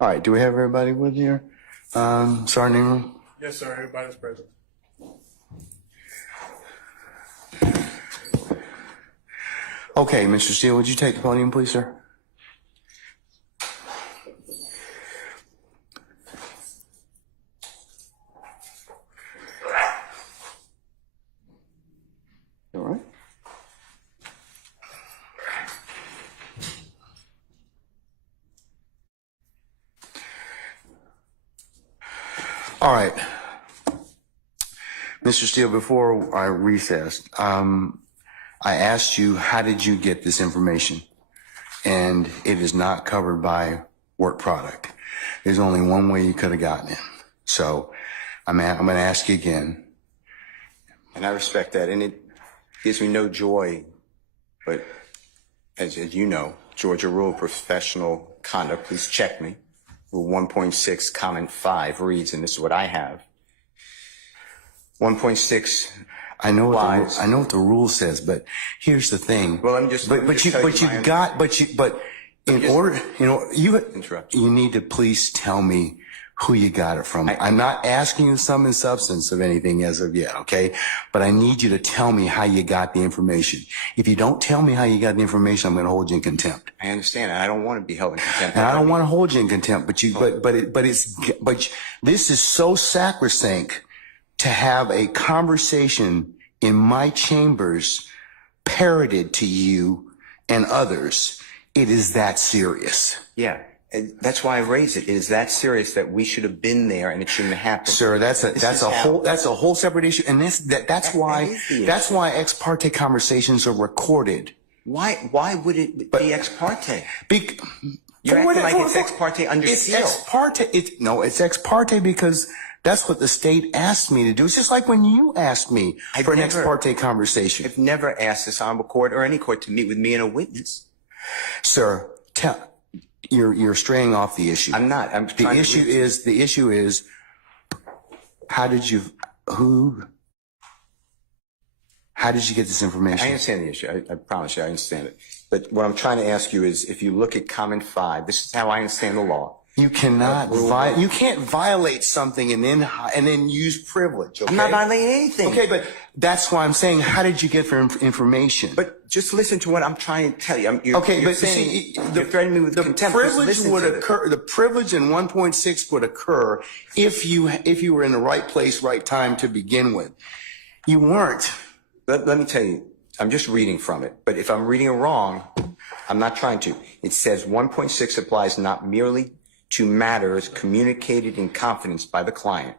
All right, do we have everybody with here? Sergeant Ingram? Yes, sir. Everybody's present. Okay, Mr. Steele, would you take the podium, please, sir? All right. All right. Mr. Steele, before I recessed, I asked you, how did you get this information? And it is not covered by work product. There's only one way you could have gotten it. So I'm going to ask you again. And I respect that. And it gives me no joy, but as you know, Georgia Rule of Professional Conduct, please check me. Rule 1.6, comment 5 reads, and this is what I have. 1.6. I know what the rule says, but here's the thing. Well, I'm just. But you need to please tell me who you got it from. I'm not asking you sum and substance of anything as of yet, okay? But I need you to tell me how you got the information. If you don't tell me how you got the information, I'm going to hold you in contempt. I understand. I don't want to be held in contempt. And I don't want to hold you in contempt, but this is so sacrosanct to have a conversation in my chambers parroted to you and others. It is that serious. Yeah. And that's why I raised it. It is that serious that we should have been there and it shouldn't have happened. Sir, that's a whole separate issue. And that's why ex parte conversations are recorded. Why would it be ex parte? You're acting like it's ex parte under seal. It's ex parte. It's ex parte because that's what the state asked me to do. It's just like when you asked me for an ex parte conversation. I've never asked this honorable court or any court to meet with me and a witness. Sir, you're straying off the issue. I'm not. The issue is how did you get this information? I understand the issue. I promise you I understand it. But what I'm trying to ask you is, if you look at comment 5, this is how I understand the law. You cannot you can't violate something and then use privilege. Okay? I'm not violating anything. Okay, but that's why I'm saying, how did you get for information? But just listen to what I'm trying to tell you. You're saying, you're threatening me with contempt. The privilege in 1.6 would occur if you were in the right place, right time to begin with. You weren't. Let me tell you, I'm just reading from it. But if I'm reading it wrong, I'm not trying to. It says 1.6 applies not merely to matters communicated in confidence by the client,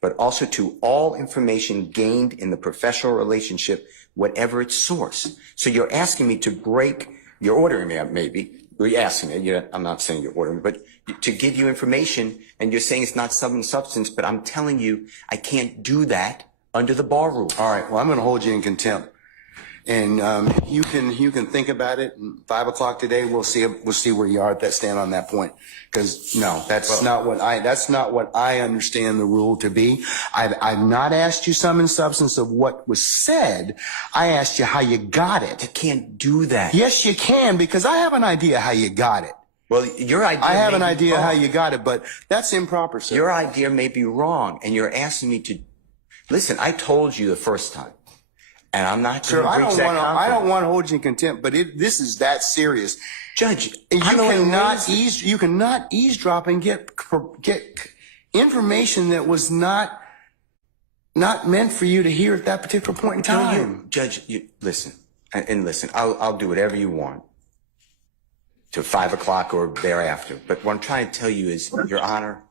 but also to all information gained in the professional relationship, whatever its source. So you're asking me to break, you're ordering me, maybe, you're asking me, I'm not saying you're ordering me, but to give you information, and you're saying it's not sum substance, but I'm telling you I can't do that under the bar rule. All right, well, I'm going to hold you in contempt. And you can think about it. 5 o'clock today, we'll see where you are at that stand on that point. Because no, that's not what I understand the rule to be. I've not asked you sum and substance of what was said. I asked you how you got it. You can't do that. Yes, you can, because I have an idea how you got it. Well, your idea. I have an idea how you got it, but that's improper, sir. Your idea may be wrong, and you're asking me to listen. I told you the first time. And I'm not going to breach that confidence. I don't want to hold you in contempt, but this is that serious. Judge, you cannot eavesdrop and get information that was not meant for you to hear at that particular point in time. Judge, listen, and listen, I'll do whatever you want to 5 o'clock or thereafter. But what I'm trying to tell you is, Your Honor,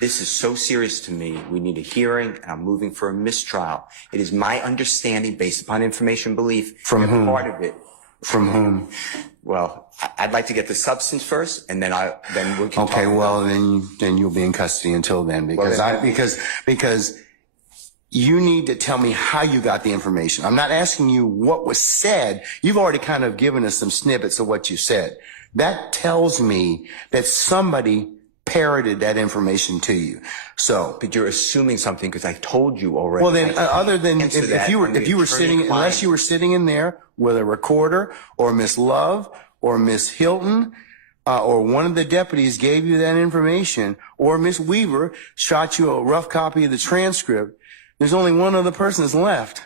this is so serious to me. We need a hearing, and I'm moving for a mistrial. It is my understanding, based upon information belief, from whom? Part of it. From whom? Well, I'd like to get the substance first, and then we can. Okay, well, then you'll be in custody until then, because because you need to tell me how you got the information. I'm not asking you what was said. You've already kind of given us some snippets of what you said. That tells me that somebody parroted that information to you. So, but you're assuming something because I told you already. well, then, other than if you were sitting, unless you were sitting in there with a recorder or Miss Love or Miss Hilton, or one of the deputies gave you that information, or Miss Weaver shot you a rough copy of the transcript, there's only one other person that's left.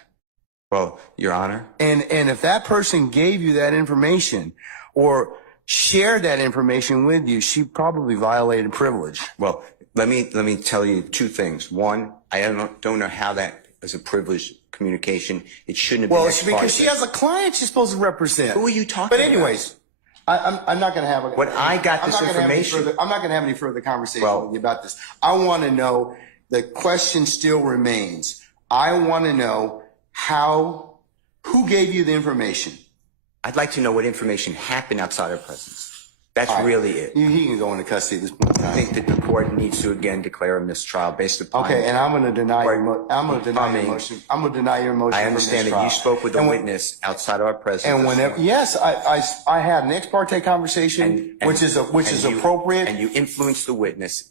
Well, Your Honor. And if that person gave you that information or shared that information with you, she probably violated privilege. Well, let me tell you two things. One, I don't know how that is a privileged communication. It shouldn't have been. Well, it's because she has a client she's supposed to represent. Who are you talking about? But anyways, I'm not going to have a. When I got this information, I'm not going to have any further conversation with you about this. I want to know. The question still remains. I want to know who gave you the information. I'd like to know what information happened outside our presence. That's really it. He can go into custody at this point in time. I think that the court needs to again declare a mistrial based upon. Okay, and I'm going to deny your motion. I'm going to deny your motion. I understand that you spoke with a witness outside of our presence. And whenever, yes, I had an ex parte conversation, which is appropriate. And you influenced the witness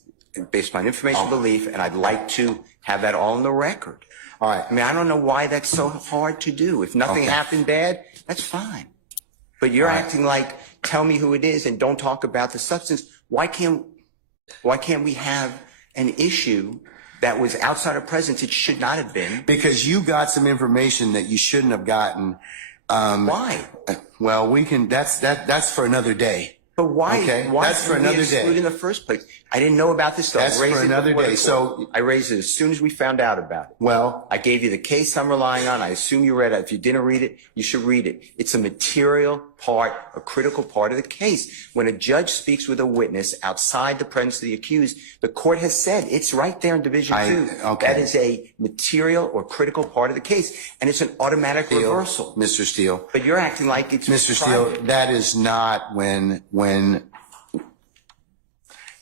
based on information belief, and I'd like to have that all on the record. All right. I mean, I don't know why that's so hard to do. If nothing happened bad, that's fine. But you're acting like, tell me who it is and don't talk about the substance. Why can't we have an issue that was outside of presence? It should not have been. Because you got some information that you shouldn't have gotten. Why? Well, that's for another day. But why? Okay, why that's for another day. In the first place, I didn't know about this stuff. That's for another day. So I raised it as soon as we found out about it. Well, I gave you the case I'm relying on. I assume you read it. If you didn't read it, you should read it. It's a material part, a critical part of the case. When a judge speaks with a witness outside the presence of the accused, the court has said it's right there in Division 2. Okay. That is a material or critical part of the case, and it's an automatic reversal. Mr. Steele. But you're acting like it's Mr. Steele, that is not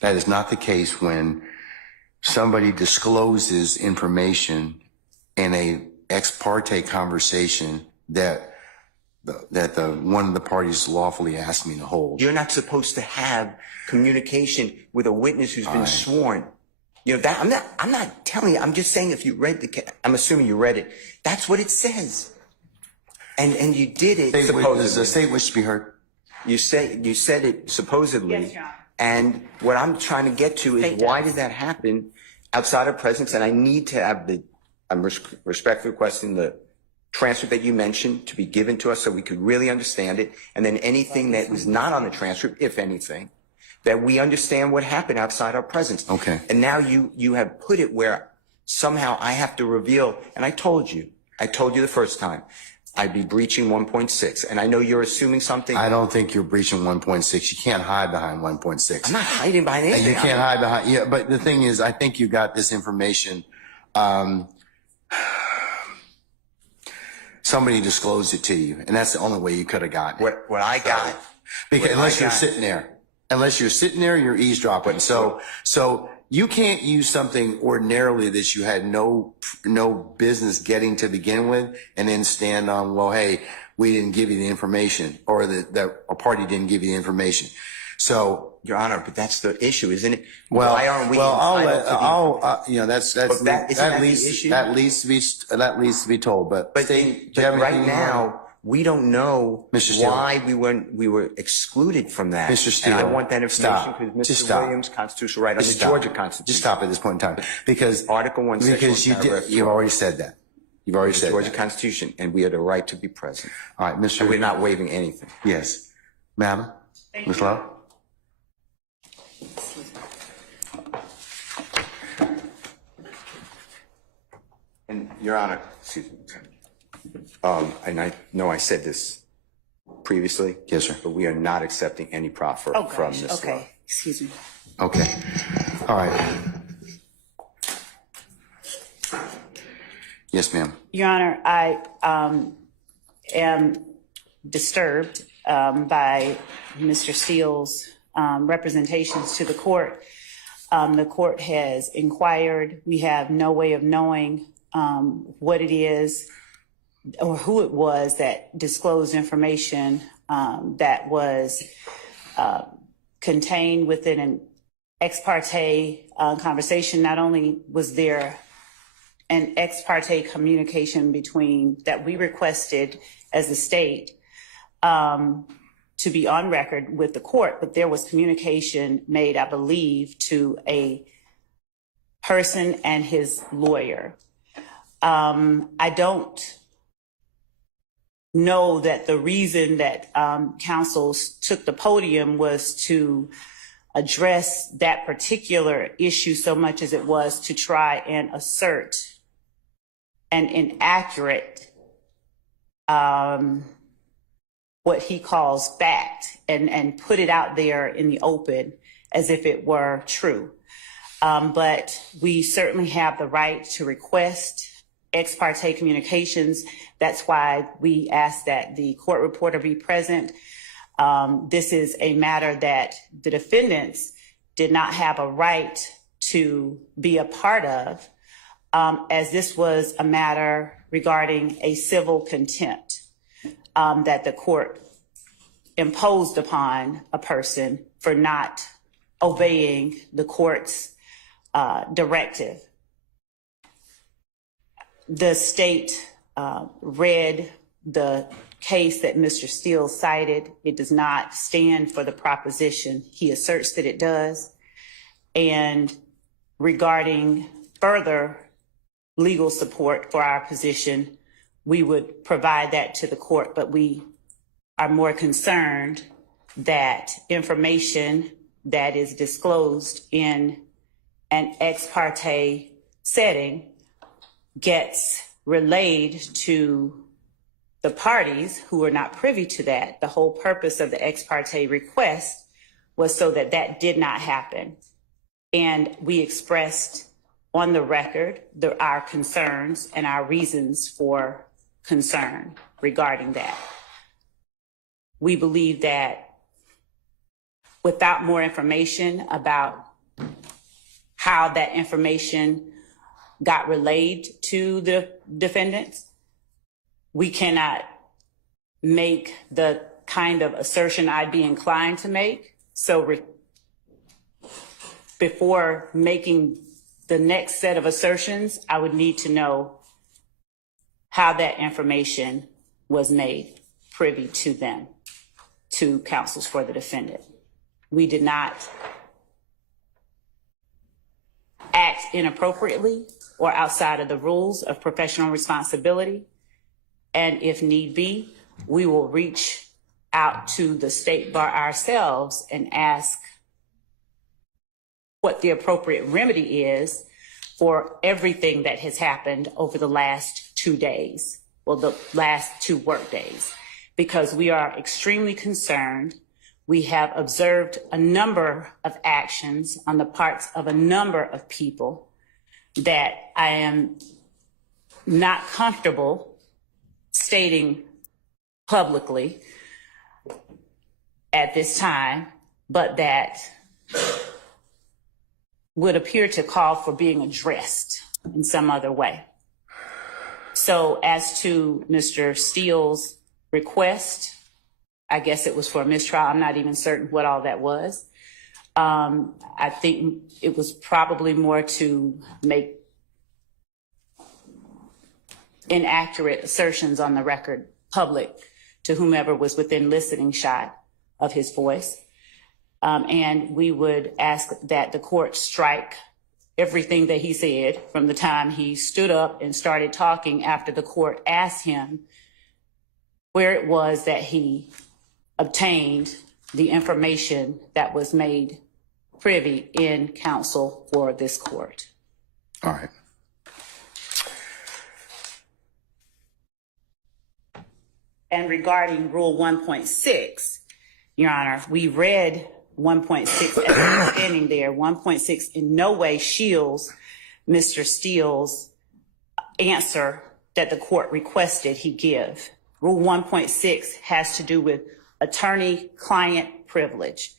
that is not the case when somebody discloses information in a ex parte conversation that one of the parties lawfully asked me to hold. You're not supposed to have communication with a witness who's been sworn. You know that I'm not telling you. I'm just saying if you read I'm assuming you read it. That's what it says. And you did it supposedly. Does the state wish to be heard? You said it supposedly. Yes, Your Honor. And what I'm trying to get to is why did that happen outside of presence? And I need to have I'm respectfully requesting the transcript that you mentioned to be given to us so we could really understand it. And then anything that was not on the transcript, if anything, that we understand what happened outside our presence. Okay. And now you have put it where somehow I have to reveal, and I told you the first time, I'd be breaching 1.6. And I know you're assuming something. I don't think you're breaching 1.6. You can't hide behind 1.6. I'm not hiding behind anything. And you can't hide behind, yeah, but the thing is, I think you got this information. Somebody disclosed it to you, and that's the only way you could have gotten it. What I got. Because unless you're sitting there, you're eavesdropping. So you can't use something ordinarily that you had no business getting to begin with, and then stand on, well, hey, we didn't give you the information, or that a party didn't give you the information. So, Your Honor, but that's the issue, isn't it? well, why aren't we that leads to be told. But right now, we don't know Mr. Steele. why we were excluded from that. Mr. Steele, and I want that information because Just Mr. stop. Williams' constitutional right on the Georgia Constitution. Just stop at this point in time, because Article 1, because you've already said that. You've already said Georgia that. Constitution, and we have the right to be present. All right, Mr. And we're not waiving anything. Yes, Madam, Ms. Love. And Your Honor, excuse me. And I know I said this previously. Yes, sir. But we are not accepting any proffer from this law. Okay, excuse me. Okay. All right. Yes, ma'am. Your Honor, I am disturbed by Mr. Steele's representations to the court. The court has inquired. We have no way of knowing what it is or who it was that disclosed information that was contained within ex parte conversation. Not only was there an ex parte communication that we requested as a state to be on record with the court, but there was communication made, I believe, to a person and his lawyer. I don't know that the reason that counsel took the podium was to address that particular issue so much as it was to try and assert an inaccurate, what he calls fact, and put it out there in the open as if it were true. But we certainly have the right to request ex parte communications. That's why we ask that the court reporter be present. This is a matter that the defendants did not have a right to be a part of, as this was a matter regarding a civil contempt that the court imposed upon a person for not obeying the court's directive. The state read the case that Mr. Steele cited. It does not stand for the proposition he asserts that it does. And regarding further legal support for our position, we would provide that to the court, but we are more concerned that information that is disclosed in an ex parte setting gets relayed to the parties who are not privy to that. The whole purpose of the ex parte request was so that that did not happen. And we expressed on the record our concerns and our reasons for concern regarding that. We believe that without more information about how that information got relayed to the defendants, we cannot make the kind of assertion I'd be inclined to make. So before making the next set of assertions, I would need to know how that information was made privy to them, to counsels for the defendant. We did not act inappropriately or outside of the rules of professional responsibility. And if need be, we will reach out to the state bar ourselves and ask what the appropriate remedy is for everything that has happened over the last 2 days, well, the last 2 work days, because we are extremely concerned. We have observed a number of actions on the parts of a number of people that I am not comfortable stating publicly at this time, but that would appear to call for being addressed in some other way. So as to Mr. Steele's request, I guess it was for a mistrial. I'm not even certain what all that was. I think it was probably more to make inaccurate assertions on the record public to whomever was within listening shot of his voice. And we would ask that the court strike everything that he said from the time he stood up and started talking after the court asked him where it was that he obtained the information that was made privy in counsel for this court. All right. And regarding Rule 1.6, Your Honor, we read 1.6 as standing there. 1.6 in no way shields Mr. Steele's answer that the court requested he give. Rule 1.6 has to do with attorney-client privilege,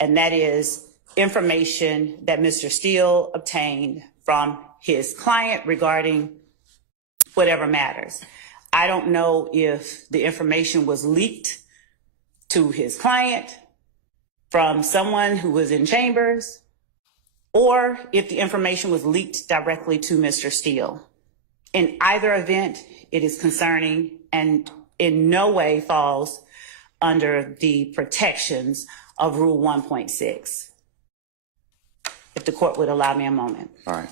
and that is information that Mr. Steele obtained from his client regarding whatever matters. I don't know if the information was leaked to his client from someone who was in chambers or if the information was leaked directly to Mr. Steele. In either event, it is concerning and in no way falls under the protections of Rule 1.6. If the court would allow me a moment. All right.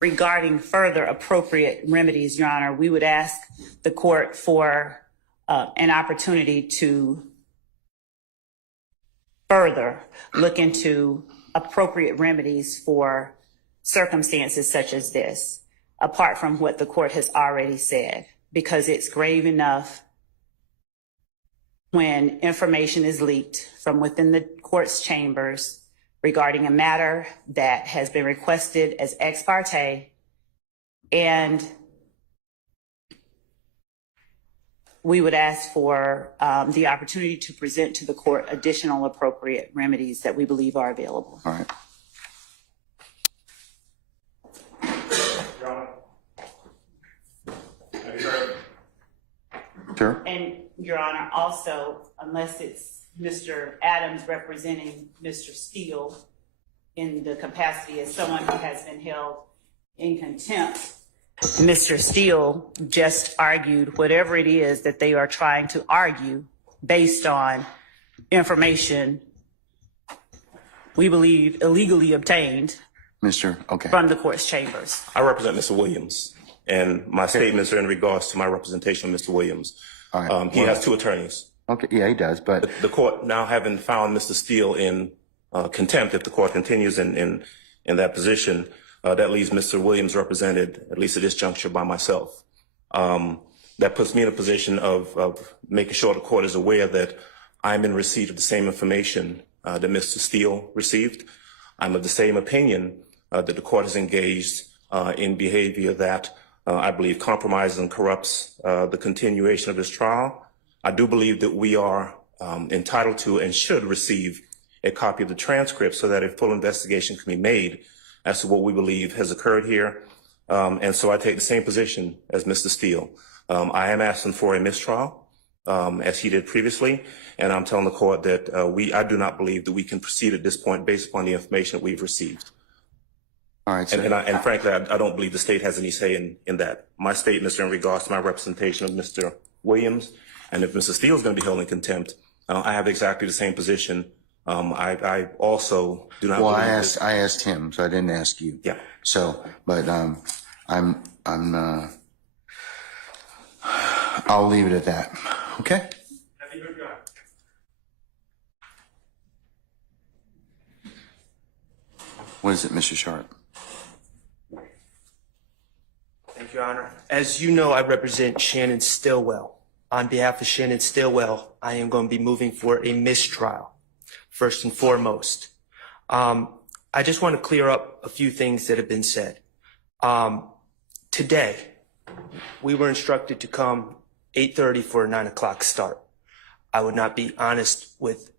Regarding further appropriate remedies, Your Honor, we would ask the court for an opportunity to further look into appropriate remedies for circumstances such as this, apart from what the court has already said, because it's grave enough when information is leaked from within the court's chambers regarding a matter that has been requested as ex parte, and we would ask for the opportunity to present to the court additional appropriate remedies that we believe are available. All right. Sure. And Your Honor, also, unless it's Mr. Adams representing Mr. Steele in the capacity as someone who has been held in contempt, Mr. Steele just argued whatever it is that they are trying to argue based on information we believe illegally obtained from the court's chambers. I represent Mr. Williams, and my statements are in regards to my representation of Mr. Williams. All right. He has two attorneys. Okay, yeah, he does, but The court, now having found Mr. Steele in contempt, if the court continues in that position, that leaves Mr. Williams represented, at least at this juncture, by myself. That puts me in a position of making sure the court is aware that I'm in receipt of the same information that Mr. Steele received. I'm of the same opinion that the court has engaged in behavior that I believe compromises and corrupts the continuation of this trial. I do believe that we are entitled to and should receive a copy of the transcript so that a full investigation can be made as to what we believe has occurred here. And so I take the same position as Mr. Steele. I am asking for a mistrial, as he did previously, and I'm telling the court that I do not believe that we can proceed at this point based upon the information that we've received. all right. So, And frankly, I don't believe the state has any say in that. My statements are in regards to my representation of Mr. Williams, and if Mr. Steele is going to be held in contempt, I have exactly the same position. I also do not. well, believe I asked him, so I didn't ask you. Yeah. So, but I'll leave it at that. Okay. What is it, Mr. Sharp? Thank you, Your Honor. As you know, I represent Shannon Stillwell. On behalf of Shannon Stillwell, I am going to be moving for a mistrial, first and foremost. I just want to clear up a few things that have been said. Today, we were instructed to come 8:30 for a 9 o'clock start. I would not be honest with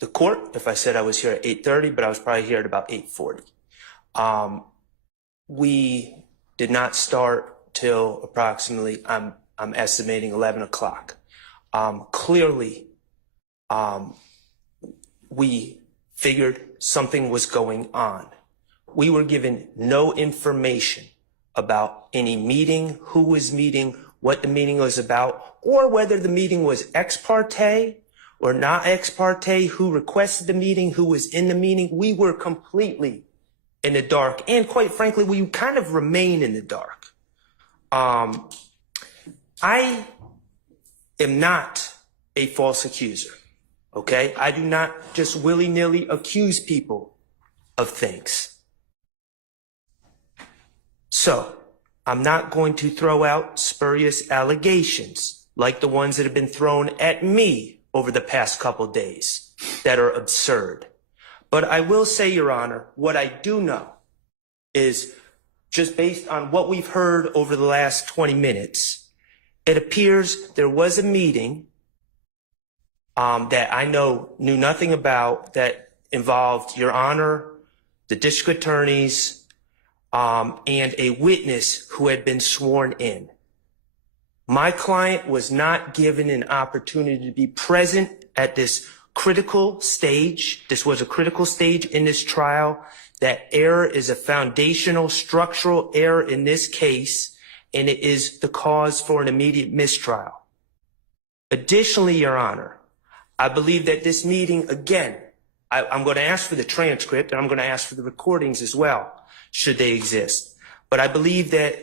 the court if I said I was here at 8:30, but I was probably here at about 8:40. We did not start till approximately, I'm estimating 11 o'clock. Clearly, we figured something was going on. We were given no information about any meeting, who was meeting, what the meeting was about, or whether the meeting was ex parte or not ex parte, who requested the meeting, who was in the meeting. We were completely in the dark. And quite frankly, we kind of remain in the dark. I am not a false accuser, okay? I do not just willy-nilly accuse people of things. So, I'm not going to throw out spurious allegations like the ones that have been thrown at me over the past couple days that are absurd. But I will say, Your Honor, what I do know is just based on what we've heard over the last 20 minutes, it appears there was a meeting that I knew nothing about that involved Your Honor, the district attorneys, and a witness who had been sworn in. My client was not given an opportunity to be present at this critical stage. This was a critical stage in this trial. That error is a foundational structural error in this case, and it is the cause for an immediate mistrial. Additionally, Your Honor, I believe that this meeting, again, I'm going to ask for the transcript and I'm going to ask for the recordings as well, should they exist. But I believe that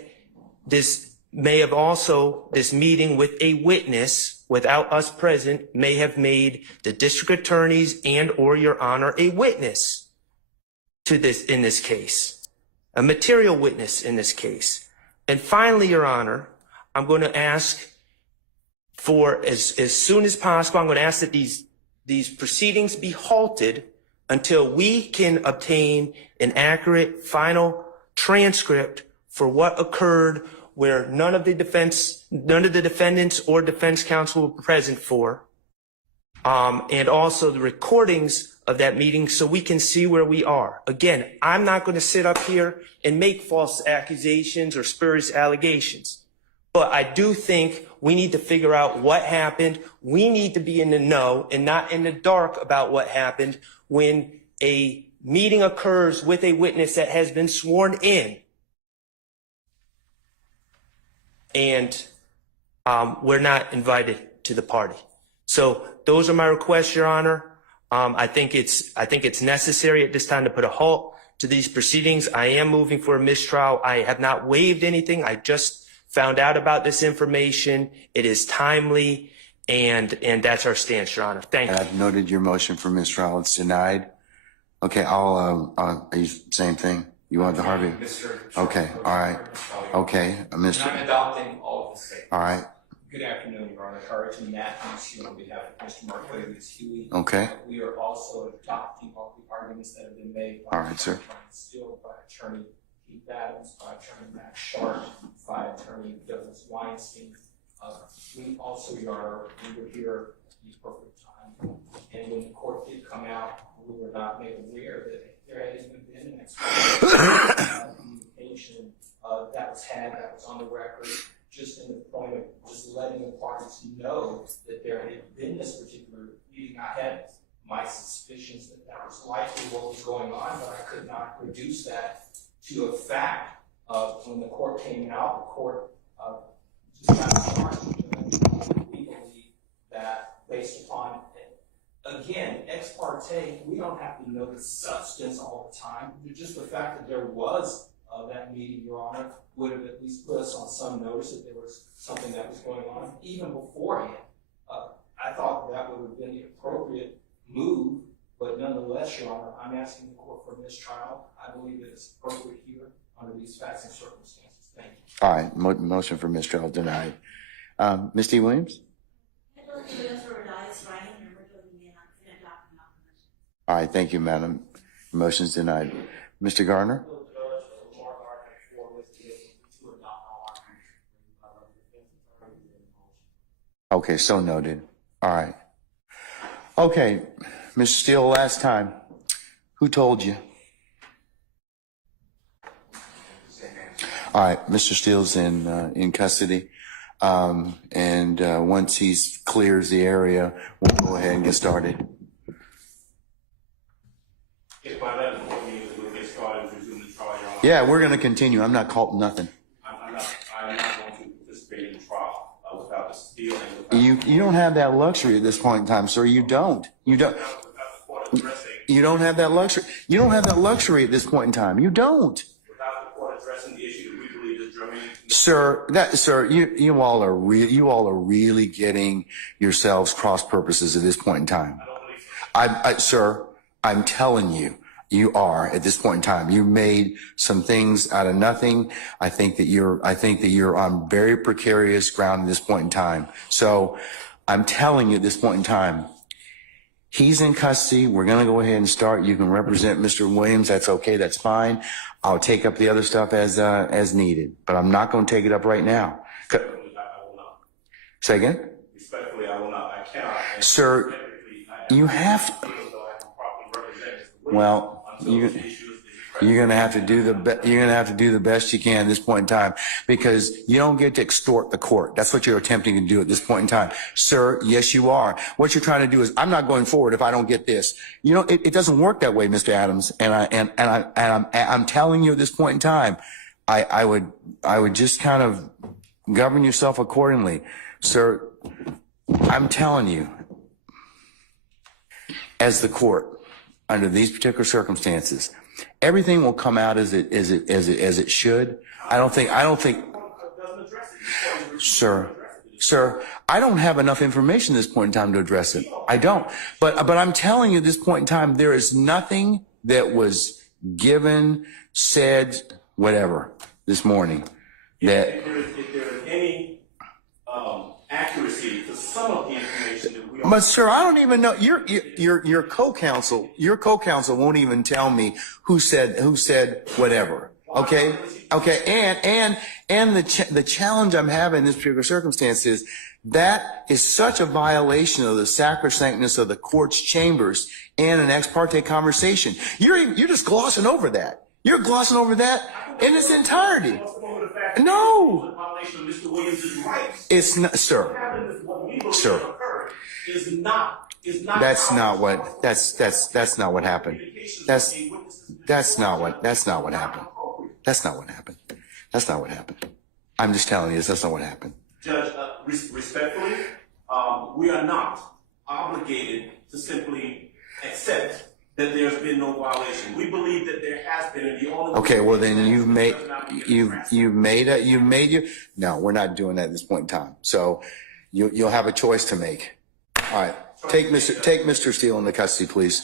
this meeting with a witness without us present may have made the district attorneys and or Your Honor a witness to this in this case, a material witness in this case. And finally, Your Honor, I'm going to ask for as soon as possible, I'm going to ask that these proceedings be halted until we can obtain an accurate final transcript for what occurred where none of the defendants or defense counsel were present for, and also the recordings of that meeting so we can see where we are. Again, I'm not going to sit up here and make false accusations or spurious allegations, but I do think we need to figure out what happened. We need to be in the know and not in the dark about what happened when a meeting occurs with a witness that has been sworn in. And we're not invited to the party. So those are my requests, Your Honor. I think it's necessary at this time to put a halt to these proceedings. I am moving for a mistrial. I have not waived anything. I just found out about this information. It is timely, and that's our stance, Your Honor. Thank you. I've noted your motion for mistrial. It's denied. Okay, are you same thing? You want the Harvey? Okay, all right. Okay, Mr. I'm adopting all of the statements. All right. Good afternoon, Your Honor. Carlton Matthews here on behalf of Mr. Mark Huey. Okay. We are also adopting all the arguments that have been made by All right, sir. Steele, by Attorney Keith Adams, by Attorney Max Sharp, by Attorney Douglas Weinstein. We also, Your Honor, we were here at the appropriate time, and when the court did come out, we were not made aware that there had even been an communication that was had, that was on the record, just in the point of just letting the parties know that there had been this particular meeting. I had my suspicions that that was likely what was going on, but I could not reduce that to a fact. When the court came out, the court just got charged. We believe that based upon, again, ex parte, we don't have to know the substance all the time. Just the fact that there was that meeting, Your Honor, would have at least put us on some notice that there was something that was going on even beforehand. I thought that would have been the appropriate move, but nonetheless, Your Honor, I'm asking the court for mistrial. I believe that it's appropriate here under these facts and circumstances. Thank you. All right, motion for mistrial denied. Ms. D. Williams? All right, thank you, madam. Motion's denied. Mr. Garner? Okay, so noted. All right. Okay, Mr. Steele, last time, who told you? All right, Mr. Steele's in custody, and once he clears the area, we'll go ahead and get started. If by that point we'll get started and resume the trial, Your Honor. Yeah, we're going to continue. I'm not caught nothing. I'm not going to participate in the trial without the Steele and without You don't have that luxury at this point in time, sir. You don't. You don't. without the court addressing. You don't have that luxury. You don't have that luxury at this point in time. You don't. Without the court addressing the issue that we believe is germane. Sir, you all are really getting yourselves cross purposes at this point in time. I don't believe so. Sir, I'm telling you, you are at this point in time. You made some things out of nothing. I think that you're on very precarious ground at this point in time. So I'm telling you at this point in time, he's in custody. We're going to go ahead and start. You can represent Mr. Williams. That's okay. That's fine. I'll take up the other stuff as needed, but I'm not going to take it up right now. Respectfully, I will not. Say again? Respectfully, I will not. I cannot. Sir, You have, well, you're gonna have to do the best you can at this point in time, because you don't get to extort the court. That's what you're attempting to do at this point in time. Sir, yes, you are. What you're trying to do is, I'm not going forward if I don't get this. You know, it doesn't work that way, Mr. Adams. And I'm telling you at this point in time, I would just kind of govern yourself accordingly. Sir, I'm telling you, as the court, under these particular circumstances, everything will come out as it should. I don't think, sir, I don't have enough information at this point in time to address it. I don't. But I'm telling you at this point in time, there is nothing that was given, said, whatever, this morning that. If there is any accuracy to some of the information that we are. But sir, I don't even know, your co-counsel won't even tell me who said whatever. Okay. And the challenge I'm having in this particular circumstance is that is such a violation of the sacrosanctness of the court's chambers and an ex parte conversation. You're just glossing over that. You're glossing over that in its entirety. No. It's not, sir. Sir. That's not what happened. That's not what happened. That's not what happened. I'm just telling you, that's not what happened. Judge, respectfully, we are not obligated to simply accept that there's been no violation. We believe that there has been, and the only. Okay, well then no, we're not doing that at this point in time. So you'll have a choice to make. All right, take Mr. Steele into custody, please.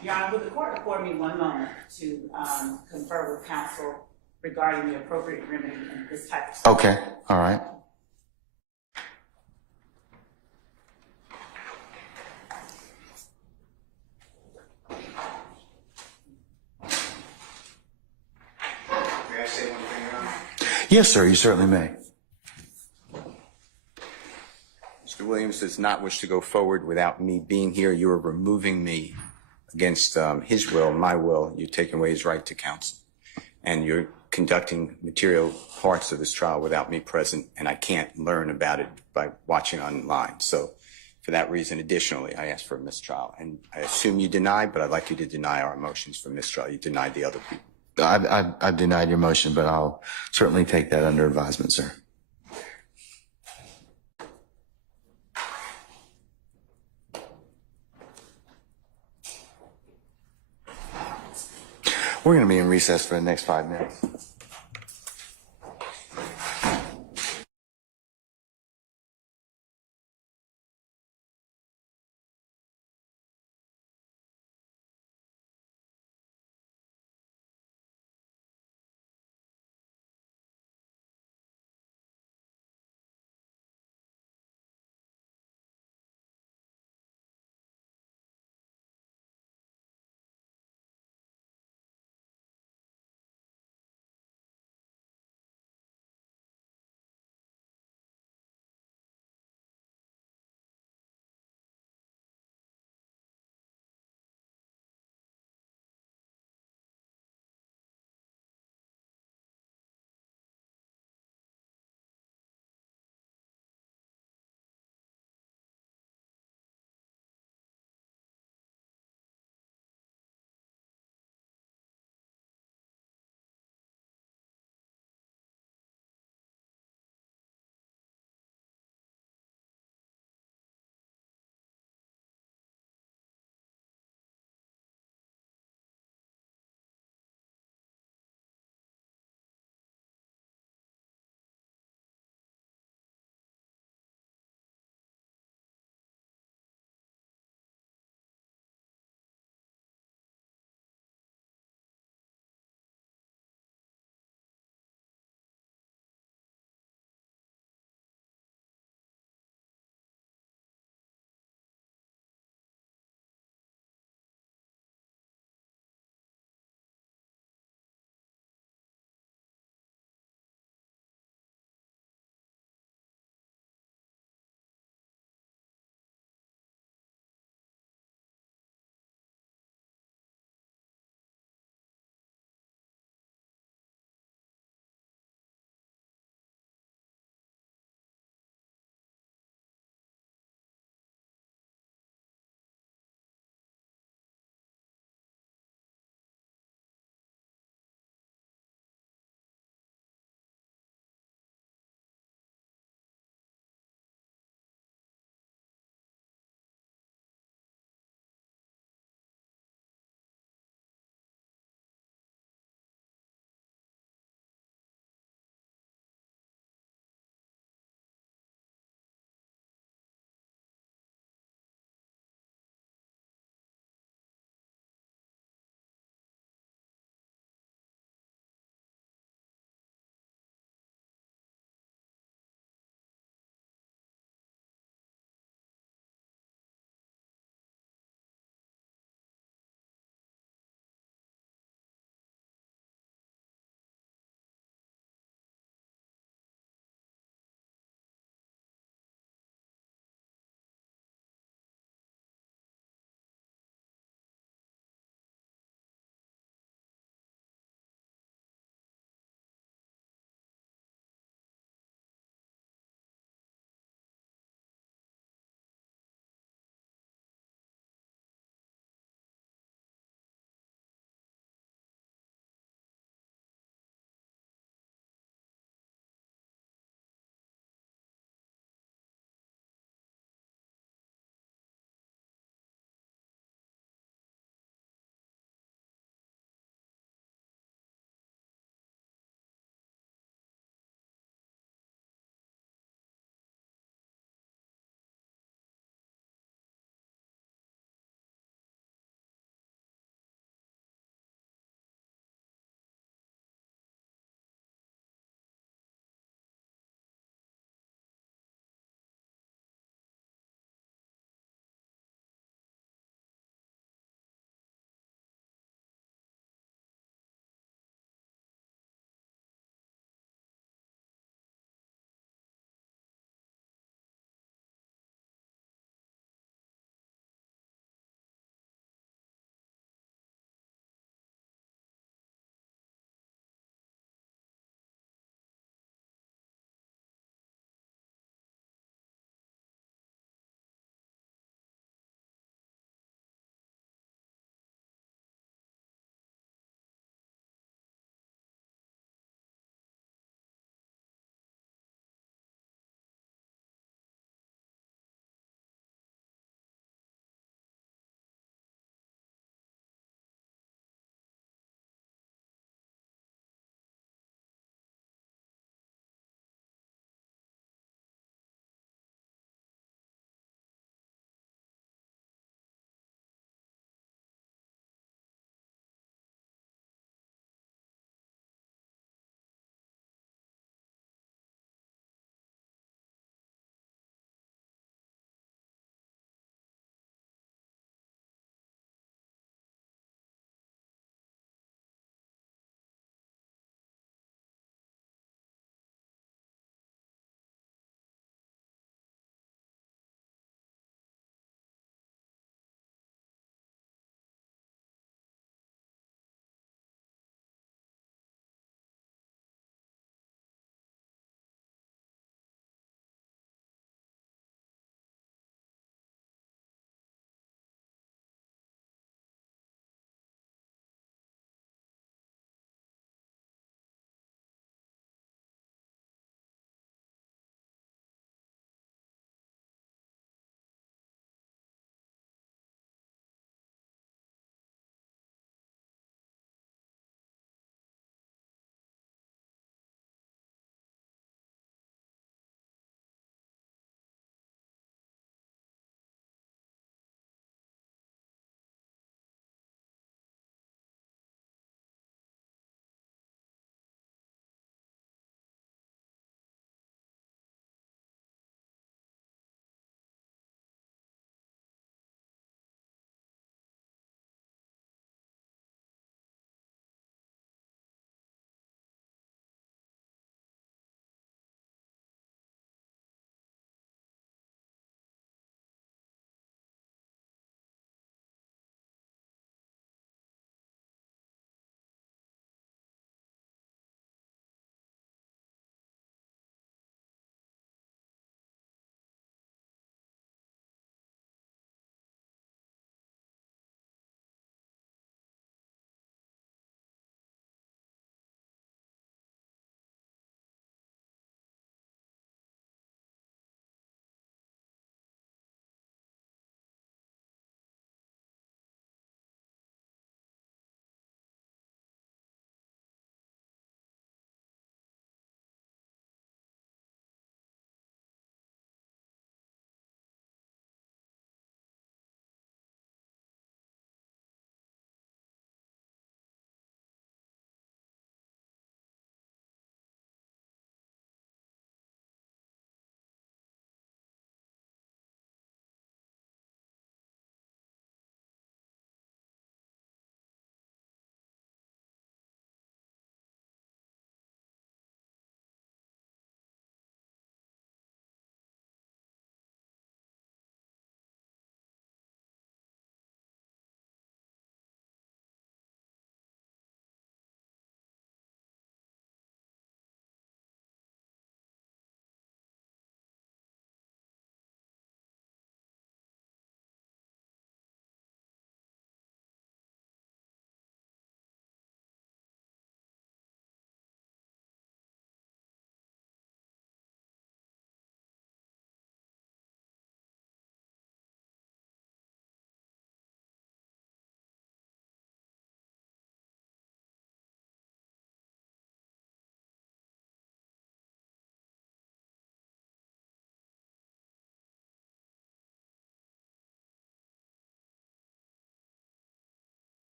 Your Honor, would the court afford me one moment to confer with counsel regarding the appropriate remedy in this type of situation? Okay, all right. May I say one thing, Your Honor? Yes, sir, you certainly may. Mr. Williams does not wish to go forward without me being here. You are removing me against his will, my will. You're taking away his right to counsel. And you're conducting material parts of this trial without me present, and I can't learn about it by watching online. So for that reason, additionally, I ask for a mistrial. And I assume you deny, but I'd like you to deny our motions for mistrial. You denied the other people. I've denied your motion, but I'll certainly take that under advisement, sir. We're going to be in recess for the next 5 minutes.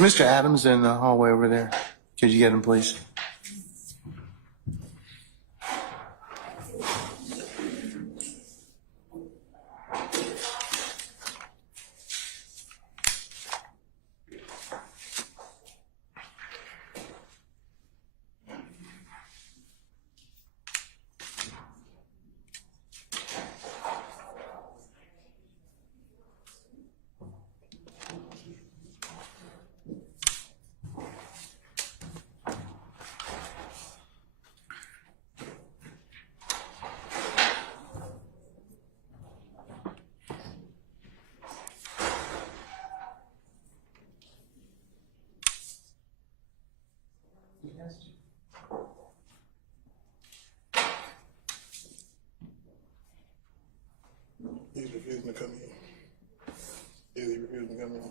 Mr. Adams in the hallway over there? Could you get him, please? He's refusing to come in. Is he refusing to come in?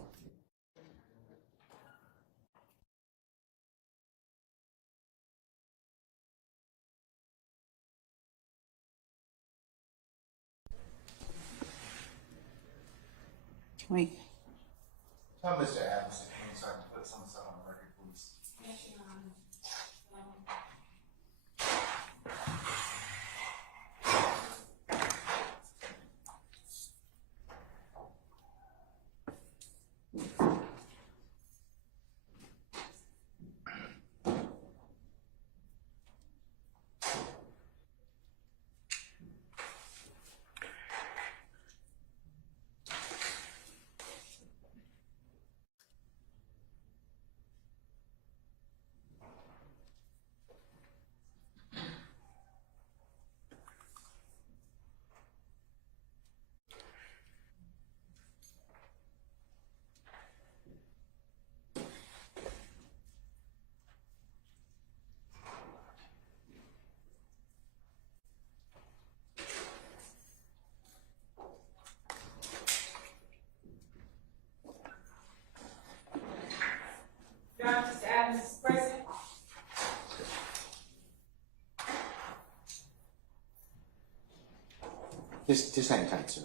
Can we? Tell Mr. Adams to come inside and put some stuff on the record, please. Mr. Adams is present. Just hang tight, sir.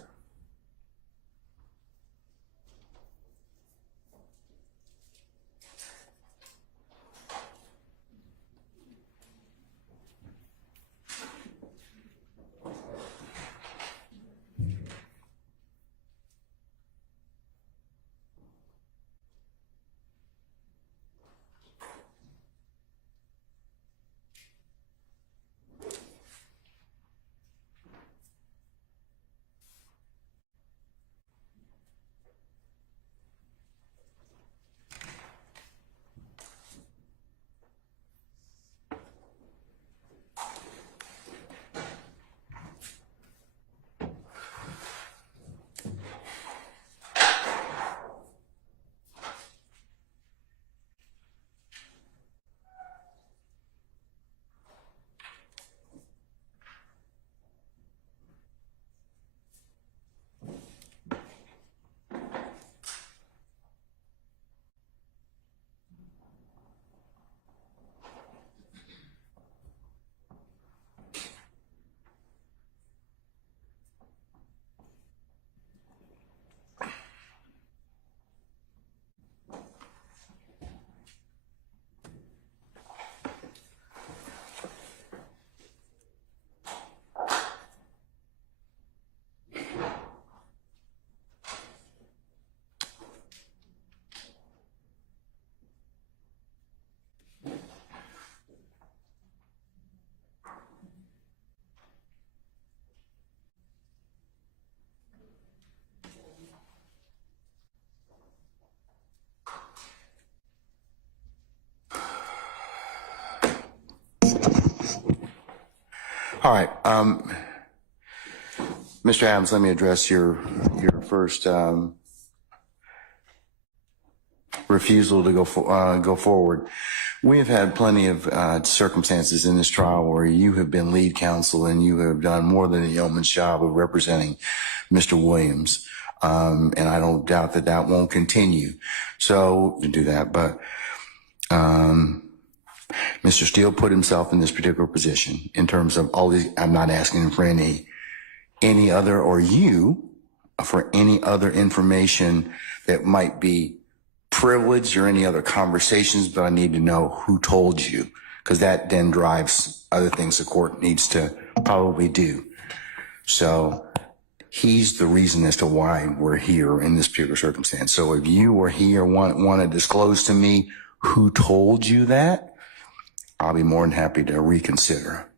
All right, Mr. Adams, let me address your first refusal to go forward. We have had plenty of circumstances in this trial where you have been lead counsel and you have done more than a yeoman's job of representing Mr. Williams, and I don't doubt that that won't continue. So to do that, but Mr. Steele put himself in this particular position in terms of all these. I'm not asking him for any other, or you for any other information that might be privilege or any other conversations, but I need to know who told you, because that then drives other things the court needs to probably do. So he's the reason as to why we're here in this particular circumstance. So if you or he or want to disclose to me who told you that, I'll be more than happy to reconsider.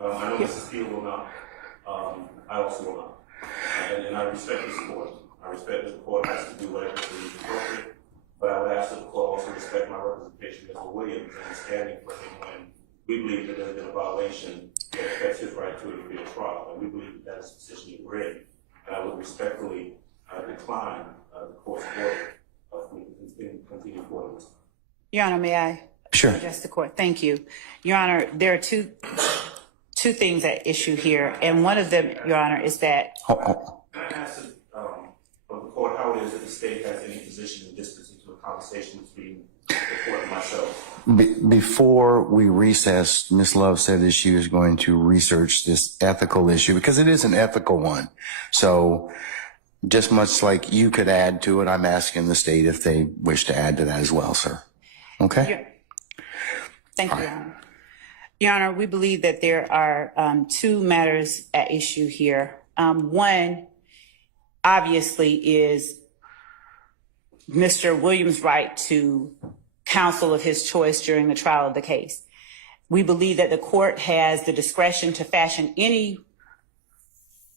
I know Mrs. Steele will not. I also will not. And I respect this court. I respect that the court has to do whatever it is appropriate, but I would ask that the court also respect my representation of Mr. Williams and standing for him when we believe that there's been a violation that affects his right to a fair trial, and we believe that is the position that we're in. And I would respectfully decline the court's order for me to continue forward. Your Honor, may I? Sure. Address the court. Thank you. Your Honor, there are two things at issue here, and one of them, Your Honor, is that. Can I ask of the court how it is that the state has any position in this particular conversation between the court and myself? Before we recessed, Ms. Love said that she was going to research this ethical issue because it is an ethical one. So just much like you could add to it, I'm asking the state if they wish to add to that as well, sir. Okay? Thank you, Your Honor. Your Honor, we believe that there are two matters at issue here. One, obviously, is Mr. Williams' right to counsel of his choice during the trial of the case. We believe that the court has the discretion to fashion any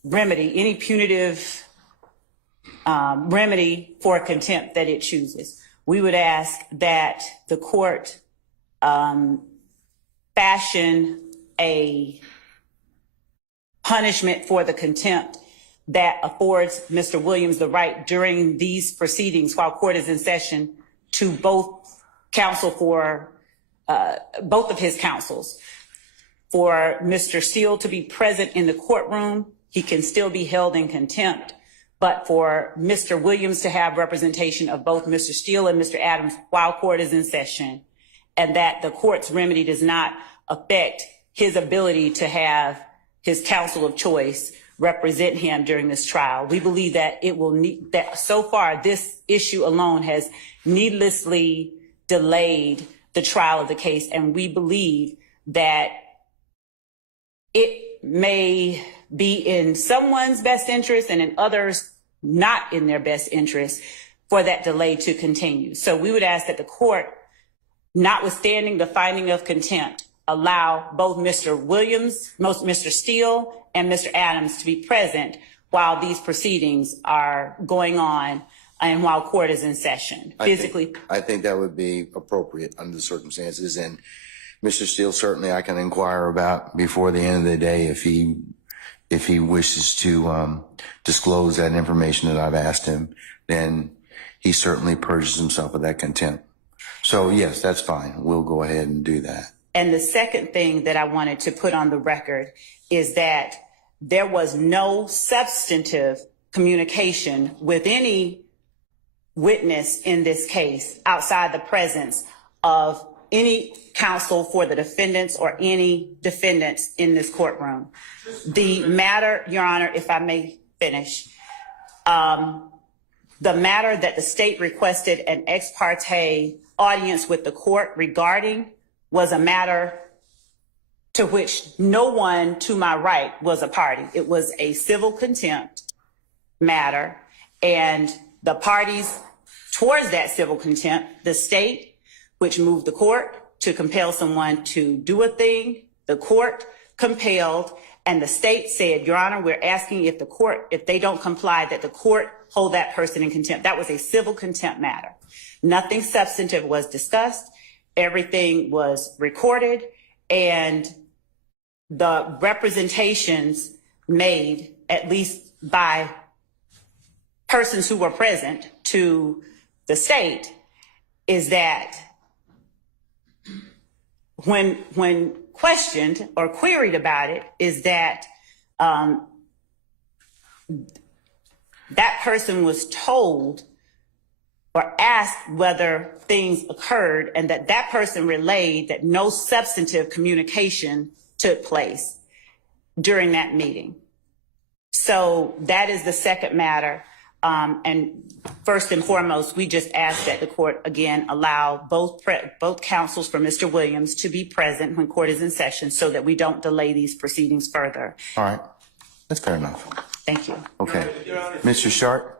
remedy, any punitive remedy for contempt that it chooses. We would ask that the court fashion a punishment for the contempt that affords Mr. Williams the right during these proceedings while court is in session to both counsel for both of his counsels. For Mr. Steele to be present in the courtroom, he can still be held in contempt. But for Mr. Williams to have representation of both Mr. Steele and Mr. Adams while court is in session, and that the court's remedy does not affect his ability to have his counsel of choice represent him during this trial. We believe that it will need that so far this issue alone has needlessly delayed the trial of the case, and we believe that it may be in someone's best interest and in others not in their best interest for that delay to continue. So we would ask that the court, notwithstanding the finding of contempt, allow both Mr. Williams, Mr. Steele, and Mr. Adams to be present while these proceedings are going on and while court is in session. I think that would be appropriate under the circumstances. And Mr. Steele, certainly I can inquire about before the end of the day if he wishes to disclose that information that I've asked him, then he certainly purges himself of that contempt. So yes, that's fine. We'll go ahead and do that. And the second thing that I wanted to put on the record is that there was no substantive communication with any witness in this case outside the presence of any counsel for the defendants or any defendants in this courtroom. The matter, Your Honor, if I may finish, the matter that the state requested an ex parte audience with the court regarding was a matter to which no one to my right was a party. It was a civil contempt matter, and the parties towards that civil contempt, the state, which moved the court to compel someone to do a thing, the court compelled, and the state said, Your Honor, we're asking if the court, if they don't comply, that the court hold that person in contempt. That was a civil contempt matter. Nothing substantive was discussed. Everything was recorded, and the representations made, at least by persons who were present to the state, is that when questioned or queried about it, is that that person was told or asked whether things occurred, and that person relayed that no substantive communication took place during that meeting. So that is the second matter. And first and foremost, we just ask that the court again allow both counsels for Mr. Williams to be present when court is in session so that we don't delay these proceedings further. All right. That's fair enough. Thank you. Okay. Your Honor, Mr. Sharp?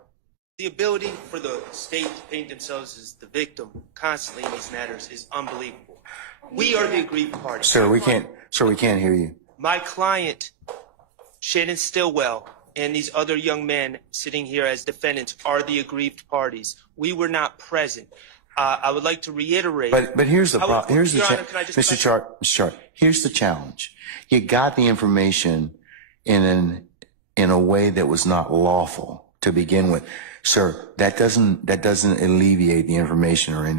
the ability for the state to paint themselves as the victim constantly in these matters is unbelievable. We are the aggrieved party. Sir, we can't hear you. My client, Shannon Stillwell, and these other young men sitting here as defendants are the aggrieved parties. We were not present. I would like to reiterate. But here's the problem. Here's the Your Honor, can I just Mr. Sharp. Here's the challenge. You got the information in a way that was not lawful to begin with. Sir, that doesn't alleviate the information or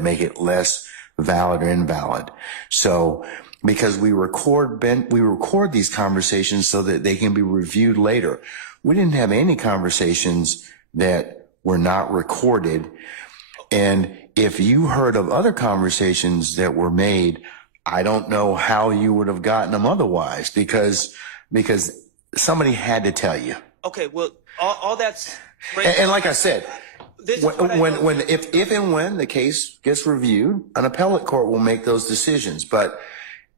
make it less valid or invalid. So, because we record these conversations so that they can be reviewed later. We didn't have any conversations that were not recorded. And if you heard of other conversations that were made, I don't know how you would have gotten them otherwise, because somebody had to tell you. Okay, well, all that's great. And like I said, if and when the case gets reviewed, an appellate court will make those decisions. But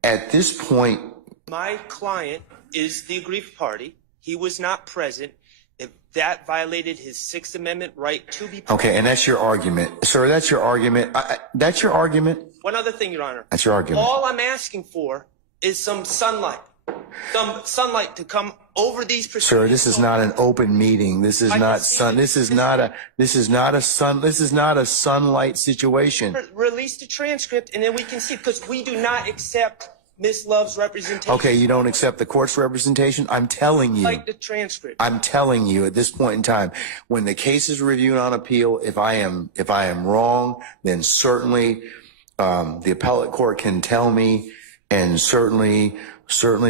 at this point, my client is the aggrieved party. He was not present. If that violated his Sixth Amendment right to be present. okay, and that's your argument, sir. That's your argument. That's your argument. One other thing, Your Honor. That's your argument. All I'm asking for is some sunlight to come over these proceedings. Sir, this is not an open meeting. This is not a sunlight situation. Release the transcript and then we can see, because we do not accept Ms. Love's representation. Okay, you don't accept the court's representation? I'm telling you. Like the transcript. I'm telling you at this point in time, when the case is reviewed on appeal, if I am wrong, then certainly the appellate court can tell me, and certainly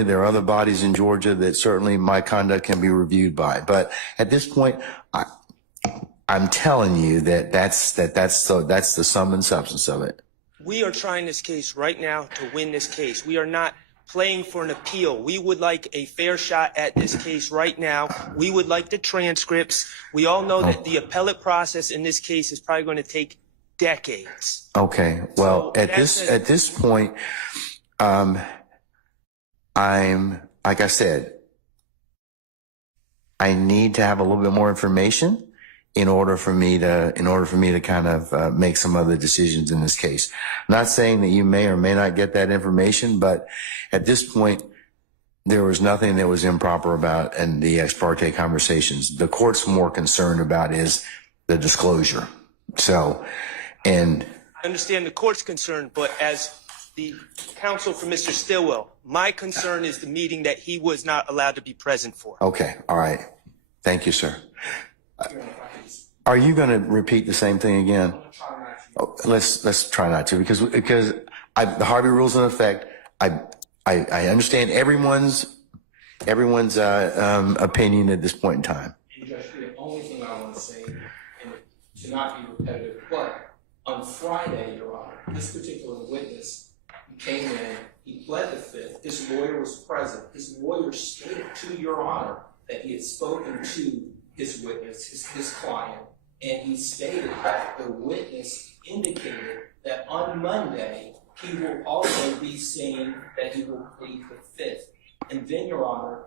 there are other bodies in Georgia that certainly my conduct can be reviewed by. But at this point, I'm telling you that's the sum and substance of it. We are trying this case right now to win this case. We are not playing for an appeal. We would like a fair shot at this case right now. We would like the transcripts. We all know that the appellate process in this case is probably going to take decades. Okay. Well, So at this point, I'm, like I said, I need to have a little bit more information in order for me to kind of make some other decisions in this case. Not saying that you may or may not get that information, but at this point, there was nothing that was improper about in the ex parte conversations. The court's more concerned about is the disclosure. So, and I understand the court's concern, but as the counsel for Mr. Stillwell, my concern is the meeting that he was not allowed to be present for. okay, all right. Thank you, sir. Are you going to repeat the same thing again? Oh, let's try not to, because the Harvey rule's in effect. I understand everyone's opinion at this point in time. And Judge, the only thing I want to say, and to not be repetitive, but on Friday, Your Honor, this particular witness came in, he pled the fifth, his lawyer was present, his lawyer stated to Your Honor that he had spoken to his witness, his client, and he stated that the witness indicated that on Monday, he will also be saying that he will plead the fifth. And then, Your Honor,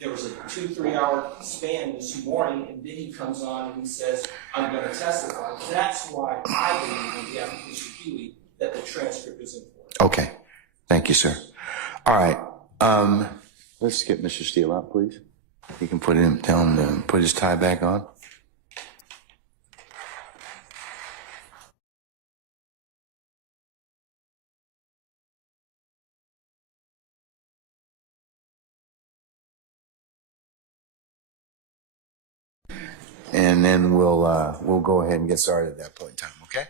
there was a 2-3 hour span this morning, and then he comes on and he says, I'm going to testify. That's why I believe on behalf of Mr. Huey that the transcript is important. Okay. Thank you, sir. All right. Let's get Mr. Steele out, please. You can tell him to put his tie back on. And then we'll go ahead and get started at that point in time, okay?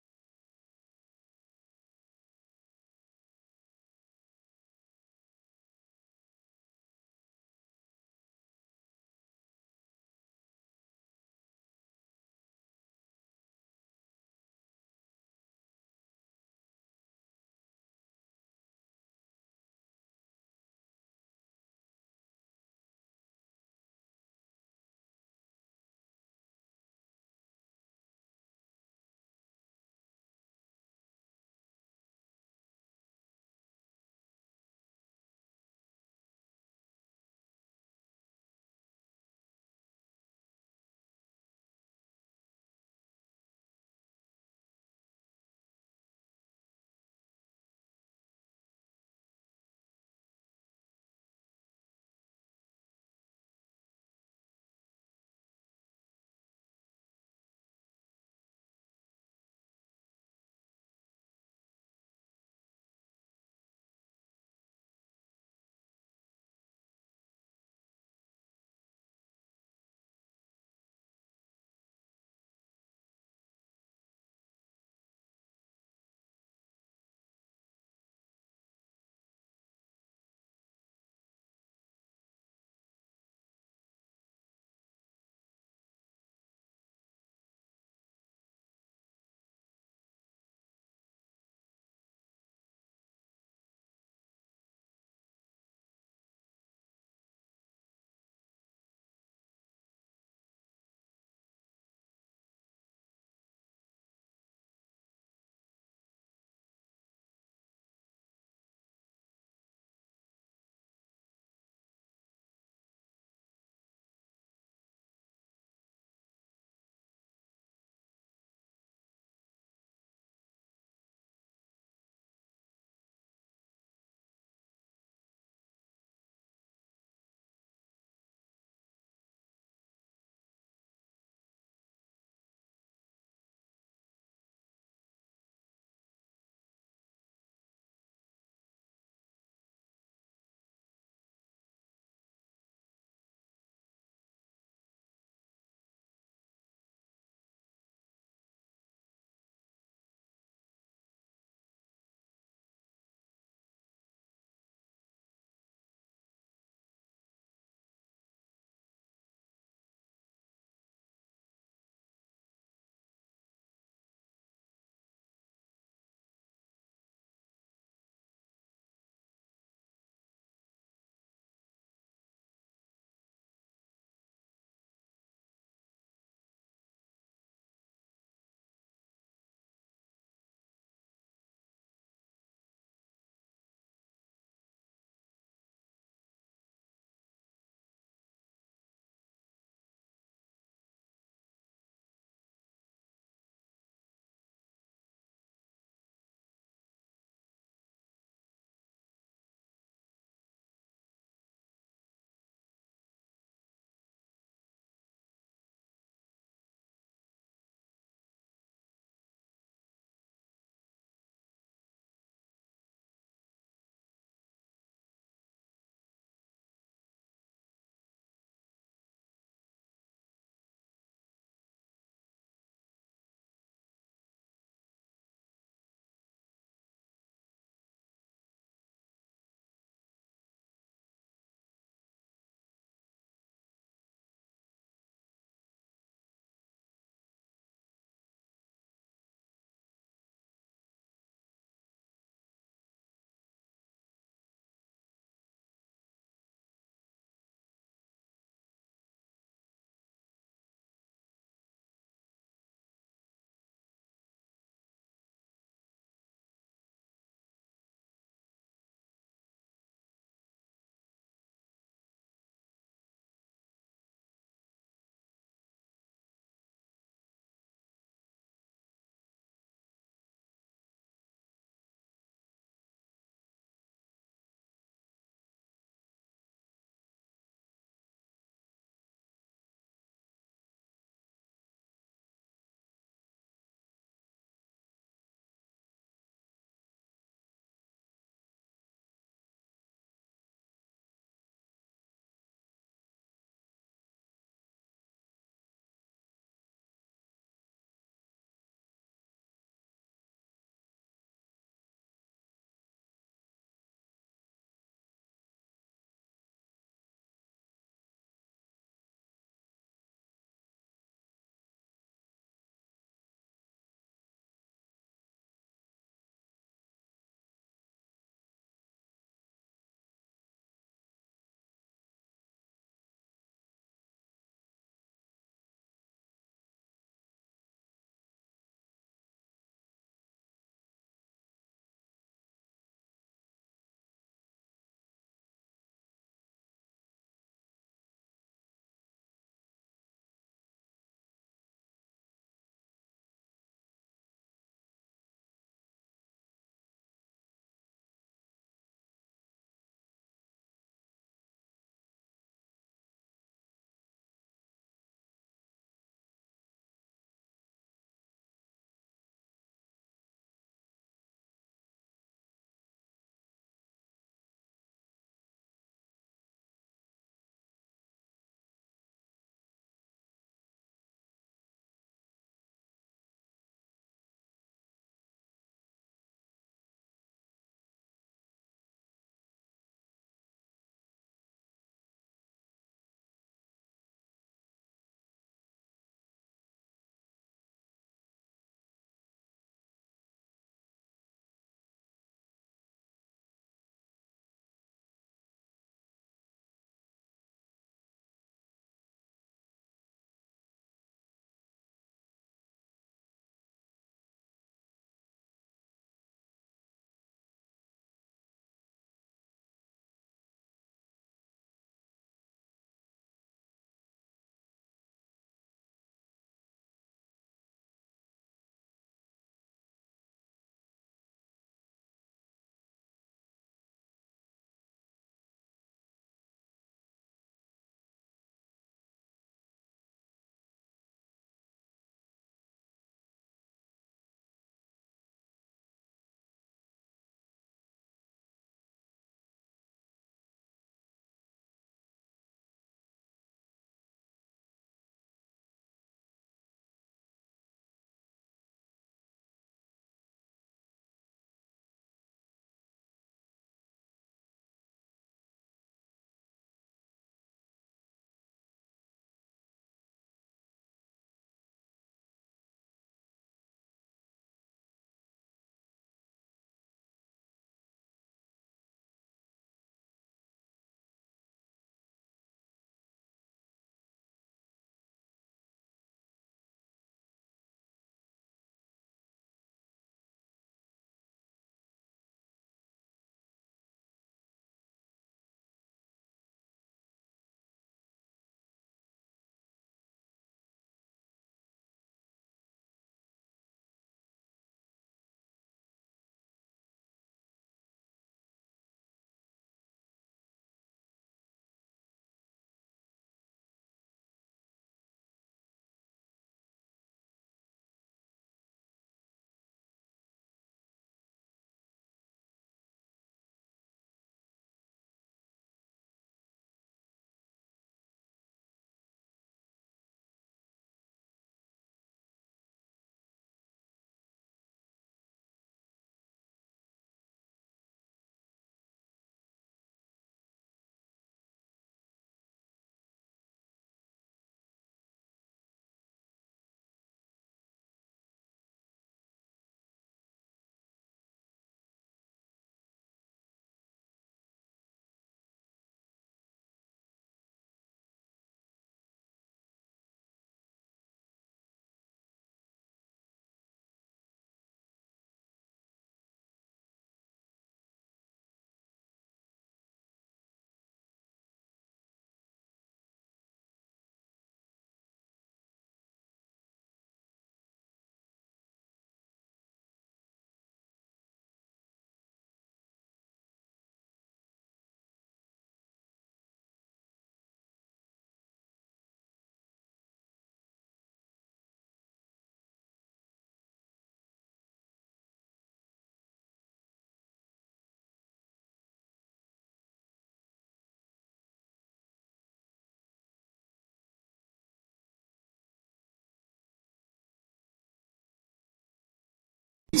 All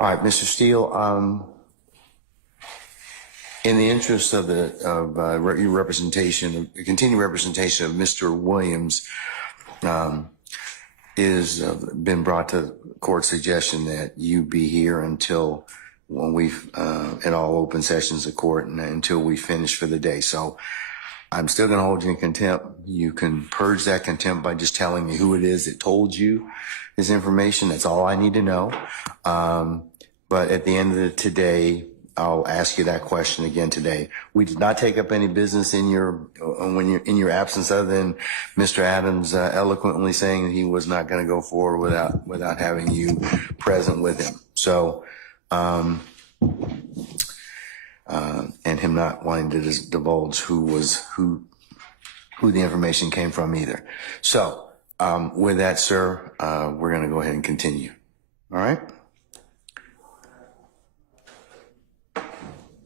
right, Mr. Steele, in the interest of your representation, continued representation of Mr. Williams, is been brought to court suggestion that you be here until when we've in all open sessions of court and until we finish for the day. So I'm still going to hold you in contempt. You can purge that contempt by just telling me who it is that told you this information. That's all I need to know. But at the end of today, I'll ask you that question again today. We did not take up any business in your absence, other than Mr. Adams eloquently saying that he was not going to go forward without having you present with him. So, and him not wanting to divulge who the information came from either. So, with that, sir, we're going to go ahead and continue. All right.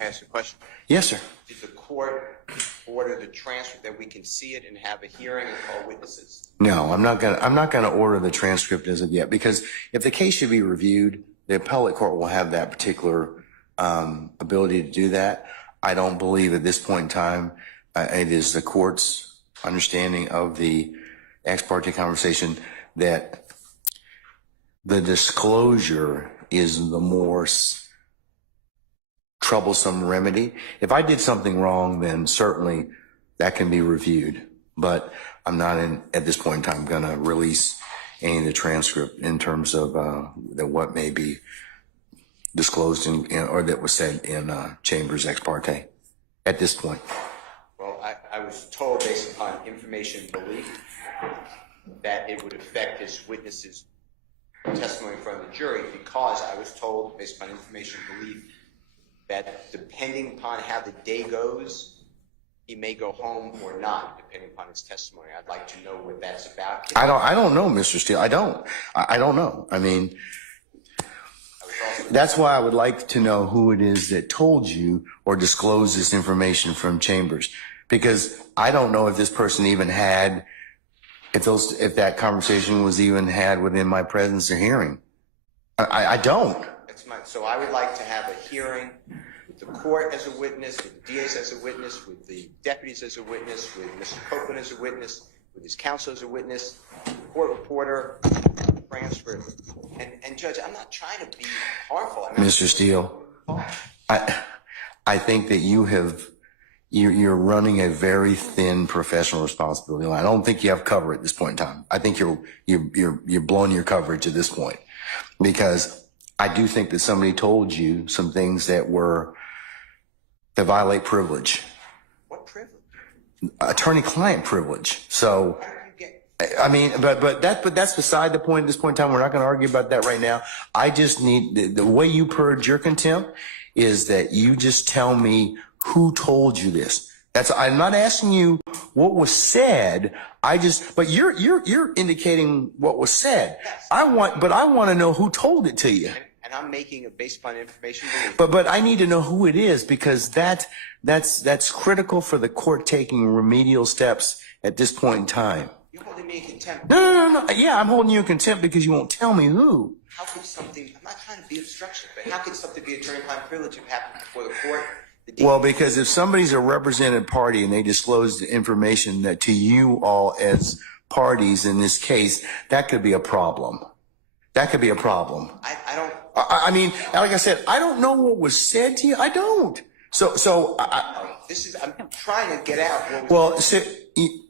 Ask a question. Yes, sir. Did the court order the transcript that we can see it and have a hearing and call witnesses? No, I'm not gonna order the transcript as of yet, because if the case should be reviewed, the appellate court will have that particular ability to do that. I don't believe at this point in time it is the court's understanding of the ex parte conversation that the disclosure is the more troublesome remedy. If I did something wrong, then certainly that can be reviewed. But I'm not at this point in time going to release any of the transcript in terms of what may be disclosed or that was said in Chambers ex parte at this point. Well, I was told based upon information belief that it would affect his witnesses' testimony in front of the jury, because I was told based upon information belief that depending upon how the day goes, he may go home or not, depending upon his testimony. I'd like to know what that's about. I don't know, Mr. Steele. I don't know. I mean, that's why I would like to know who it is that told you or disclosed this information from Chambers, because I don't know if this person even had, if that conversation was even had within my presence or hearing. I don't. So I would like to have a hearing with the court as a witness, with the DAs as a witness, with the deputies as a witness, with Mr. Copeland as a witness, with his counsel as a witness, court reporter, transcript. And Judge, I'm not trying to be harmful. Mr. Steele, I think that you're running a very thin professional responsibility line. I don't think you have cover at this point in time. I think you're blowing your coverage at this point, because I do think that somebody told you some things that violate privilege. What privilege? Attorney-client privilege. So, I mean, but that's beside the point at this point in time. We're not going to argue about that right now. I just need, the way you purge your contempt is that you just tell me who told you this. I'm not asking you what was said. But you're indicating what was said. I want to know who told it to you. And I'm making it based upon information. But I need to know who it is, because that's critical for the court taking remedial steps at this point in time. You're holding me in contempt. No. Yeah, I'm holding you in contempt because you won't tell me who. How could something, I'm not trying to be obstruction, but how could something be attorney-client privilege if it happened before the court? Well, because if somebody's a represented party and they disclose the information that to you all as parties in this case, that could be a problem. That could be a problem. I don't. I mean, like I said, I don't know what was said to you. I don't. I'm trying to get out.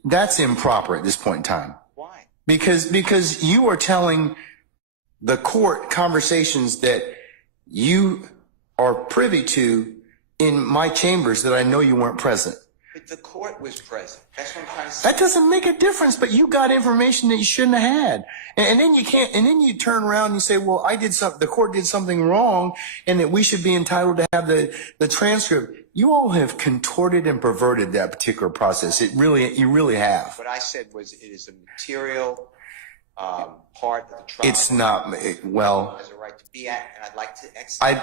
That's improper at this point in time. Why? Because you are telling the court conversations that you are privy to in my chambers that I know you weren't present. But the court was present. That's what I'm trying to say. That doesn't make a difference, but you got information that you shouldn't have had. And then you turn around and you say, well, the court did something wrong and that we should be entitled to have the transcript. You all have contorted and perverted that particular process. You really have. What I said was it is a material part of the trial. It's not, well. Has a right to be at, and I'd like to exercise.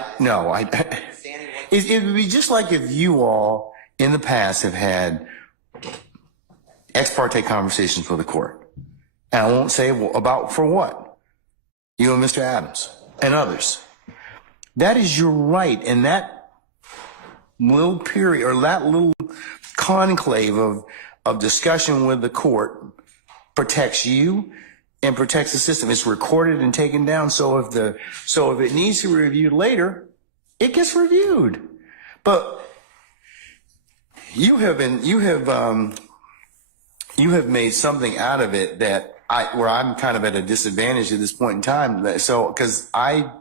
It would be just like if you all in the past have had ex parte conversations with the court. And I won't say for what? You and Mr. Adams. and others. That is your right, and that little period or that little conclave of discussion with the court protects you and protects the system. It's recorded and taken down. So if it needs to be reviewed later, it gets reviewed. But you have made something out of it that where I'm kind of at a disadvantage at this point in time. So, because I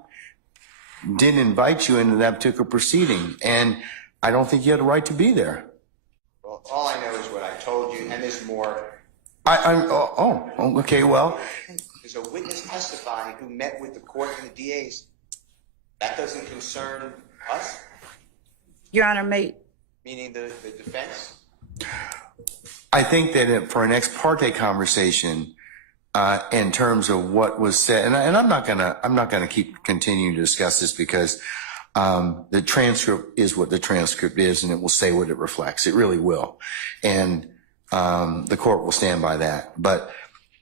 didn't invite you into that particular proceeding, and I don't think you had a right to be there. Well, all I know is what I told you, and there's more. Okay, well. There's a witness testifying who met with the court and the DAs. That doesn't concern us? Your Honor, Meaning the defense? I think that for an ex parte conversation, in terms of what was said, and I'm not gonna keep continuing to discuss this because the transcript is what the transcript is, and it will say what it reflects. It really will, and the court will stand by that. But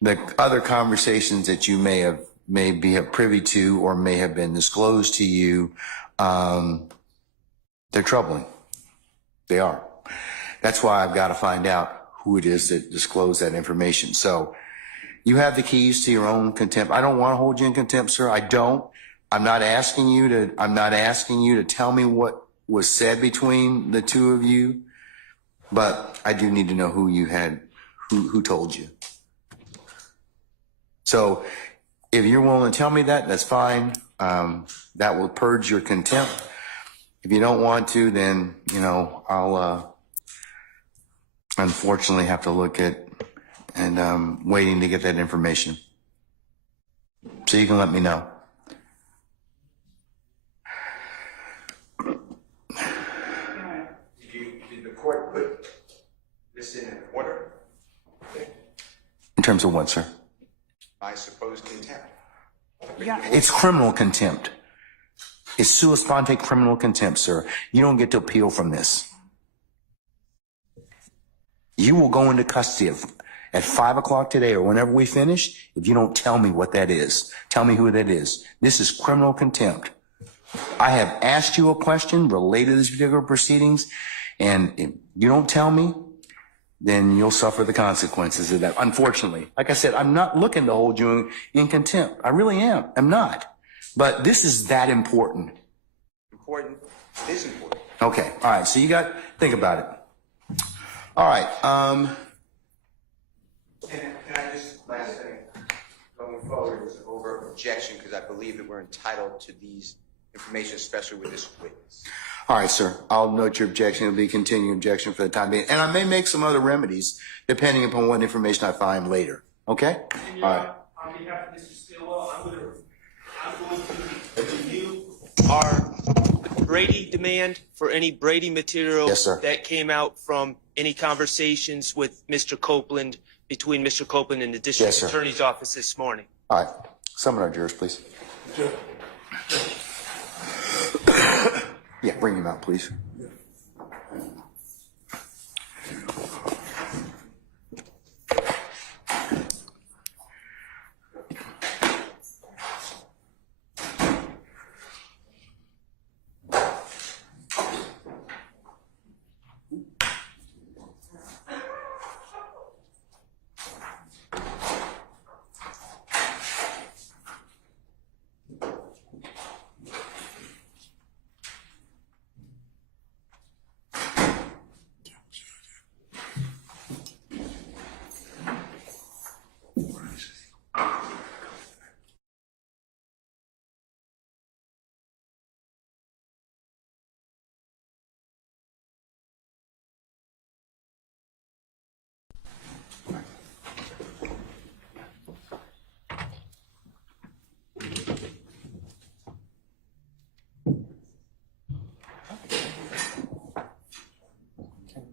the other conversations that you may be privy to or may have been disclosed to you, they're troubling. They are. That's why I've got to find out who it is that disclosed that information. So you have the keys to your own contempt. I don't want to hold you in contempt, sir. I don't. I'm not asking you to tell me what was said between the two of you, but I do need to know who told you. So if you're willing to tell me that, that's fine. That will purge your contempt. If you don't want to, then, I'll, unfortunately have to look at and waiting to get that information. So you can let me know. Did the court put this in an order? In terms of what, sir? I suppose contempt. It's criminal contempt. It's sua sponte criminal contempt, sir. You don't get to appeal from this. You will go into custody at 5 o'clock today or whenever we finish if you don't tell me what that is. Tell me who that is. This is criminal contempt. I have asked you a question related to these particular proceedings, and if you don't tell me, then you'll suffer the consequences of that. Unfortunately, like I said, I'm not looking to hold you in contempt. I really am. I'm not. But this is that important. Important? It is important. Okay. All right. So think about it. All right. Can I just, last thing, going forward, is over objection, because I believe that we're entitled to these information, especially with this witness. All right, sir. I'll note your objection. It'll be a continuing objection for the time being. And I may make some other remedies depending upon what information I find later. Okay? And All right. on behalf of Mr. Steele, I'm going to review Our Brady demand for any Brady material Yes, sir. that came out from any conversations with Mr. Copeland, between Mr. Copeland and the District Yes, sir. Attorney's Office this morning. All right. Summon our jurors, please. Yeah, bring him out, please.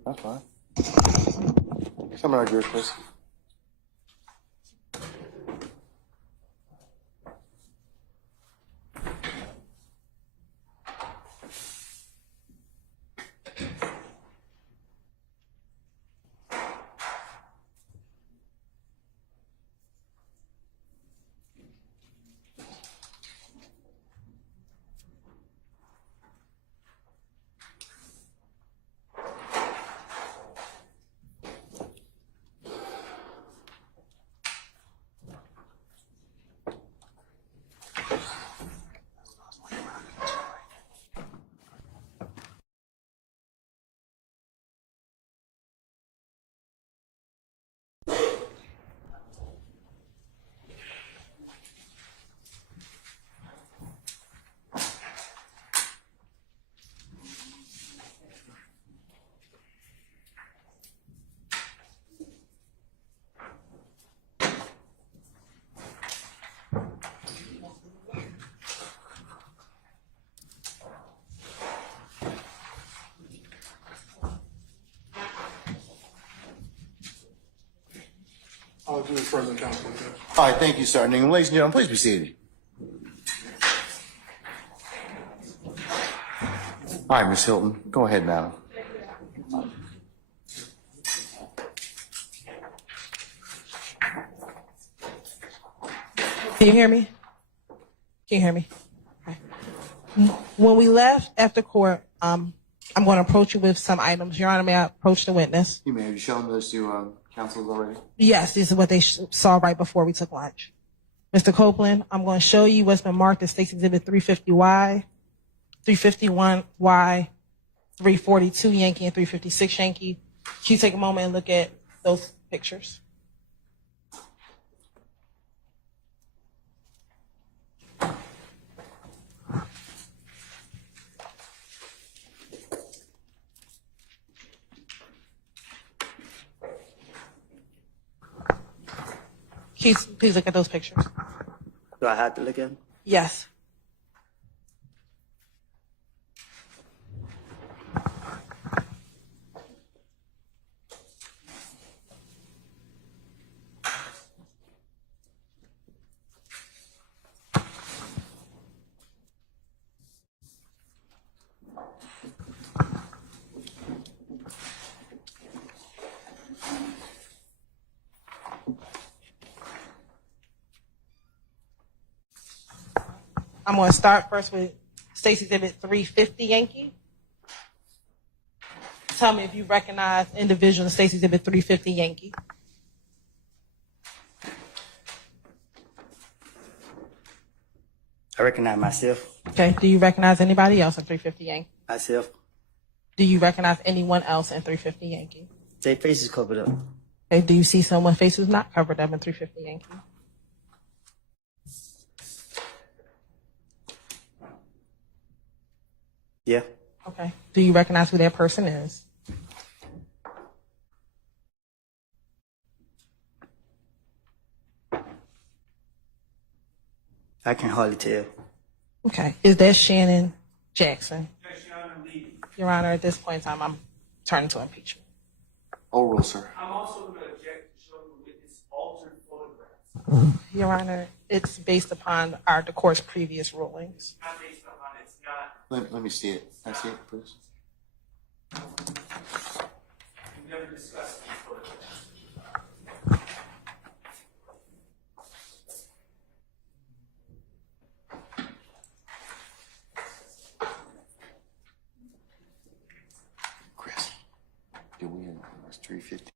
That's fine. Summon our jurors, please. President Council. All right, thank you, sir. And ladies and gentlemen, please be seated. All right, Ms. Hilton, go ahead, madam. Can you hear me? Can you hear me? Okay. When we left after court, I'm going to approach you with some items. Your Honor, may I approach the witness? You may have shown those to counsels already. Yes, this is what they saw right before we took lunch. Mr. Copeland, I'm going to show you what's been marked as State's Exhibit 350Y, 351Y, 342 Yankee, and 356 Yankee. Can you take a moment and look at those pictures? Please look at those pictures. Do I have to look at them? Yes. I'm going to start first with State's Exhibit 350 Yankee. Tell me if you recognize individual in State's Exhibit 350 Yankee. I recognize myself. Okay. Do you recognize anybody else in 350 Yankee? Myself. Do you recognize anyone else in 350 Yankee? Their face is covered up. Okay. Do you see someone's face who's not covered up in 350 Yankee? Yeah. Okay. Do you recognize who that person is? I can hardly tell. Okay. Is that Shannon Jackson? Your Honor, at this point in time, I'm turning to impeachment. Oral, sir. I'm also going to object to showing the witness altered photographs. Your Honor, it's based upon the court's previous rulings. Not based upon it. It's not. Let me see it. Can I see it, please? We've never discussed these photographs. Chris, do we have 350?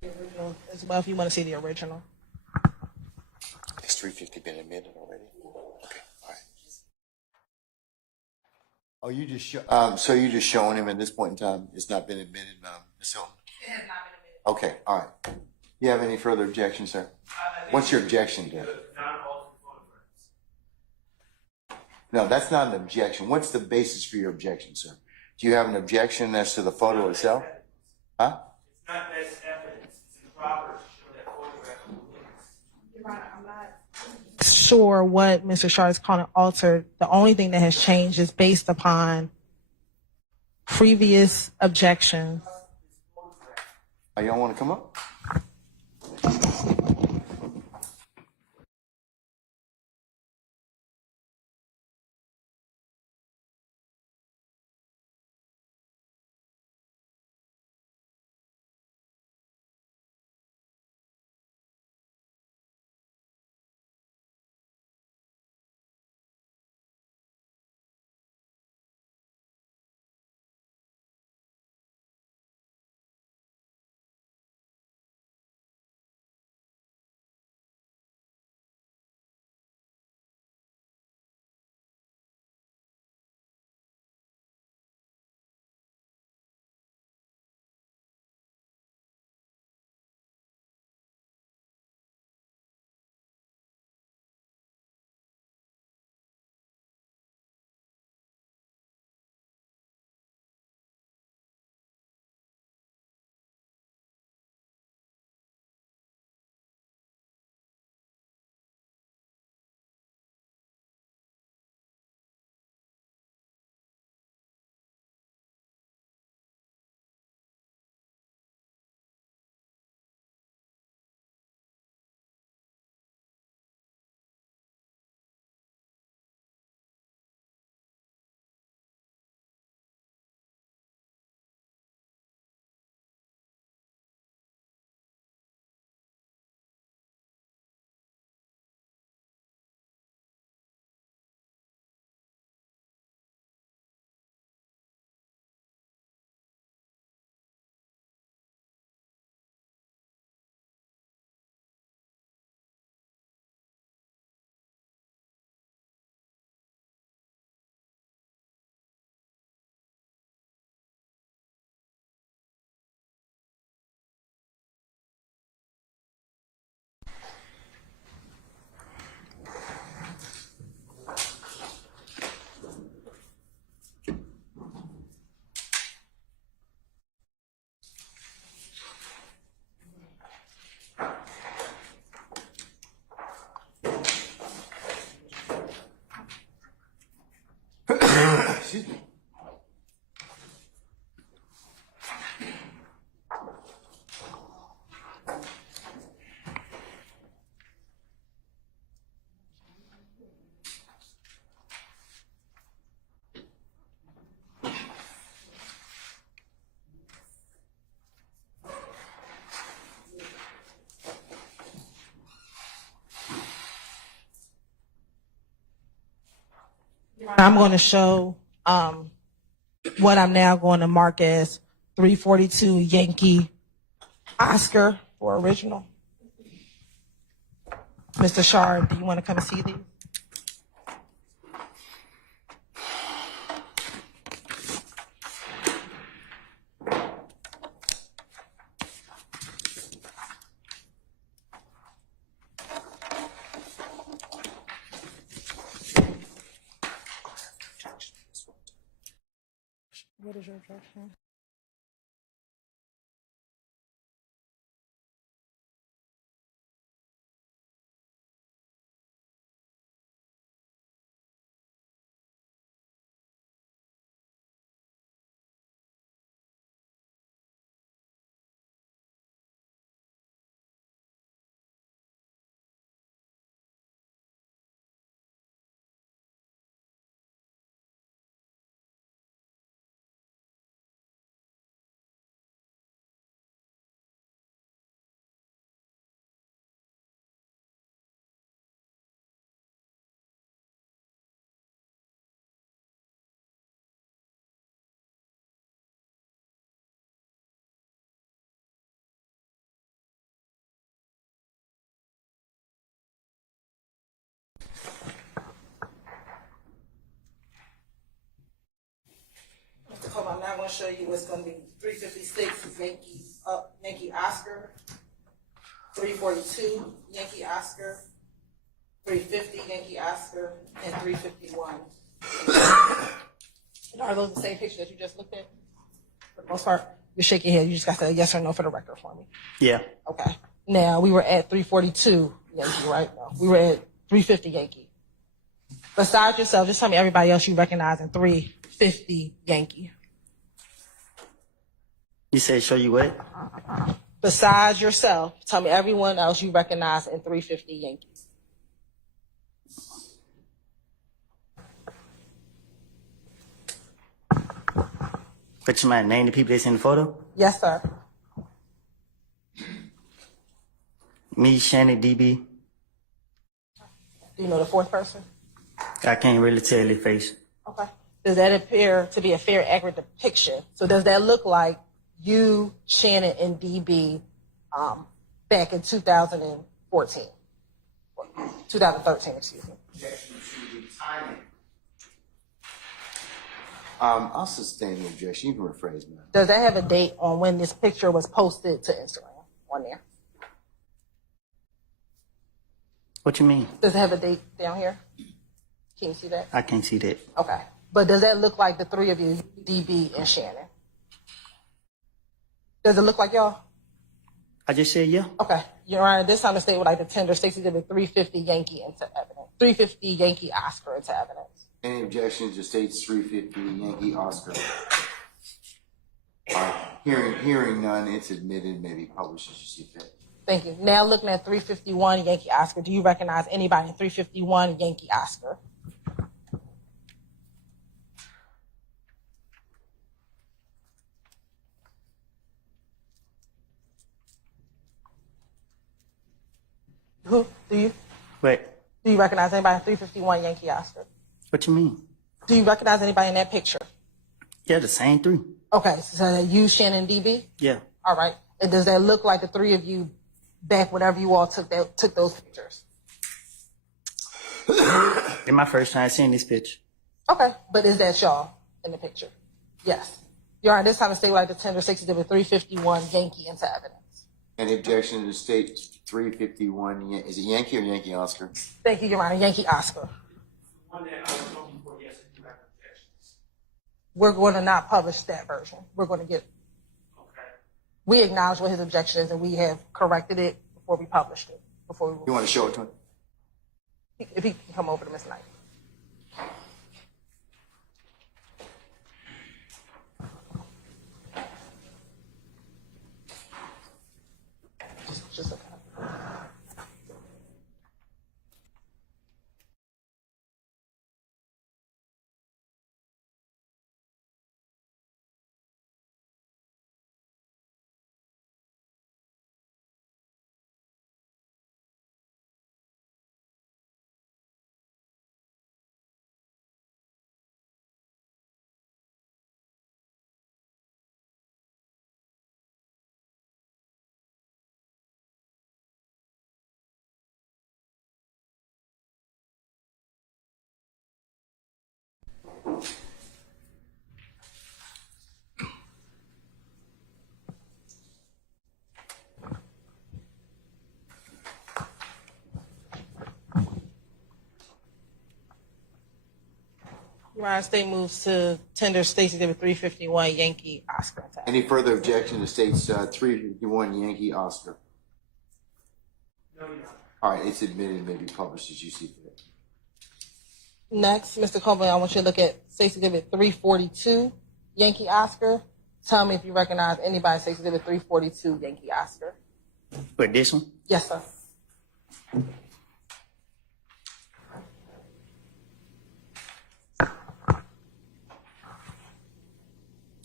The original as well, if you want to see the original. Has 350 been admitted already? Okay, all right. Oh, you just so you're just showing him at this point in time it's not been admitted, Ms. Hilton? It has not been admitted. Okay, all right. You have any further objections, sir? What's your objection to? Non-altered photographs. No, that's not an objection. What's the basis for your objection, sir? Do you have an objection as to the photo itself? Huh? It's not as evidence. It's improper to show that photograph of the witness. Your Honor, I'm not sure what Mr. Shard is calling altered. The only thing that has changed is based upon previous objections. Oh, y'all want to come up? Excuse me. I'm going to show what I'm now going to mark as 342 Yankee Oscar for original. Mr. Sharp, do you want to come and see these? What is your objection? Mr. Cole, I'm now going to show you what's going to be 356 Yankee Oscar, 342 Yankee Oscar, 350 Yankee Oscar, and 351. Are those the same pictures that you just looked at? For the most part, you're shaking your head. You just got to say yes or no for the record for me. Yeah. Okay. Now, we were at 342 Yankee, right? No, we were at 350 Yankee. Besides yourself, just tell me everybody else you recognize in 350 Yankee. You said show you what? Besides yourself, tell me everyone else you recognize in 350 Yankees. But you might name the people that's in the photo? Yes, sir. Me, Shannon, DB. Do you know the fourth person? I can't really tell their face. Okay. Does that appear to be a fair, accurate depiction? So does that look like you, Shannon, and DB back in 2014? 2013, excuse me. Objection to the timing. I'll sustain the objection. You can rephrase, man. Does that have a date on when this picture was posted to Instagram on there? What you mean? Does it have a date down here? Can you see that? I can't see that. Okay. But does that look like the three of you, DB and Shannon? Does it look like y'all? I just said yeah. Okay. Your Honor, this time the state would like to tender Stacey Exhibit 350 Yankee into evidence. 350 Yankee Oscar into evidence. Any objections to states 350 Yankee Oscar? Hearing none, it's admitted, maybe published as you see fit. Thank you. Now looking at 351 Yankee Oscar, do you recognize anybody in 351 Yankee Oscar? Who? Do you? Wait, Do you recognize anybody in 351 Yankee Oscar? what you mean? Do you recognize anybody in that picture? Yeah, the same three. Okay, so that you, Shannon, DB? Yeah. All right. And does that look like the three of you back whenever you all took those pictures? It's my first time seeing this picture. Okay, but is that y'all in the picture? Yes. Your Honor, this time the state would like to tender 351 Yankee into evidence. Any objection to state 351? Is it Yankee or Yankee Oscar? Thank you, Your Honor. Yankee Oscar. One that I was looking for, yes, if you have objections. We're going to not publish that version. We're going to get. Okay. We acknowledge what his objection is, and we have corrected it before we published it. You want to show it to him? If he can come over to Ms. Knight. United States moves to tender States Exhibit 351 Yankee Oscar attack. Any further objection to States 351 Yankee Oscar? No, Your Honor. All right, it's admitted and may be published as you see fit. Next, Mr. Copeland, I want you to look at States Exhibit 342 Yankee Oscar. Tell me if you recognize anybody in States Exhibit 342 Yankee Oscar. But this one? Yes, sir.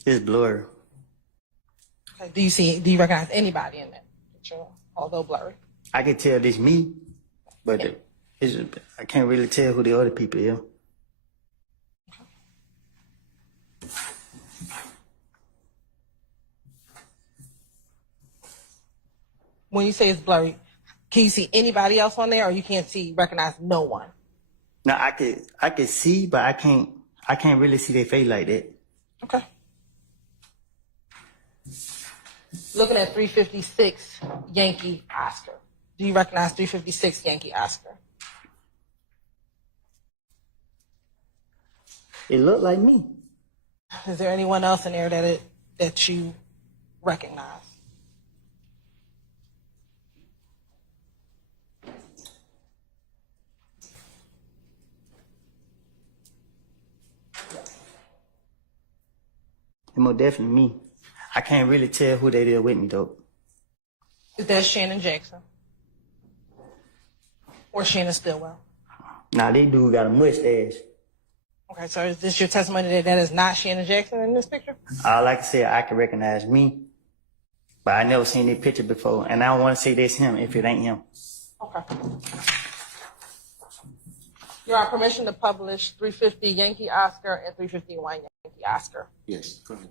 It's blurry. Okay. Do you recognize anybody in that picture, although blurry? I can tell this me, but I can't really tell who the other people is. When you say it's blurry, can you see anybody else on there, or you can't recognize no one? Now I could see, but I can't really see their face like that. Okay. Looking at 356 Yankee Oscar. Do you recognize 356 Yankee Oscar? It looked like me. Is there anyone else in there that you recognize? It's most definitely me. I can't really tell who they is with me though. Is that Shannon Jackson? Or Shannon Stillwell? Nah, they dude got a mustache. Okay, so is this your testimony that is not Shannon Jackson in this picture? All I can say, I can recognize me, but I never seen their picture before, and I don't want to say that's him if it ain't him. Okay. You have permission to publish 350 Yankee Oscar and 351 Yankee Oscar. Yes, go ahead.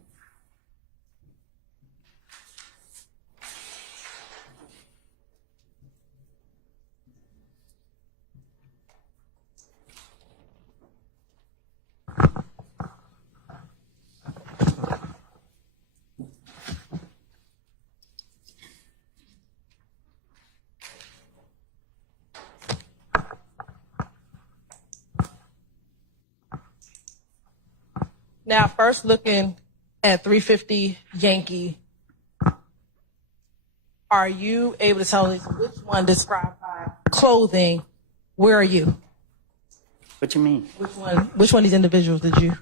Now, first looking at 350 Yankee, are you able to tell us which one described by clothing? Where are you? What you mean? Which one of these individuals did you?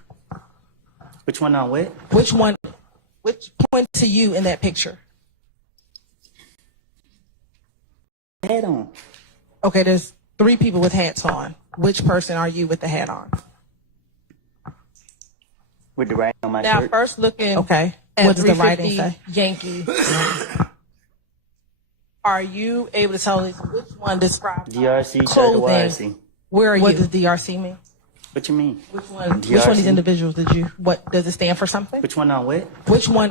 Which one on what? Which point to you in that picture? Head on. Okay, there's 3 people with hats on. Which person are you with the hat on? With the writing on my Now, shirt. first looking at what does the writing say? Yankee. Are you able to tell us which one describes DRC, clothing? YRC. Where are you? What does DRC mean? What you mean? Which one of these individuals did you? What does it stand for? Something? Which one on what? Which one?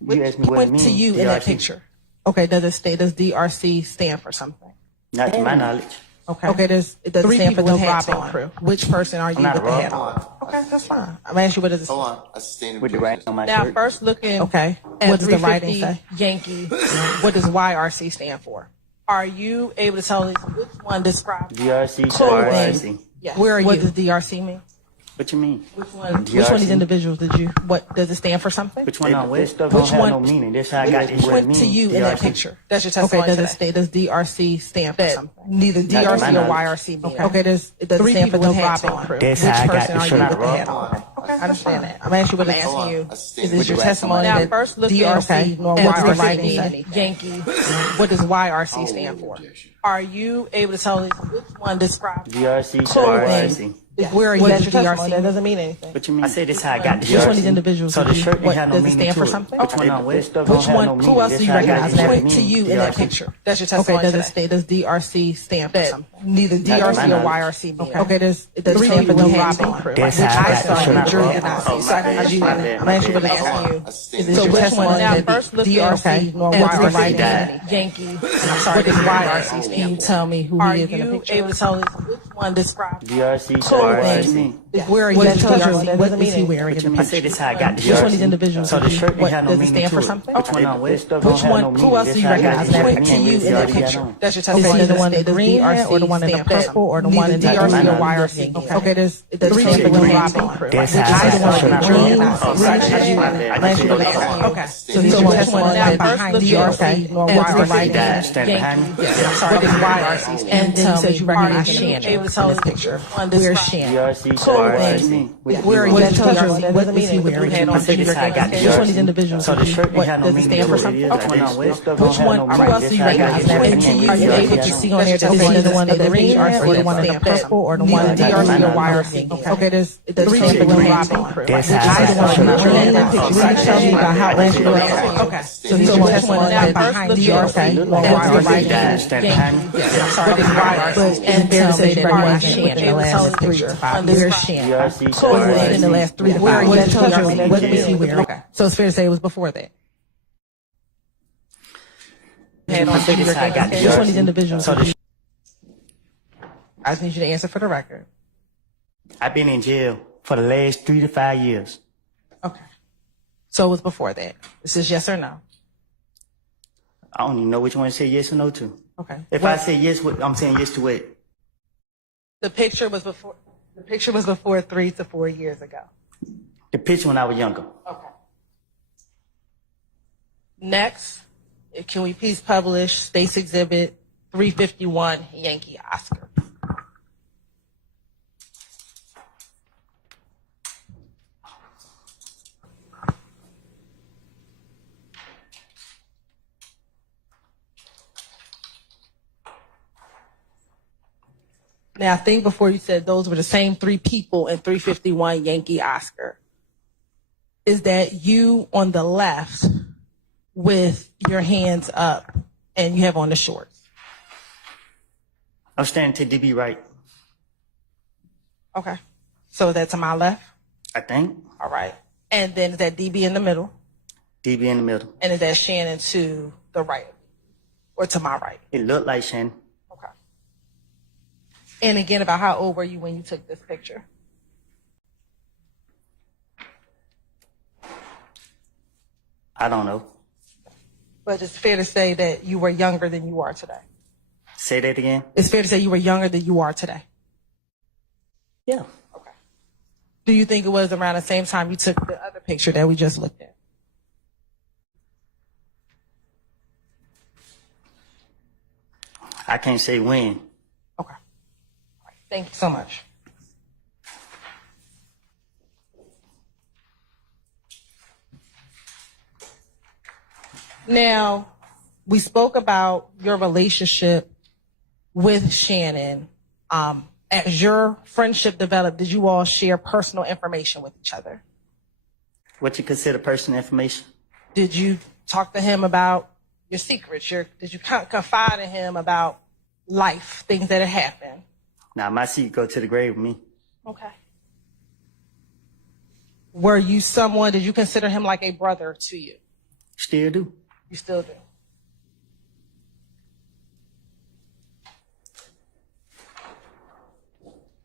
You asked me what it Point to means. you in that DRC. picture. Okay, does DRC stand for something? Not to my knowledge. Okay. Okay, it does 3 stand for the robbing crew. Which person are you not with a the robber. hat on? Okay, that's fine. I'm asking you what does it Hold on. I sustained With the writing on my Now, shirt. first looking at what does the writing say? Yankee. What does YRC stand for? Are you able to tell us which one describes DRC, clothing? YRC. Yes. Where are you? What does DRC mean? What you mean? Which one of these individuals did you? What does it stand for? Something? Which one on what? This stuff Which don't have one- no meaning. That's how I got this word Point meaning. to you in that DRC. picture. That's your testimony. Okay, does DRC stand for something? Neither to DRC my or knowledge. YRC mean. Okay, does it 3 stand for the robbing crew? That's Which how I got person the are you shirt. with the hat on? Okay, I understand that. I'm asking you what I'm Hold asking on. you. I Is sustained this with your the testimony writing on my that shirt. first looking DRC nor YRC say? Yankee. What does YRC stand for? objection. Are you able to tell us which one describes DRC, clothing? YRC. Where are you at your DRC? That doesn't mean anything. What you mean? I said this how I got the Which DRC. one of these individuals So did the you- shirt didn't what have no does it meaning stand to for it. something? Which one on what? This stuff don't Which have one? no meaning. Who else That's do you how I got recognize? this word Point meaning. to you in that DRC. picture. That's your testimony. Okay, does DRC stand for something? Neither DRC or YRC mean. Okay, there's 3 people with robbing crew. That's Which how I I got the saw shirt. and the jury did not see. So I can ask you. I'm asking you what I'm asking you. I Is sustained this with your the testimony that first look DRC nor YRC died. Yankee? And I'm sorry, what does YRC stand for? Can you tell me who he is in the picture? Are you able to tell us which one describes DRC, clothing? YRC. Wearing What yet to does DRC, that what mean? is he wearing in the I picture? said this how I got the Which shirt. one of these individuals? So the shirt didn't what, have no does it meaning stand to for it. something? Which one I'm with? Which one? Who else do you recognize in that picture? To you in that picture? That's your testimony. The one in the green hat, or the one in the purple, or the one in DRC or YRC? Okay, there's three people in Robin crew. That's Which how is the one I in the got green? it. Okay, so these ones that behind DRC nor YRC. Stand behind me. What is YRC? And then you said you recognize Shannon in this picture. Where's Shannon? Wearing yet to DRC, what is he wearing? I said this how I got the Which one of these shirt. individuals? So the shirt didn't have no Does it meaning stand for to something? it. Which one I'm with? Which one? Who else do you recognize in that picture? Are you able to see on there that is he the one in the green or the one in the purple or the one in DRC or YRC? Okay, there's three people in Robin crew. That's Which how is the one in the green picture? Will you tell me about how last year? Okay, so these are the one that behind DRC or YRC. Stand behind me. I'm sorry, this is YRC. And fair to say that everyone's Shannon in the last 3 to 5 years. Shannon. So it was in the last 3 to 5 years. What is he wearing? Okay, so it's fair to say it was before that. I said this how I got the Which one of these shirt. individuals? So the I just need you to answer for the record. I've been in jail for the last 3 to 5 years. Okay. So it was before that. This is yes or no. I don't even know which one to say yes or no to. Okay. If I say yes, I'm saying yes to it. The picture was before. The picture was before 3 to 4 years ago. The picture when I was younger. Okay. Next, can we please publish State's Exhibit 351 Yankee Oscar? Now, I think before you said those were the same 3 people in 351 Yankee Oscar. Is that you on the left with your hands up and you have on the shorts? I'm standing to DB right, Okay. So that's to my left? I think. All right. And then is that DB in the middle? DB in the middle. And is that Shannon to the right? Or to my right? It looked like Shannon. Okay. And again, about how old were you when you took this picture? I don't know. But it's fair to say that you were younger than you are today. Say that again. It's fair to say you were younger than you are today. Yeah. Okay. Do you think it was around the same time you took the other picture that we just looked at? I can't say when. Okay. All right. Thank you so much. Now, we spoke about your relationship with Shannon. As your friendship developed, did you all share personal information with each other? What you consider personal information? Did you talk to him about your secrets? Did you confide in him about life, things that had happened? Now, my seat go to the grave with me. Okay. Were you someone, did you consider him like a brother to you? Still do. You still do.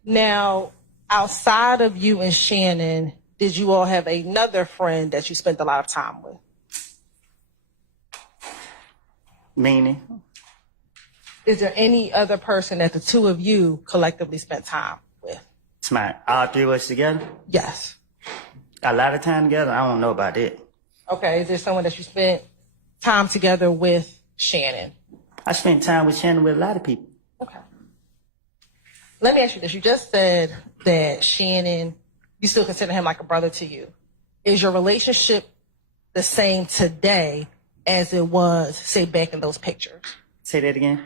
Now, outside of you and Shannon, did you all have another friend that you spent a lot of time with? Meaning? Is there any other person that the two of you collectively spent time with? It's my all 3 of us together. Yes. A lot of time together. I don't know about that. Okay. Is there someone that you spent time together with Shannon? I spent time with Shannon with a lot of people. Okay. Let me ask you this. You just said that Shannon, you still consider him like a brother to you. Is your relationship the same today as it was, say, back in those pictures? Say that again.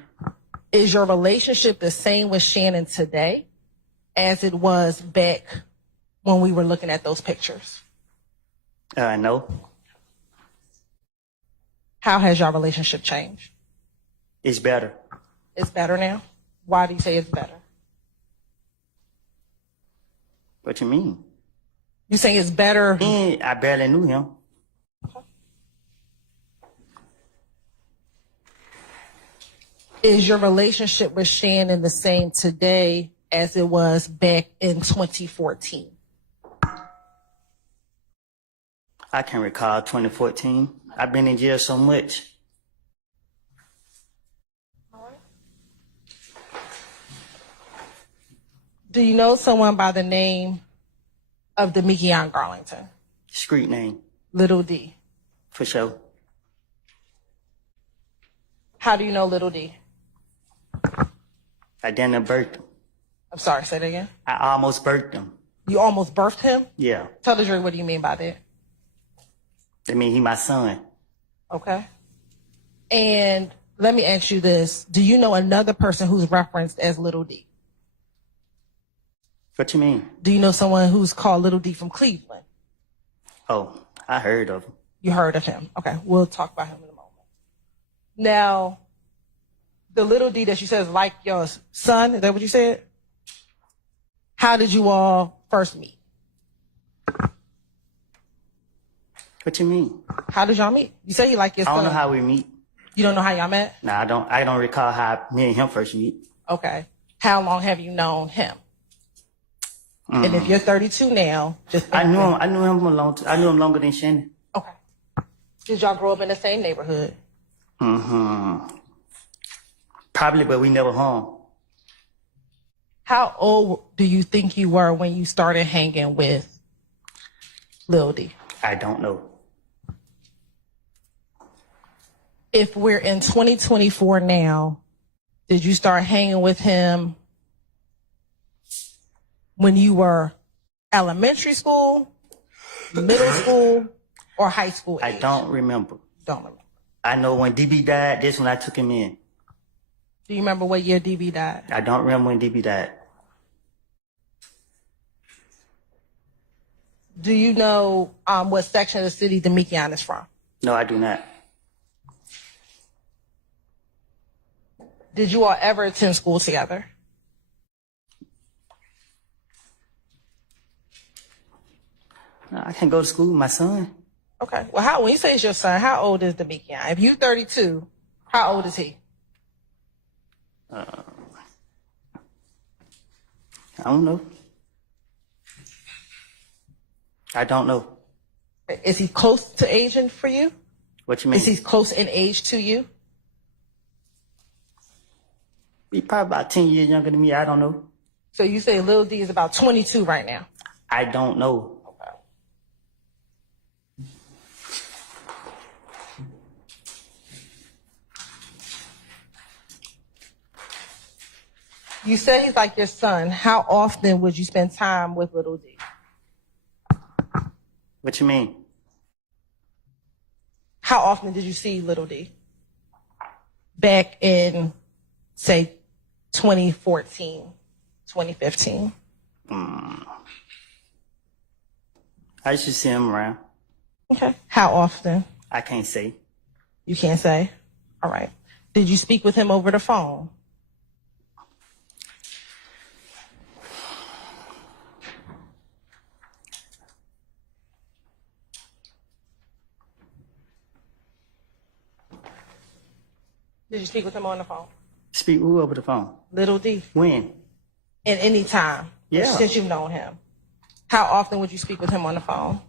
Is your relationship the same with Shannon today as it was back when we were looking at those pictures? No. How has your relationship changed? It's better. It's better now? Why do you say it's better? What you mean? You saying it's better? I barely knew him. Is your relationship with Shannon the same today as it was back in 2014? I can recall 2014. I've been in jail so much. Do you know someone by the name of Demikion Garlington? Street name, Little D. for sure. How do you know Little D? I didn't birth him. I'm sorry, say that again. I almost birthed him. You almost birthed him? Yeah. Tell the jury, what do you mean by that? I mean, he my son. Okay. And let me ask you this. Do you know another person who's referenced as Little D? What you mean? Do you know someone who's called Little D from Cleveland? Oh, I heard of him. You heard of him. Okay, we'll talk about him in a moment. Now, the Little D that you said is like your son, is that what you said? How did you all first meet? What you mean? How did y'all meet? You say he like your son. I don't know how we meet. You don't know how y'all met? No, I don't recall how me and him first meet. Okay. How long have you known him? And if you're 32 now, just I knew him a long time. I knew him longer than Shannon. Okay. Did y'all grow up in the same neighborhood? Probably, but we never hung. How old do you think you were when you started hanging with Lil D? I don't know. If we're in 2024 now, did you start hanging with him when you were elementary school, middle school, or high school age? I don't remember. Don't remember. I know when DB died, this when I took him in. Do you remember what year DB died? I don't remember when DB died. Do you know what section of the city Demikion is from? No, I do not. Did you all ever attend school together? No, I can't go to school with my son. Okay. Well, when you say it's your son, how old is Demikion? If you're 32, how old is he? I don't know. I don't know. Is he close to aging for you? What you mean? Is he close in age to you? He probably about 10 years younger than me. I don't know. So you say Lil D is about 22 right now? I don't know. You say he's like your son. How often would you spend time with Little D? What you mean? How often did you see Little D? Back in, say, 2014, 2015? I used to see him around. Okay. How often? I can't say. You can't say? All right. Did you speak with him over the phone? Did you speak with him on the phone? Speak who over the phone? Little D. When? At any time? Yeah. Since you've known him. How often would you speak with him on the phone?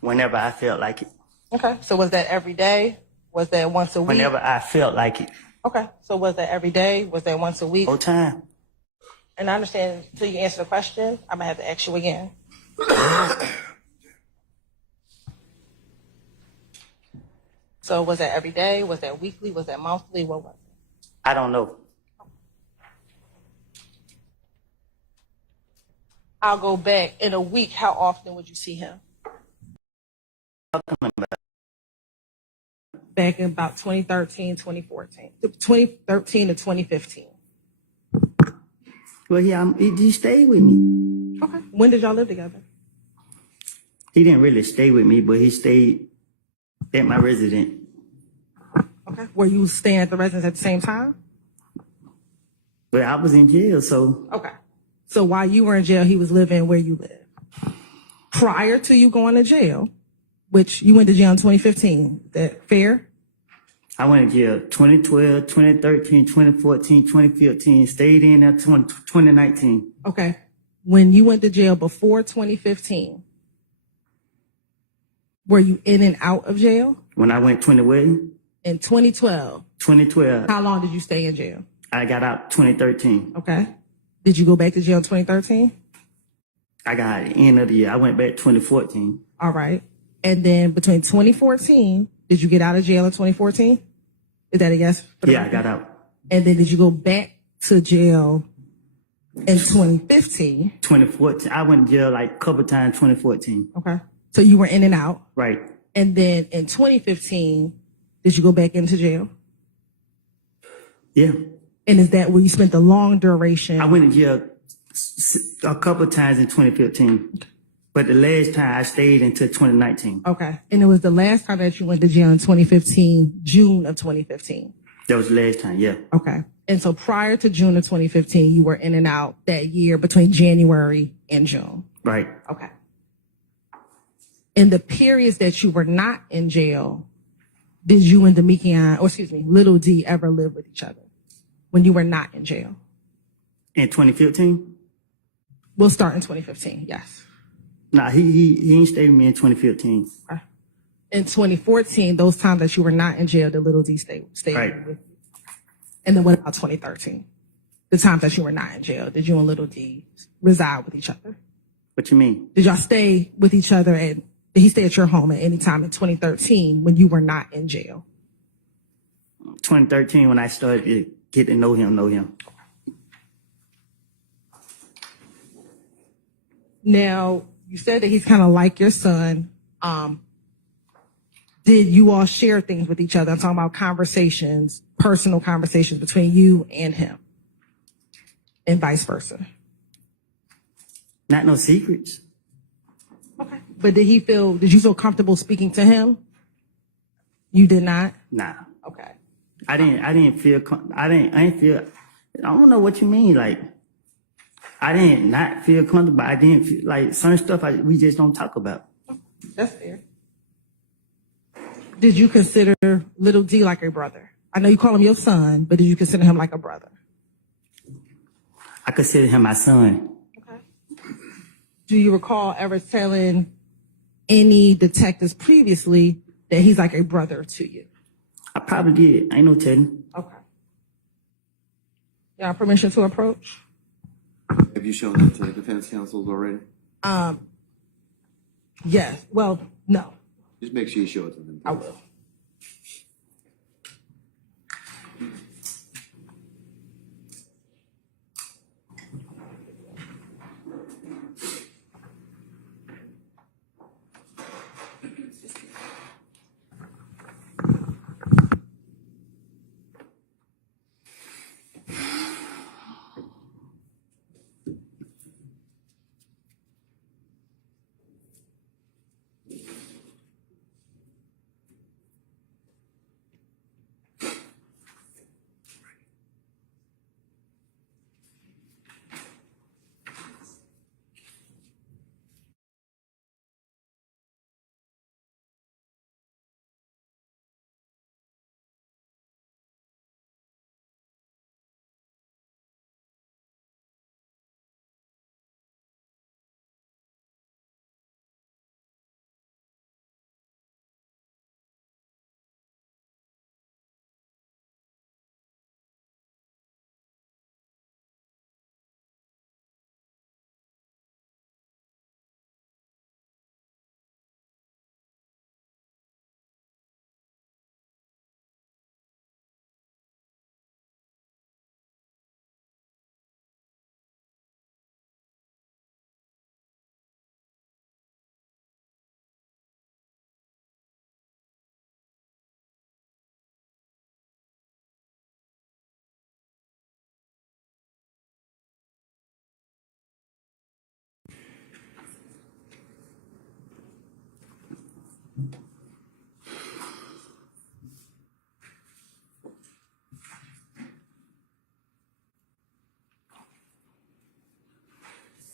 Whenever I felt like it. Okay. So was that every day? Was that once a week? Whenever I felt like it. Okay. So was that every day? Was that once a week? Whole time. And I understand until you answer the question, I'm going to have to ask you again. So was that every day? Was that weekly? Was that monthly? What was it? I don't know. I'll go back. In a week, how often would you see him? Back in about 2013, 2014. 2013 to 2015. Well, he stayed with me. Okay. When did y'all live together? He didn't really stay with me, but he stayed at my residence. Okay. Were you staying at the residence at the same time? But I was in jail, so. Okay. So while you were in jail, he was living where you live. Prior to you going to jail, which you went to jail in 2015, is that fair? I went to jail 2012, 2013, 2014, 2015, stayed in there 2019. Okay. When you went to jail before 2015, were you in and out of jail? When I went 20 what? In 2012, 2012, how long did you stay in jail? I got out 2013. Okay. Did you go back to jail in 2013? I got at the end of the year. I went back 2014. All right. And then between 2014, did you get out of jail in 2014? Is that a yes? Yeah, I got out. And then did you go back to jail in 2015? 2014. I went to jail like a couple times 2014. Okay. So you were in and out. Right. And then in 2015, did you go back into jail? Yeah. And is that where you spent the long duration? I went to jail a couple times in 2015. But the last time I stayed until 2019. Okay. And it was the last time that you went to jail in 2015, June of 2015. That was the last time, yeah. Okay. And so prior to June of 2015, you were in and out that year between January and June. Right. Okay. In the periods that you were not in jail, did you and Little D ever live with each other when you were not in jail? In 2015? We'll start in 2015, yes. Nah, he ain't stayed with me in 2015. Okay. In 2014, those times that you were not in jail, the Little D stayed Right. with you. And then what about 2013? The times that you were not in jail, did you and Little D reside with each other? What you mean? Did y'all stay with each other and did he stay at your home at any time in 2013 when you were not in jail? 2013 when I started to get to know him. Now, you said that he's kind of like your son. Did you all share things with each other? I'm talking about conversations, personal conversations between you and him and vice versa. Not no secrets. Okay. But did you feel comfortable speaking to him? You did not? Nah. Okay. I didn't feel, I don't know what you mean. Like, I didn't not feel comfortable. I didn't feel like certain stuff we just don't talk about. That's fair. Did you consider Little D like a brother? I know you call him your son, but did you consider him like a brother? I consider him my son. Okay. Do you recall ever telling any detectives previously that he's like a brother to you? I probably did. Ain't no telling. Okay. Y'all permission to approach? Have you shown that to the defense counsels already? Yes. Well, no. Just make sure you show it to them. I will.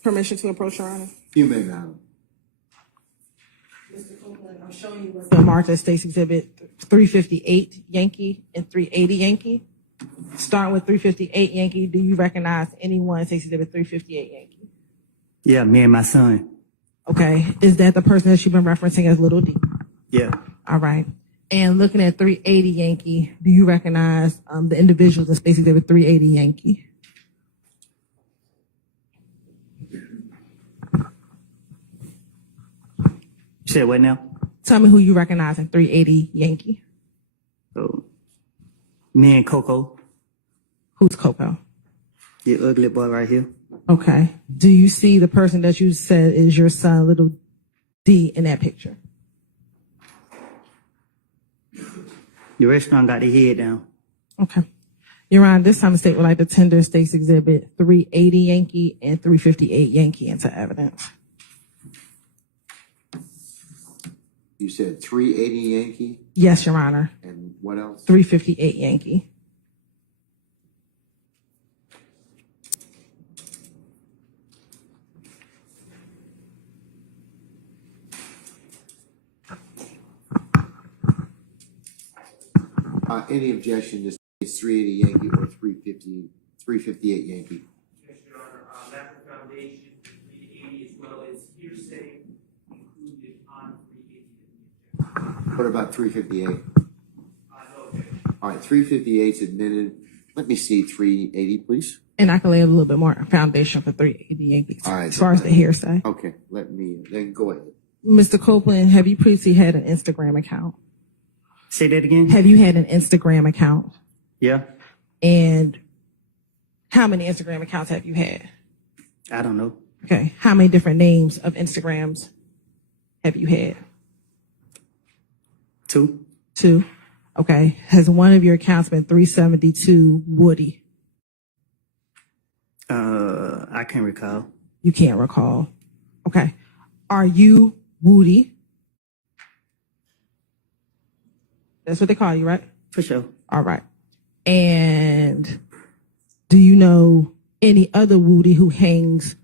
Permission to approach, Your Honor? You may, madam. Mr. Copeland, I'm showing you what's marked as State's Exhibit 358 Yankee and 380 Yankee. Starting with 358 Yankee, do you recognize anyone Stacy Exhibit 358 Yankee? Yeah, me and my son. Okay. Is that the person that you've been referencing as Little D? Yeah. All right. And looking at 380 Yankee, do you recognize the individuals in Stacy Exhibit 380 Yankee? You said what now? Tell me who you recognize in 380 Yankee. So, me and Coco, Who's Coco? the ugly boy right here. Okay. Do you see the person that you said is your son, Little D, in that picture? The restaurant got their head down. Okay. Your Honor, this time the state would like to tender State's Exhibit 380 Yankee and 358 Yankee into evidence. You said 380 Yankee, Yes, Your Honor. and what else? 358 Yankee. Any objection to 380 Yankee or 358 Yankee? Yes, Your Honor. Lateral foundation, 380, as well as hearsay included on 380. What about 358? No objection. All right, 358 is admitted. Let me see 380, please. And I can lay a little bit more foundation for 380 Yankees. All right. As far as the hearsay. Okay, then go ahead. Mr. Copeland, have you previously had an Instagram account? Say that again? Have you had an Instagram account? Yeah. And how many Instagram accounts have you had? I don't know. Okay. How many different names of Instagrams have you had? 2. 2. Okay. Has one of your accounts been 372 Woody? I can't recall. You can't recall. Okay. Are you Woody? That's what they call you, right? For sure. All right. And do you know any other Woody who hangs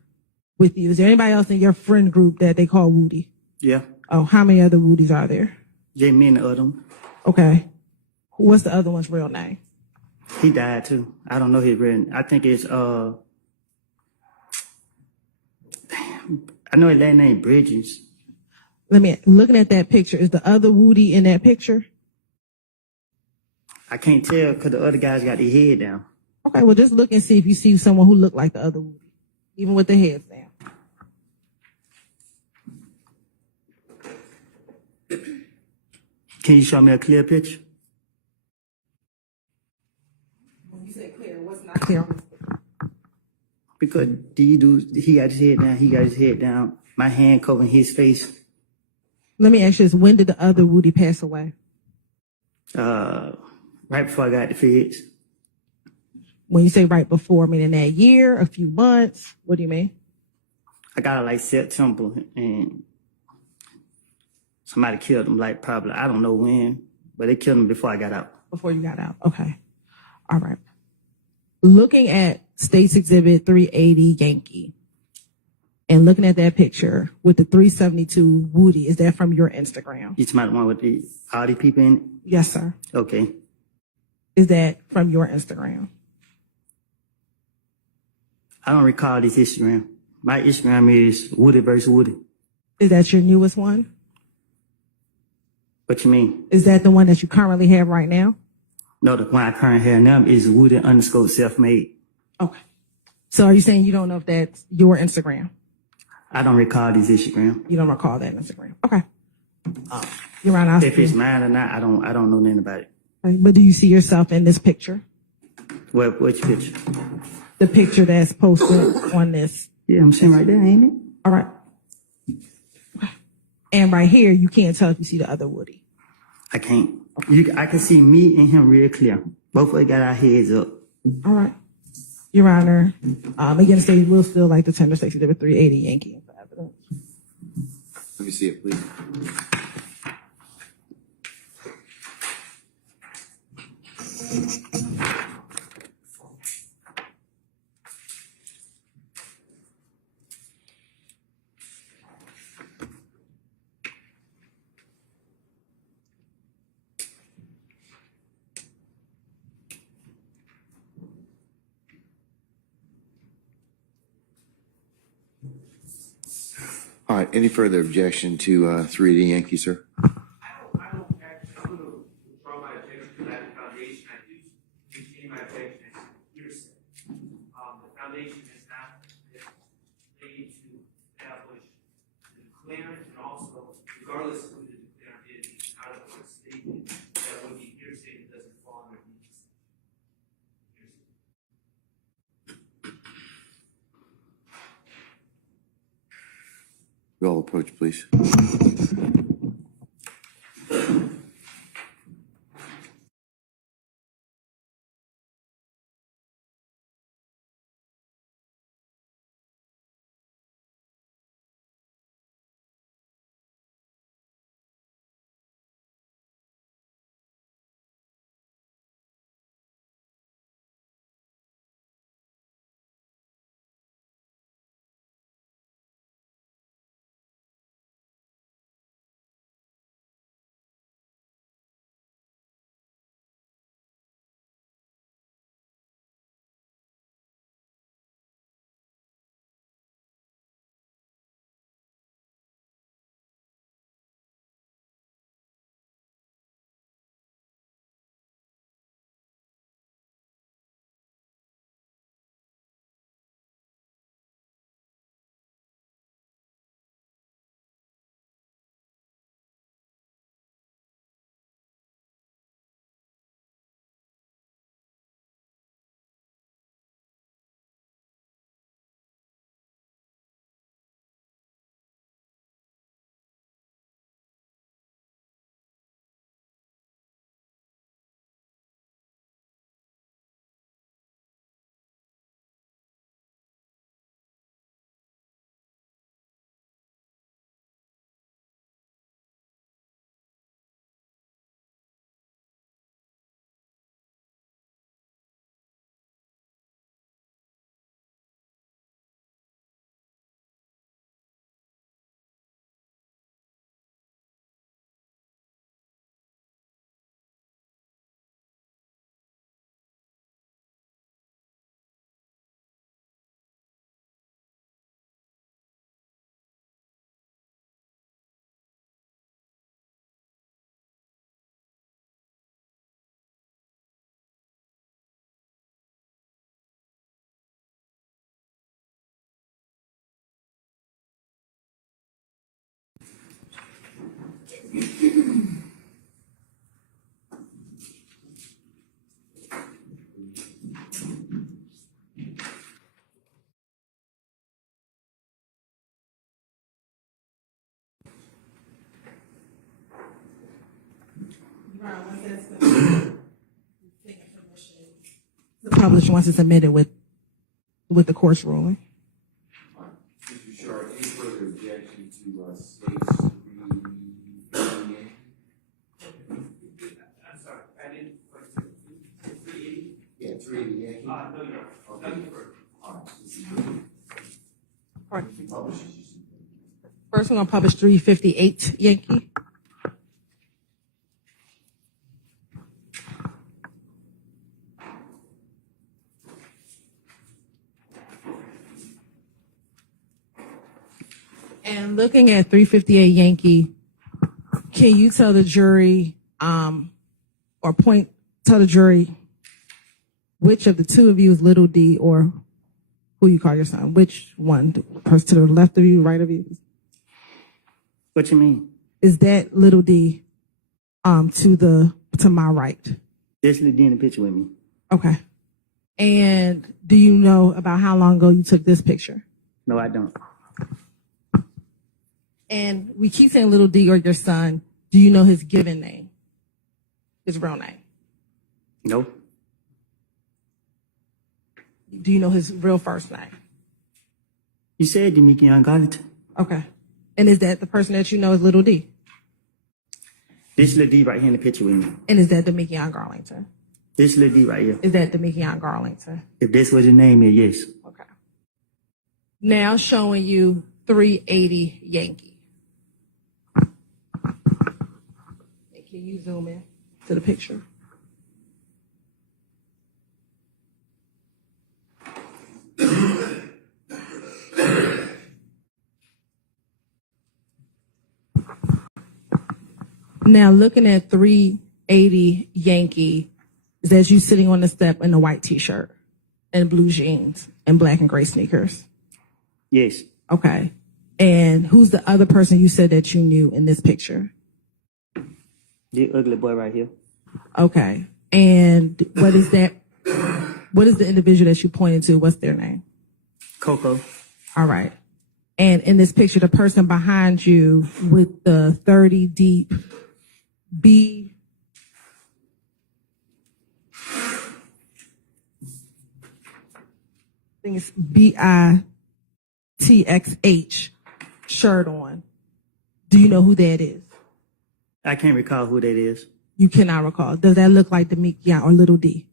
with you? Is there anybody else in your friend group that they call Woody? Yeah. Oh, how many other Woodies are there? J. Me and the other one. Okay. What's the other one's real name? He died too. I don't know his real name. I think it's I know his last name Bridges. Looking at that picture, is the other Woody in that picture? I can't tell because the other guys got their head down. Okay, well, just look and see if you see someone who looked like the other Woody, even with their heads down. Can you show me a clear picture? When you say clear, what's not clear? Because he got his head down, he got his head down. My hand covering his face. Let me ask you this. When did the other Woody pass away? Right before I got the feds. When you say right before, meaning that year, a few months, what do you mean? I got it like September and somebody killed him like probably, I don't know when, but they killed him before I got out. Before you got out. Okay. All right. Looking at State's Exhibit 380 Yankee and looking at that picture with the 372 Woody, is that from your Instagram? You talking about the one with all the people in it? Yes, sir. Okay. Is that from your Instagram? I don't recall this Instagram. My Instagram is Woody versus Woody. Is that your newest one? What you mean? Is that the one that you currently have right now? No, the one I currently have now is Woody_self-made. Okay. So are you saying you don't know if that's your Instagram? I don't recall this Instagram. You don't recall that Instagram? Okay. You're right. If it's mine or not, I don't know nothing about it. But do you see yourself in this picture? Which picture? The picture that's posted on this. Yeah, I'm sitting right there, ain't it? All right. And right here, you can't tell if you see the other Woody. I can't. I can see me and him real clear. Both of us got our heads up. All right. Your Honor, again, the state will still like the tender Stacy Exhibit 380 Yankee for evidence. Let me see it, please. All right, any further objection to 3D Yankee, sir? I don't actually, I'm going to withdraw my objection to that foundation. I do maintain my objection as hearsay. The foundation has not been made to establish the declarant, and also, regardless of who the declarant is, it's out of court statement that would be hearsay that doesn't fall under these. You all approach, please. Published once it's submitted with the court's ruling. Mr. Short, any further objection to state's 3D? I'm sorry, I didn't, what is it, 380? Yeah, 3D Yankee. No, you're nothing further. All right, this is good. Right. Publishes. First, we're going to publish 358 Yankee. And looking at 358 Yankee, can you tell the jury, tell the jury which of the two of you is little D or who you call your son? Which one? The person to the left of you, right of you? What you mean? Is that little D to my right? This little D in the picture with me. Okay. And do you know about how long ago you took this picture? No, I don't. And we keep saying little D or your son. Do you know his given name? His real name? No. Do you know his real first name? You said Demikian Garlington. Okay. And is that the person that you know is little D? This little D right here in the picture with me. And is that Demikian Garlington? This little D right here. Is that Demikian Garlington? If this was his name, then yes. Okay. Now showing you 380 Yankee. Can you zoom in to the picture? Now, looking at 380 Yankee, is that you sitting on the step in a white t-shirt and blue jeans and black and gray sneakers? Yes. Okay. And who's the other person you said that you knew in this picture? The ugly boy right here. Okay. And what is that? What is the individual that you pointed to? What's their name? Coco. All right. And in this picture, the person behind you with the 30 deep B. I think it's BITXH shirt on. Do you know who that is? I can't recall who that is. You cannot recall. Does that look like Demikian or Little D?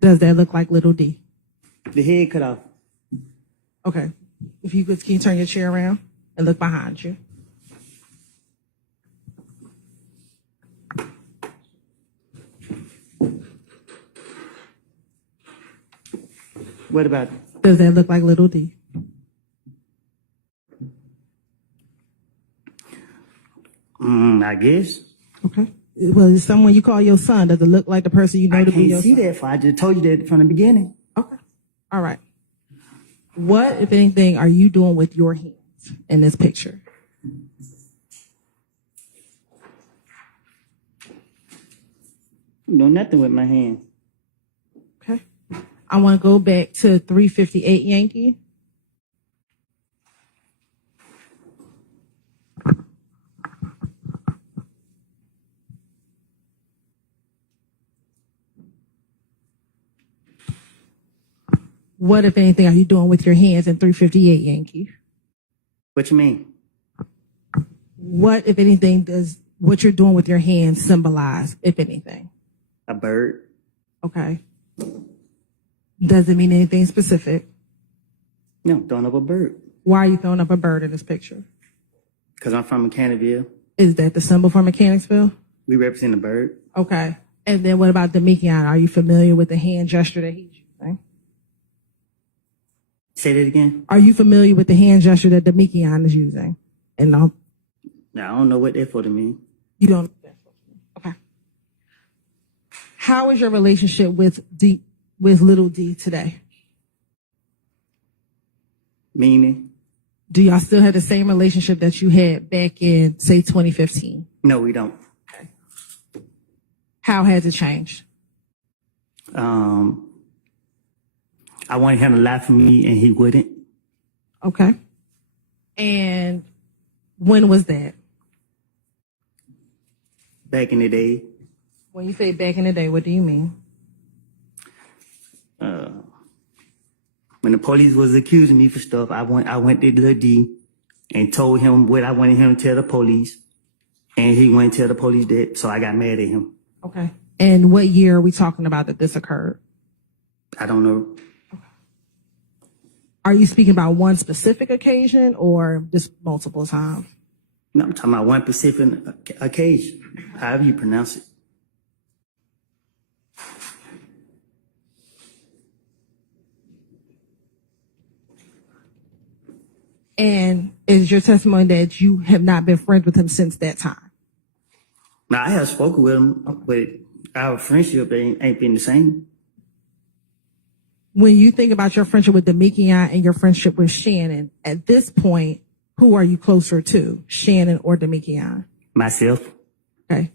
Does that look like Little D? The head cut off. Okay. If you could, can you turn your chair around and look behind you? What about it? Does that look like Little D? I guess. Okay. Well, is someone you call your son? Does it look like the person you know I to be your can't see son? that far. I just told you that from the beginning. Okay. All right. What, if anything, are you doing with your hands in this picture? No, nothing with my hand. Okay. I want to go back to 358 Yankee. What, if anything, are you doing with your hands in 358 Yankee? What you mean? What, if anything, does what you're doing with your hands symbolize, if anything? A bird. Okay. Does it mean anything specific? No, throwing up a bird. Why are you throwing up a bird in this picture? Because I'm from Mechanicsville. Is that the symbol for Mechanicsville? We represent a bird. Okay. And then what about Demikian? Are you familiar with the hand gesture that he's using? Say that again. Are you familiar with the hand gesture that Demikian is using? And no, Now, I don't know what that for to mean. you don't. Okay. How is your relationship with Little D today? Meaning? Do y'all still have the same relationship that you had back in, say, 2015? No, we don't. How has it changed? I wanted him to lie for me, and he wouldn't. Okay. And when was that? Back in the day. When you say back in the day, what do you mean? When the police was accusing me for stuff, I went to Lil D and told him what I wanted him to tell the police, and he went to tell the police that, so I got mad at him. Okay. And what year are we talking about that this occurred? I don't know. Are you speaking about one specific occasion or just multiple times? No, I'm talking about one specific occasion, however you pronounce it. And is your testimony that you have not been friends with him since that time? Now, I have spoken with him, but our friendship ain't been the same. When you think about your friendship with Demikian and your friendship with Shannon, at this point, who are you closer to, Shannon or Demikian? Myself. Okay.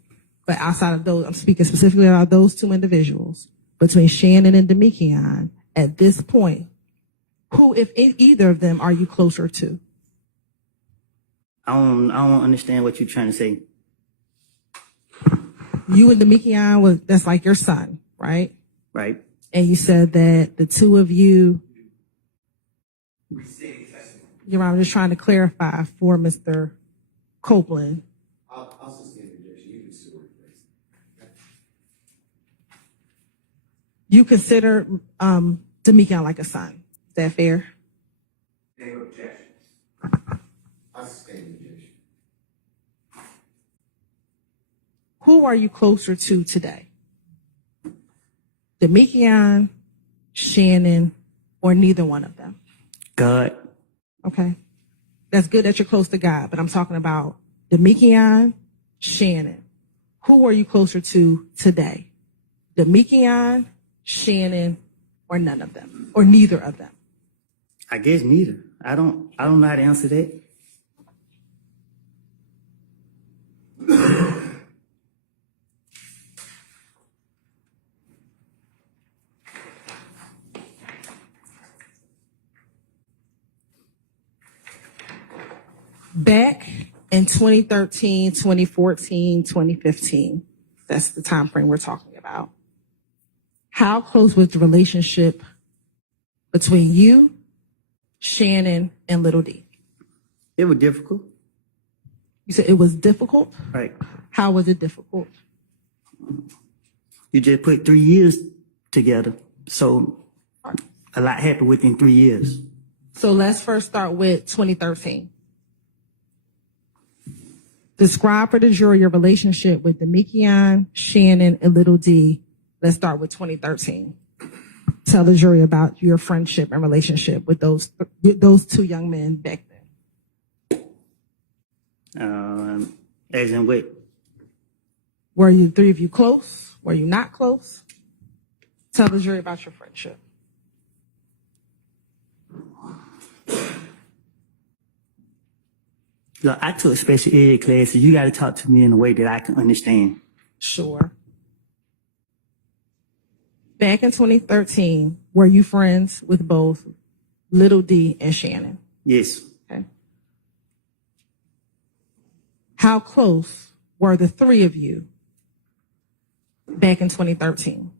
But outside of those, I'm speaking specifically about those two individuals. Between Shannon and Demikian, at this point, who, if either of them, are you closer to? I don't understand what you're trying to say. You and Demikian, that's like your son, right? Right. And you said that the two of you, I'm just trying to clarify for Mr. Copeland. I'll sustain the objection. You can sue her. You consider Demikian like a son. Is that fair? No objection. I'll sustain the objection. Who are you closer to today? Demikian, Shannon, or neither one of them? God, Okay. That's good that you're close to God, but I'm talking about Demekion, Shannon. Who are you closer to today? Demekion, Shannon, or none of them, or neither of them? I guess neither. I don't know how to answer that. Back in 2013, 2014, 2015, that's the time frame we're talking about. How close was the relationship between you, Shannon, and Little D? It was difficult. You said it was difficult? Right. How was it difficult? You just put 3 years together. So a lot happened within 3 years. So let's first start with 2013. Describe for the jury your relationship with Demekion, Shannon, and Little D. Let's start with 2013. Tell the jury about your friendship and relationship with those two young men back then. As in what? Were you three of you close? Were you not close? Tell the jury about your friendship. Look, I took special ed classes. You got to talk to me in a way that I can understand. Sure. Back in 2013, were you friends with both Little D and Shannon? Yes. Okay. How close were the three of you back in 2013?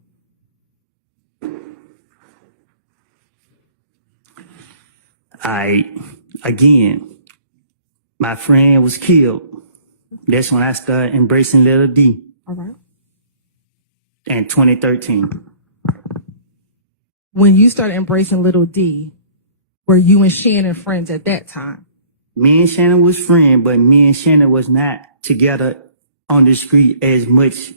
Again, my friend was killed. That's when I started embracing Little D. All right. In 2013. When you started embracing Little D, were you and Shannon friends at that time? Me and Shannon was friends, but me and Shannon was not together on the street as much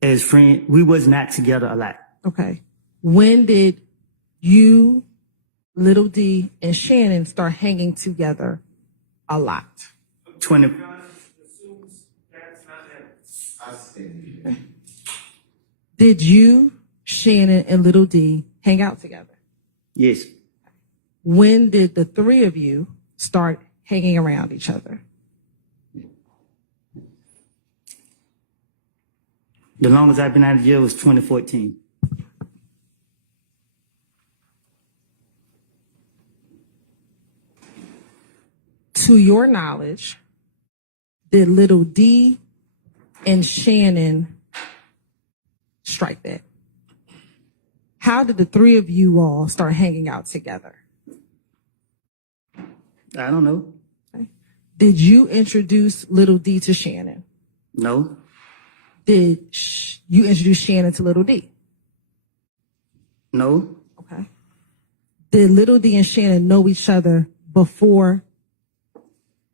as friends. We was not together a lot. Okay. When did you, Little D, and Shannon start hanging together a lot? 20. Did you, Shannon, and Little D hang out together? Yes. When did the three of you start hanging around each other? The longest I've been out of jail was 2014. To your knowledge, did Little D and Shannon strike that? How did the three of you all start hanging out together? I don't know. Okay. Did you introduce Little D to Shannon? No. Did you introduce Shannon to Little D? No. Okay. Did Little D and Shannon know each other before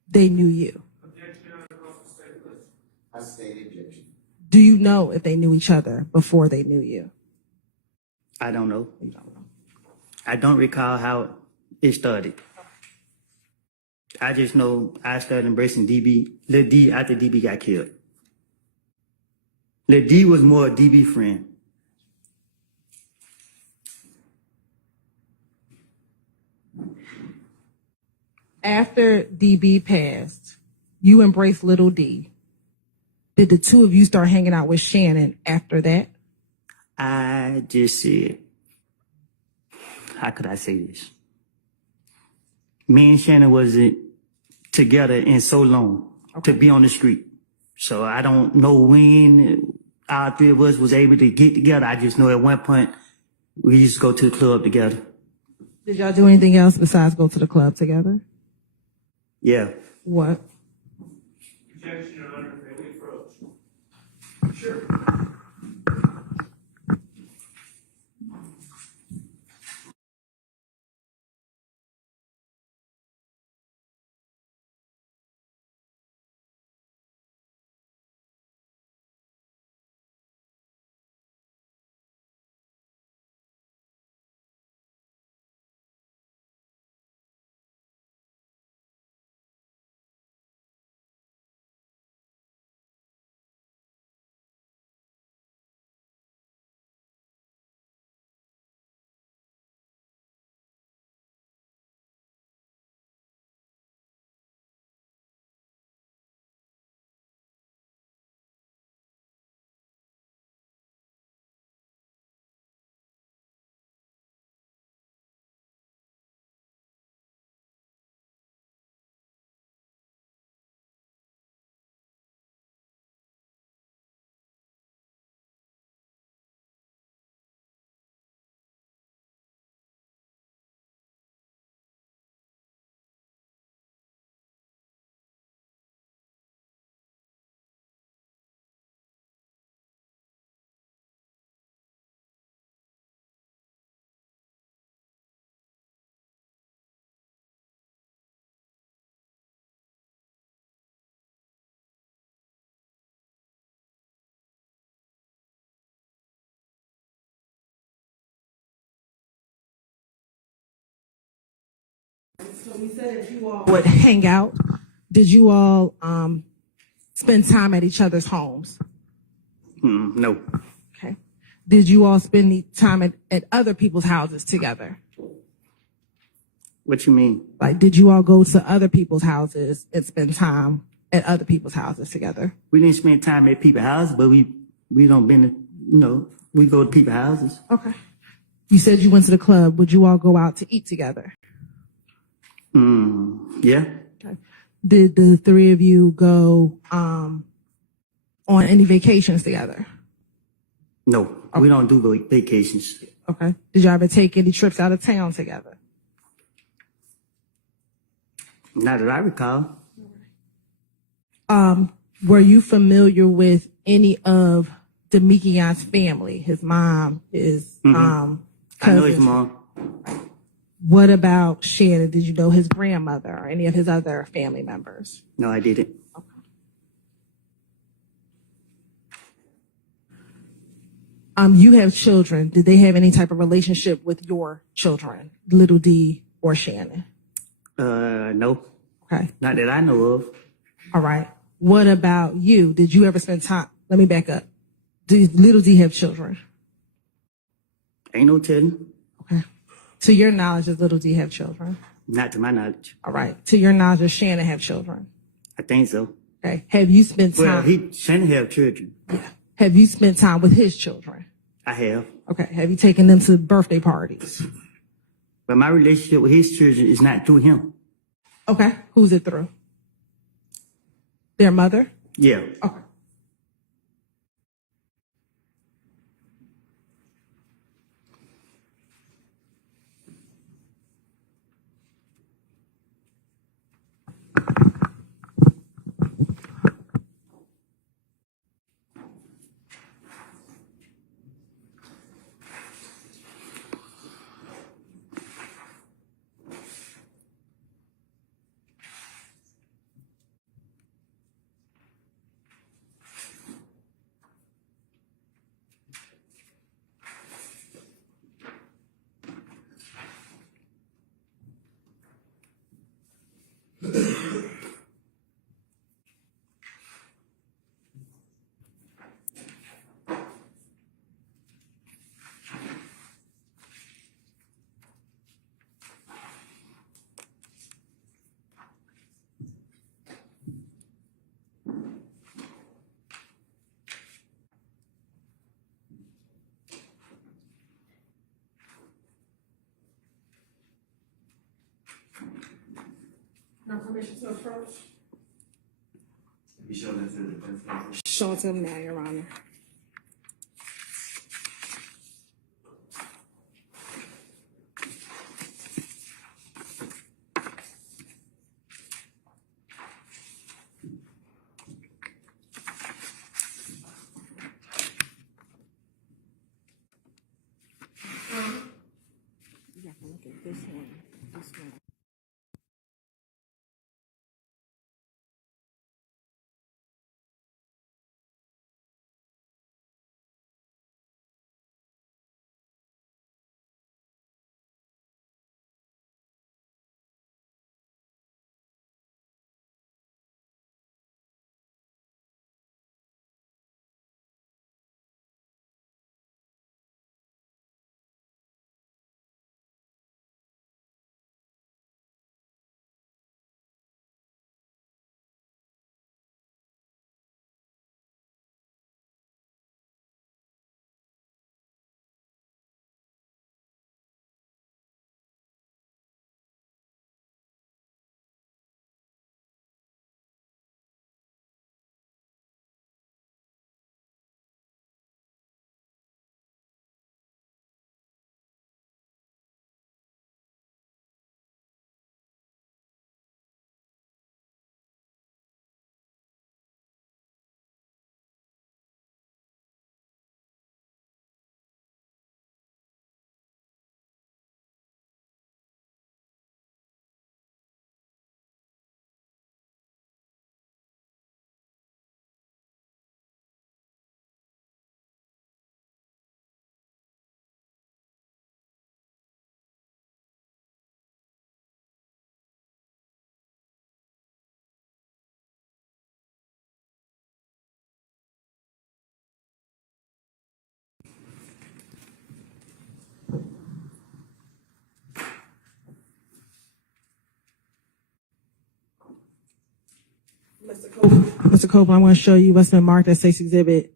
they knew you? I state objection. Do you know if they knew each other before they knew you? I don't know. You don't know. I don't recall how it started. I just know I started embracing DB, Lil D, after DB got killed. Lil D was more a DB friend. After DB passed, you embraced Little D. Did the two of you start hanging out with Shannon after that? I just said, how could I say this? Me and Shannon wasn't together in so long to be on the street. So I don't know when our three of us was able to get together. I just know at one point we used to go to the club together. Did y'all do anything else besides go to the club together? Yeah. What? Objection, Your Honor, may we approach? Sure. So you said if you all would hang out, did you all spend time at each other's homes? No. Okay. Did you all spend the time at other people's houses together? What you mean? Like, did you all go to other people's houses and spend time at other people's houses together? We didn't spend time at people's houses, but we don't been, we go to people's houses. Okay. You said you went to the club. Would you all go out to eat together? Yeah. Okay. Did the three of you go on any vacations together? No, we don't do vacations. Okay. Did you ever take any trips out of town together? Not that I recall. Were you familiar with any of Demikion's family? His mom, his I know his cousins? mom. What about Shannon? Did you know his grandmother or any of his other family members? No, I didn't. You have children. Did they have any type of relationship with your children, Little D or Shannon? No. Okay. Not that I know of. All right. What about you? Did you ever spend time? Let me back up. Did Little D have children? Ain't no telling. Okay. To your knowledge, does Little D have children? Not to my knowledge. All right. To your knowledge, does Shannon have children? I think so. Okay. Have you spent time? Well, Shannon have children. Yeah. Have you spent time with his children? I have. Okay. Have you taken them to birthday parties? But my relationship with his children is not through him. Okay. Who's it through? Their mother? Yeah. Okay. No permission to approach? You show that to the defense counsel? Show it to him now, Your Honor. You have to look at this one. This one. Mr. Copeland, I'm going to show you what's been marked as State's Exhibit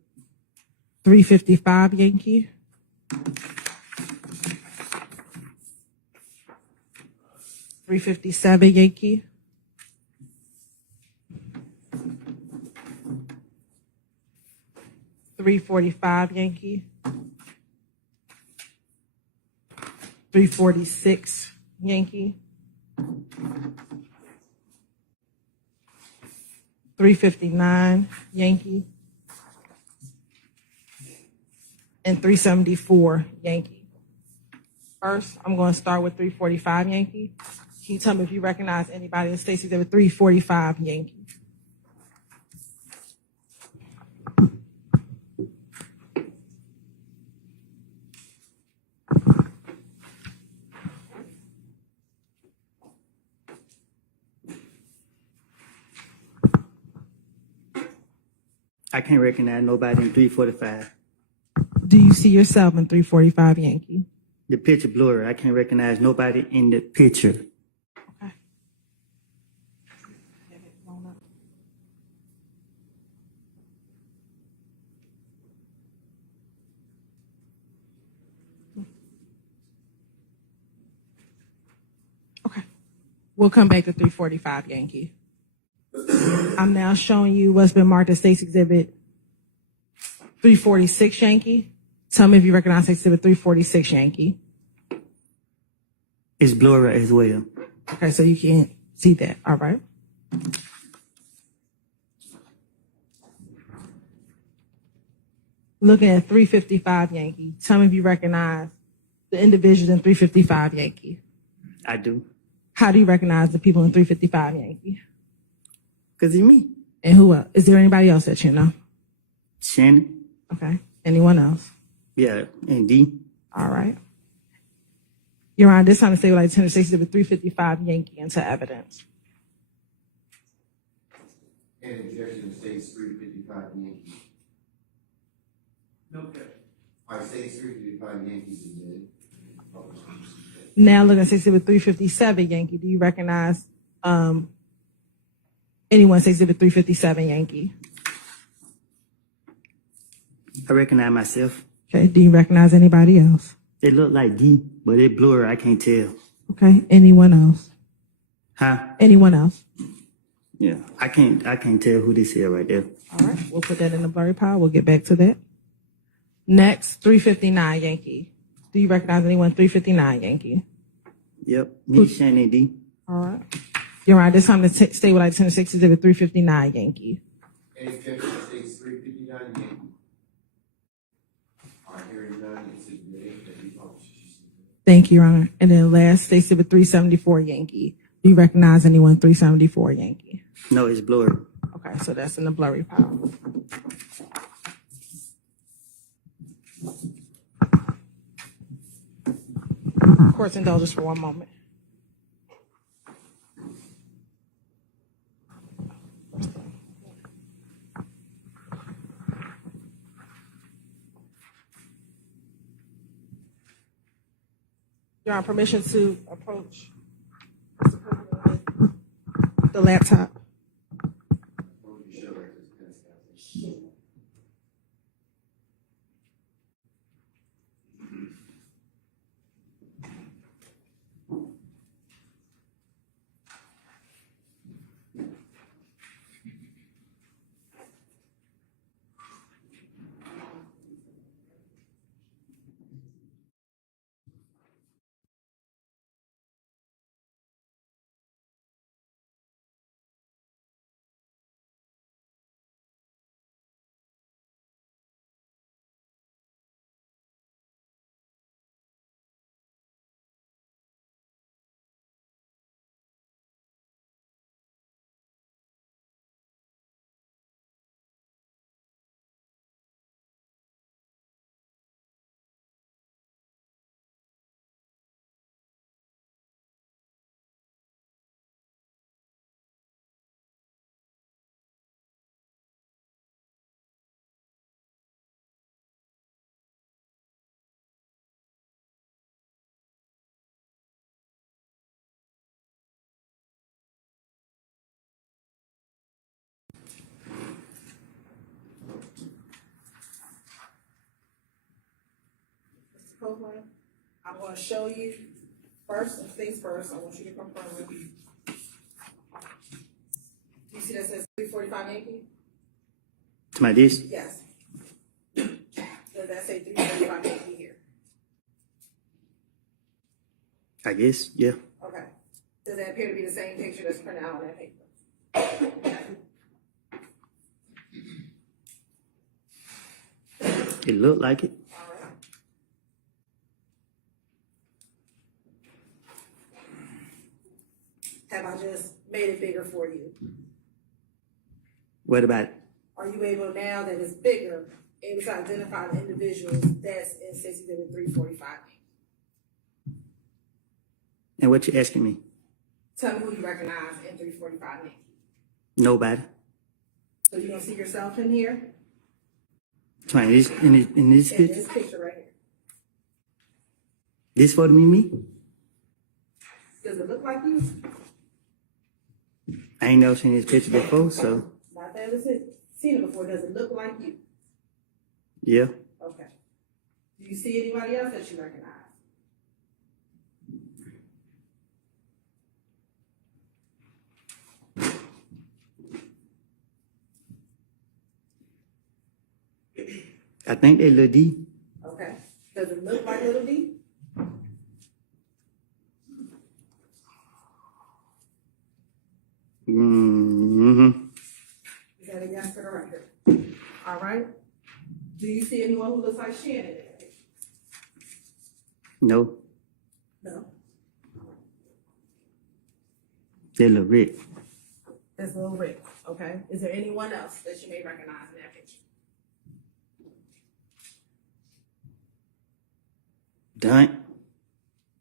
355 Yankee. 357 Yankee. 345 Yankee. 346 Yankee. 359 Yankee. And 374 Yankee. First, I'm going to start with 345 Yankee. Can you tell me if you recognize anybody in State's Exhibit 345 Yankee? I can't recognize nobody in 345. Do you see yourself in 345 Yankee? The picture blurry. I can't recognize nobody in the picture. Okay. Okay. We'll come back to 345 Yankee. I'm now showing you what's been marked as State's Exhibit 346 Yankee. Tell me if you recognize State's Exhibit 346 Yankee. It's blurry as well. Okay, so you can't see that. All right. Looking at 355 Yankee. Tell me if you recognize the individuals in 355 Yankee. I do. How do you recognize the people in 355 Yankee? Because it's me. And who else? Is there anybody else that you know? Shannon. Okay. Anyone else? Yeah, and D. All right. Your Honor, this time to say what I intend to say Exhibit 355 Yankee into evidence. And objection to State's 355 Yankee. No objection. All right, State's 355 Yankees is dead. Now looking at Exhibit 357 Yankee, do you recognize anyone say Exhibit 357 Yankee? I recognize myself. Okay. Do you recognize anybody else? They look like D, but they blurry. I can't tell. Okay. Anyone else? Huh? Anyone else? Yeah. I can't tell who this is right there. All right. We'll put that in the blurry pile. We'll get back to that. Next, 359 Yankee. Do you recognize anyone 359 Yankee? Yep. Me, Shannon, D. All right. Your Honor, this time to stay with I intend to say Exhibit 359 Yankee. Any objection to State's 359 Yankee? All right, hearing none, it's admitted that he publishes. Thank you, Your Honor. And then last, State Exhibit 374 Yankee. Do you recognize anyone 374 Yankee? No, it's blurry. Okay, so that's in the blurry pile. Court's indulgence for one moment. Your Honor, permission to approach Mr. Copeland with the laptop. Copeland. I'm going to show you first things first. I want you to confirm with me. Do you see that says 345 Yankee? To my this? Yes. Does that say 345 Yankee here? I guess, yeah. Okay. Does that appear to be the same picture that's printed out on that paper? It looked like it. All right. Have I just made it bigger for you? What about it? Are you able now that it's bigger, able to identify the individuals that's in 67-345? And what you asking me? Tell me who you recognize in 345 Yankee. Nobody. So you don't see yourself in here? To my this, in this In picture? this picture right here. This photo me? Does it look like you? I ain't never seen this picture before, so Not that I've seen it before. Does it look like you? yeah. Okay. Do you see anybody else that you recognize? I think they Lil D. Okay. Does it look like Little D? Mm-hmm. Is that a yes for the record? All right. Do you see anyone who looks like Shannon in that picture? No. No. They Lil Rick. That's Lil Rick. Okay. Is there anyone else that you may recognize in that picture? Done.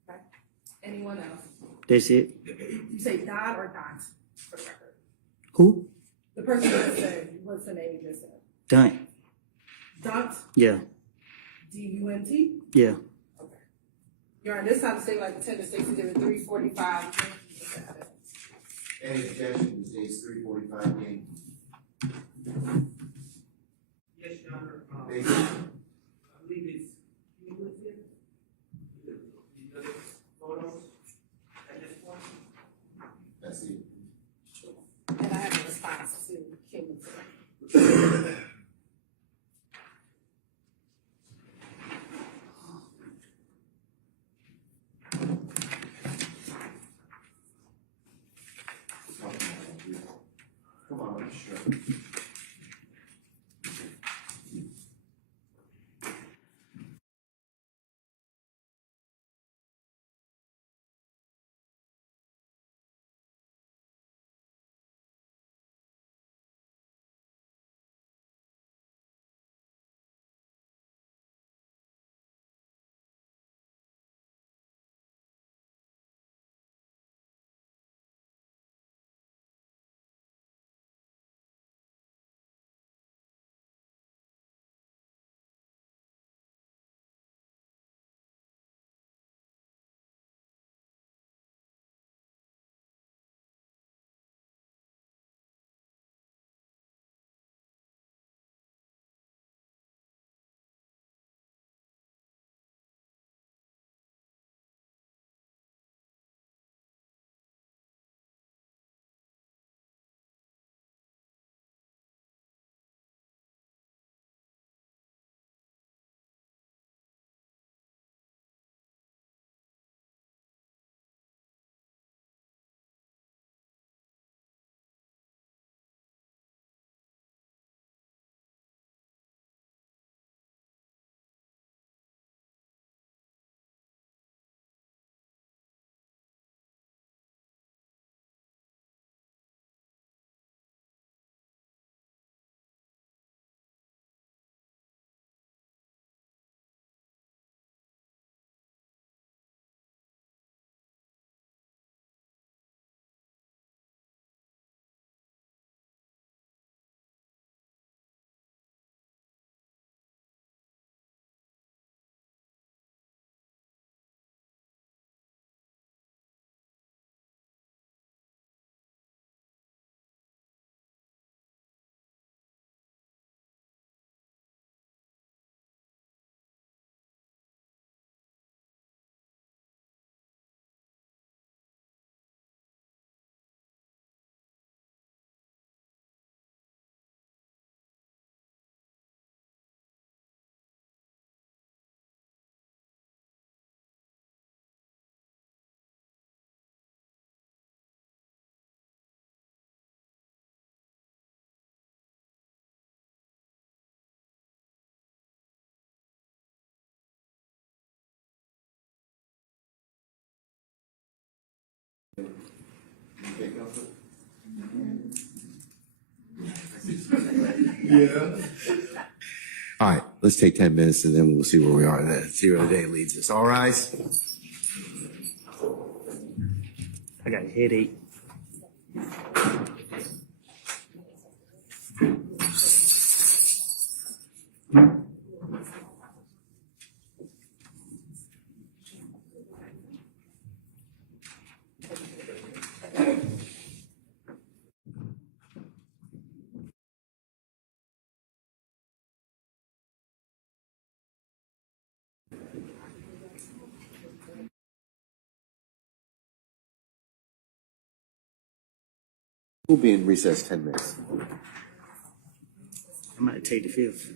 Okay. Anyone else? That's it. You say Don or Dot for the record? Who? The person that said, what's the name you just said? Done. Dot? Yeah. D-U-N-T? Yeah. Okay. You're on this time to say like 10 to 6 to 345. Any objection to days 345 Yankee? Yes, Your Honor. Thank you. I believe it's cumulative. The other photos at this point. That's it. And I have a response to Kim. Come on, sure. All right, let's take 10 minutes and then we'll see where we are. See where the day leads us. All rise. I got a headache. We'll be in recess 10 minutes. I'm about to take the fifth.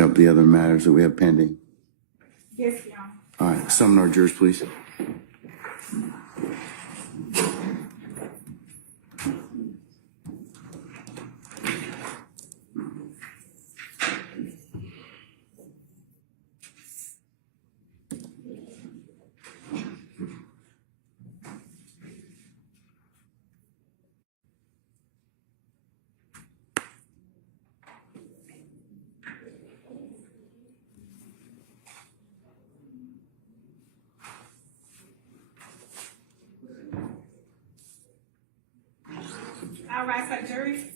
Yep, the other matters that we have pending. Yes, Your Honor. All right, summon our jurors, please. All right, so jury.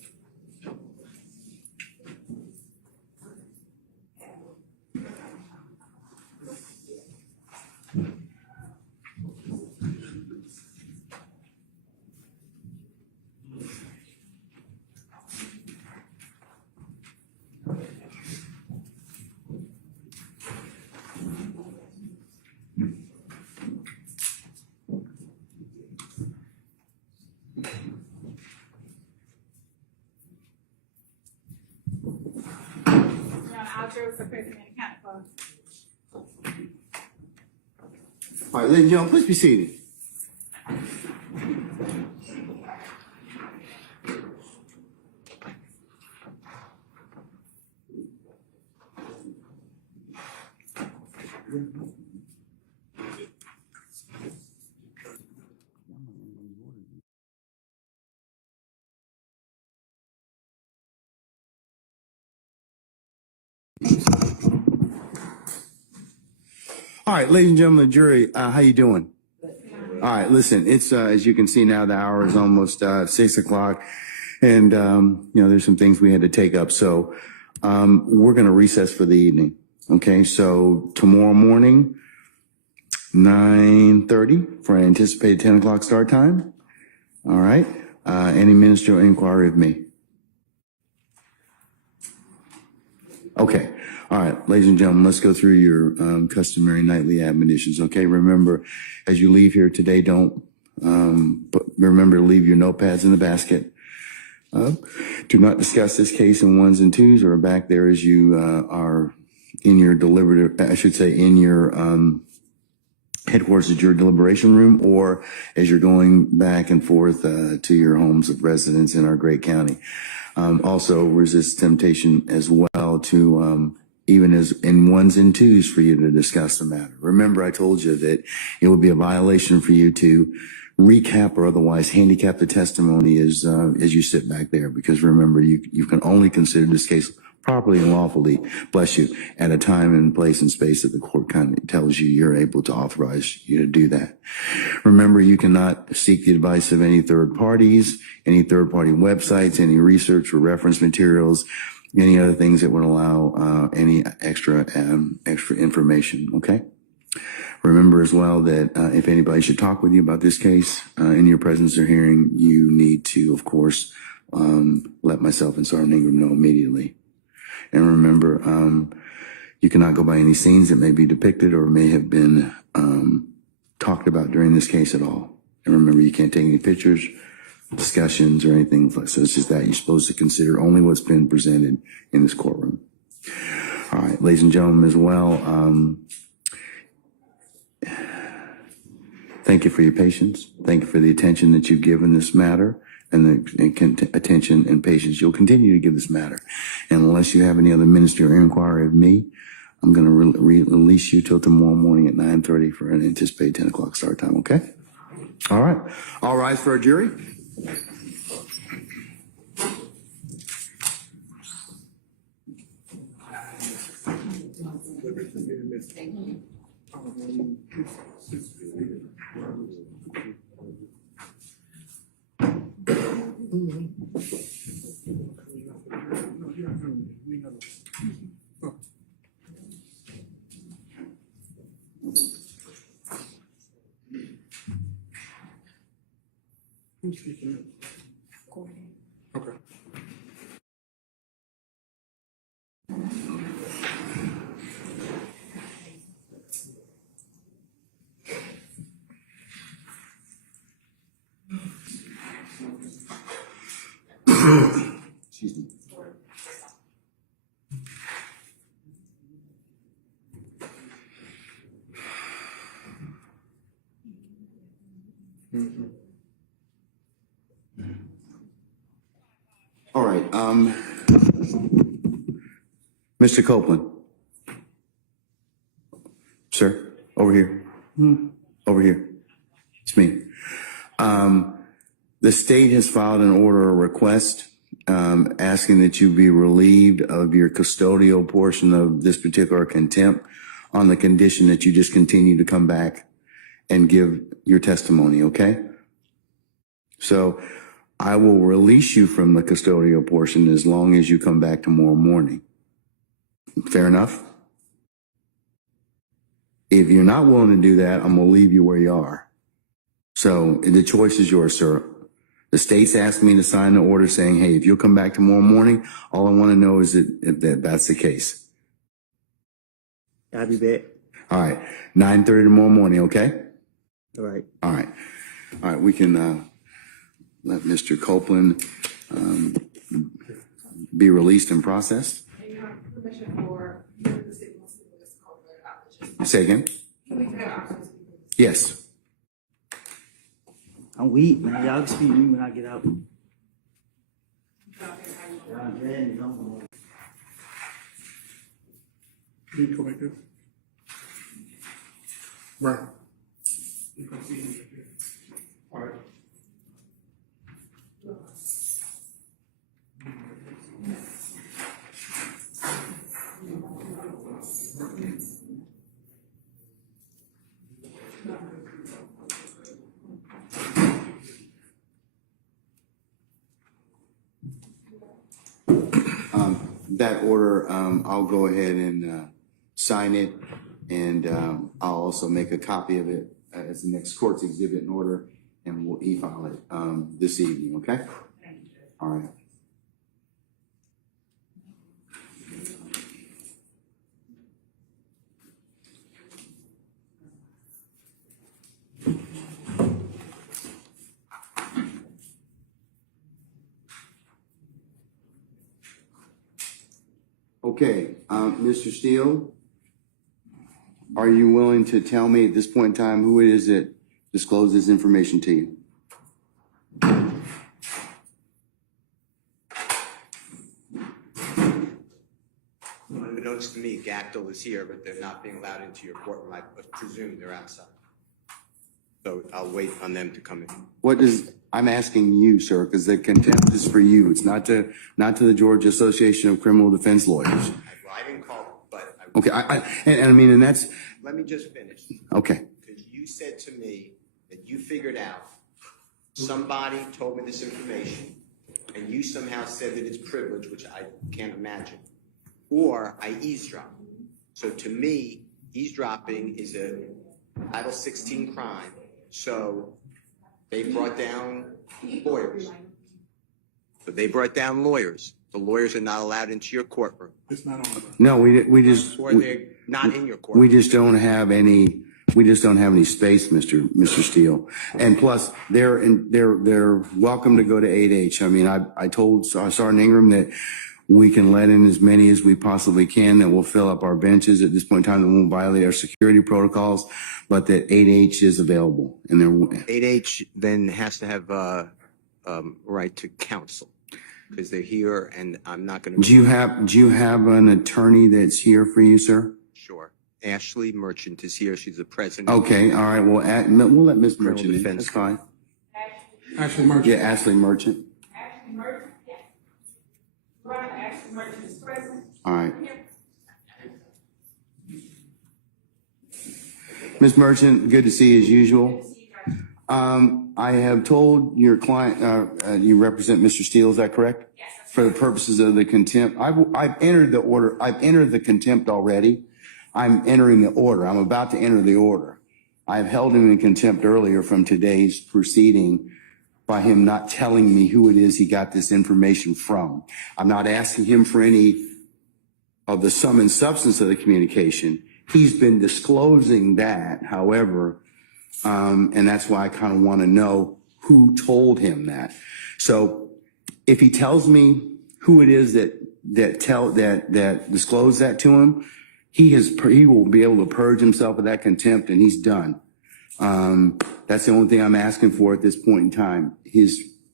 Our jurors are present and accounted for. All right, ladies and gentlemen, please be seated. All right, ladies and gentlemen, the jury, how you doing? All right, listen, it's as you can see now, the hour is almost 6 o'clock, and there's some things we had to take up. So we're going to recess for the evening. Okay, so tomorrow morning, 9:30 for an anticipated 10 o'clock start time. All right, any ministerial inquiry of me? Okay. All right, ladies and gentlemen, let's go through your customary nightly admonitions. Okay, remember, as you leave here today, remember to leave your notepads in the basket. Do not discuss this case in ones and twos or back there as you are in your in your headquarters at your deliberation room, or as you're going back and forth to your homes of residence in our great county. Also resist temptation as well to even as in ones and twos for you to discuss the matter. Remember, I told you that it would be a violation for you to recap or otherwise handicap the testimony as you sit back there, because remember, you can only consider this case properly and lawfully, bless you, at a time and place and space that the court kind of tells you you're able to authorize you to do that. Remember, you cannot seek the advice of any third parties, any third party websites, any research or reference materials, any other things that would allow any extra information. Okay. Remember as well that if anybody should talk with you about this case in your presence or hearing, you need to, of course, let myself and Sergeant Ingram know immediately. And remember, you cannot go by any scenes that may be depicted or may have been talked about during this case at all. And remember, you can't take any pictures, discussions, or anything like that. So it's just that you're supposed to consider only what's been presented in this courtroom. All right, ladies and gentlemen, as well, thank you for your patience. Thank you for the attention that you've given this matter and the attention and patience you'll continue to give this matter. And unless you have any other ministerial inquiry of me, I'm going to release you till tomorrow morning at 9:30 for an anticipated 10 o'clock start time, okay? All right. All rise for our jury. Okay. Excuse me. All right, Mr. Copeland. Sir, over here. Over here. It's me. The state has filed an order of request asking that you be relieved of your custodial portion of this particular contempt on the condition that you just continue to come back and give your testimony, okay? So I will release you from the custodial portion as long as you come back tomorrow morning. Fair enough? If you're not willing to do that, I'm going to leave you where you are. So the choice is yours, sir. The state's asked me to sign the order saying, hey, if you'll come back tomorrow morning, all I want to know is that that's the case. I'll be back. All right. 9:30 tomorrow morning, okay? All right. All right. All right. We can let Mr. Copeland be released and processed. And you have permission for the city wants to do this called the opposition. Say again? Can we have options? Yes. I'm weak, man. Y'all can speak to me when I get out. You can go like this. Right. You can see me here. All right. That order, I'll go ahead and sign it, and I'll also make a copy of it as the next court's exhibit in order, and we'll e-file it this evening, okay? All right. Okay, Mr. Steele, are you willing to tell me at this point in time who it is that disclosed this information to you? Unbeknownst to me, Gactyl is here, but they're not being allowed into your courtroom. I presume they're outside. So I'll wait on them to come in. What does, I'm asking you, sir, because the contempt is for you. It's not to the Georgia Association of Criminal Defense Lawyers. Well, I didn't call, but Okay, and I mean, and that's, let me just finish. okay. Because you said to me that you figured out somebody told me this information, and you somehow said that it's privilege, which I can't imagine, or I eavesdropped. So to me, eavesdropping is a Title 16 crime. So they brought down lawyers. But they brought down lawyers. The lawyers are not allowed into your courtroom. It's not on. No, we just, Or they're not in your courtroom. we just don't have any space, Mr. Steele. And plus, they're welcome to go to 8H. I mean, I told Sergeant Ingram that we can let in as many as we possibly can, that we'll fill up our benches at this point in time, that won't violate our security protocols, but that 8H is available. And 8H then has to have right to counsel because they're here, and I'm not going to. Do you have an attorney that's here for you, sir? Sure. Ashley Merchant is here. She's the president. Okay, all right. Well, we'll let Ms. Criminal Merchant in. defense. That's fine. Ashley Merchant. Yeah, Ashley Merchant. Ashley Merchant, yes. Right, Ashley Merchant is present. All right. Ms. Merchant, good to see you as usual. I have told your client, you represent Mr. Steele, is that correct? Yes. For the purposes of the contempt. I've entered the order. I've entered the contempt already. I'm entering the order. I'm about to enter the order. I've held him in contempt earlier from today's proceeding by him not telling me who it is he got this information from. I'm not asking him for any of the sum and substance of the communication. He's been disclosing that, however, and that's why I kind of want to know who told him that. So if he tells me who it is that disclosed that to him, he will be able to purge himself of that contempt, and he's done. That's the only thing I'm asking for at this point in time.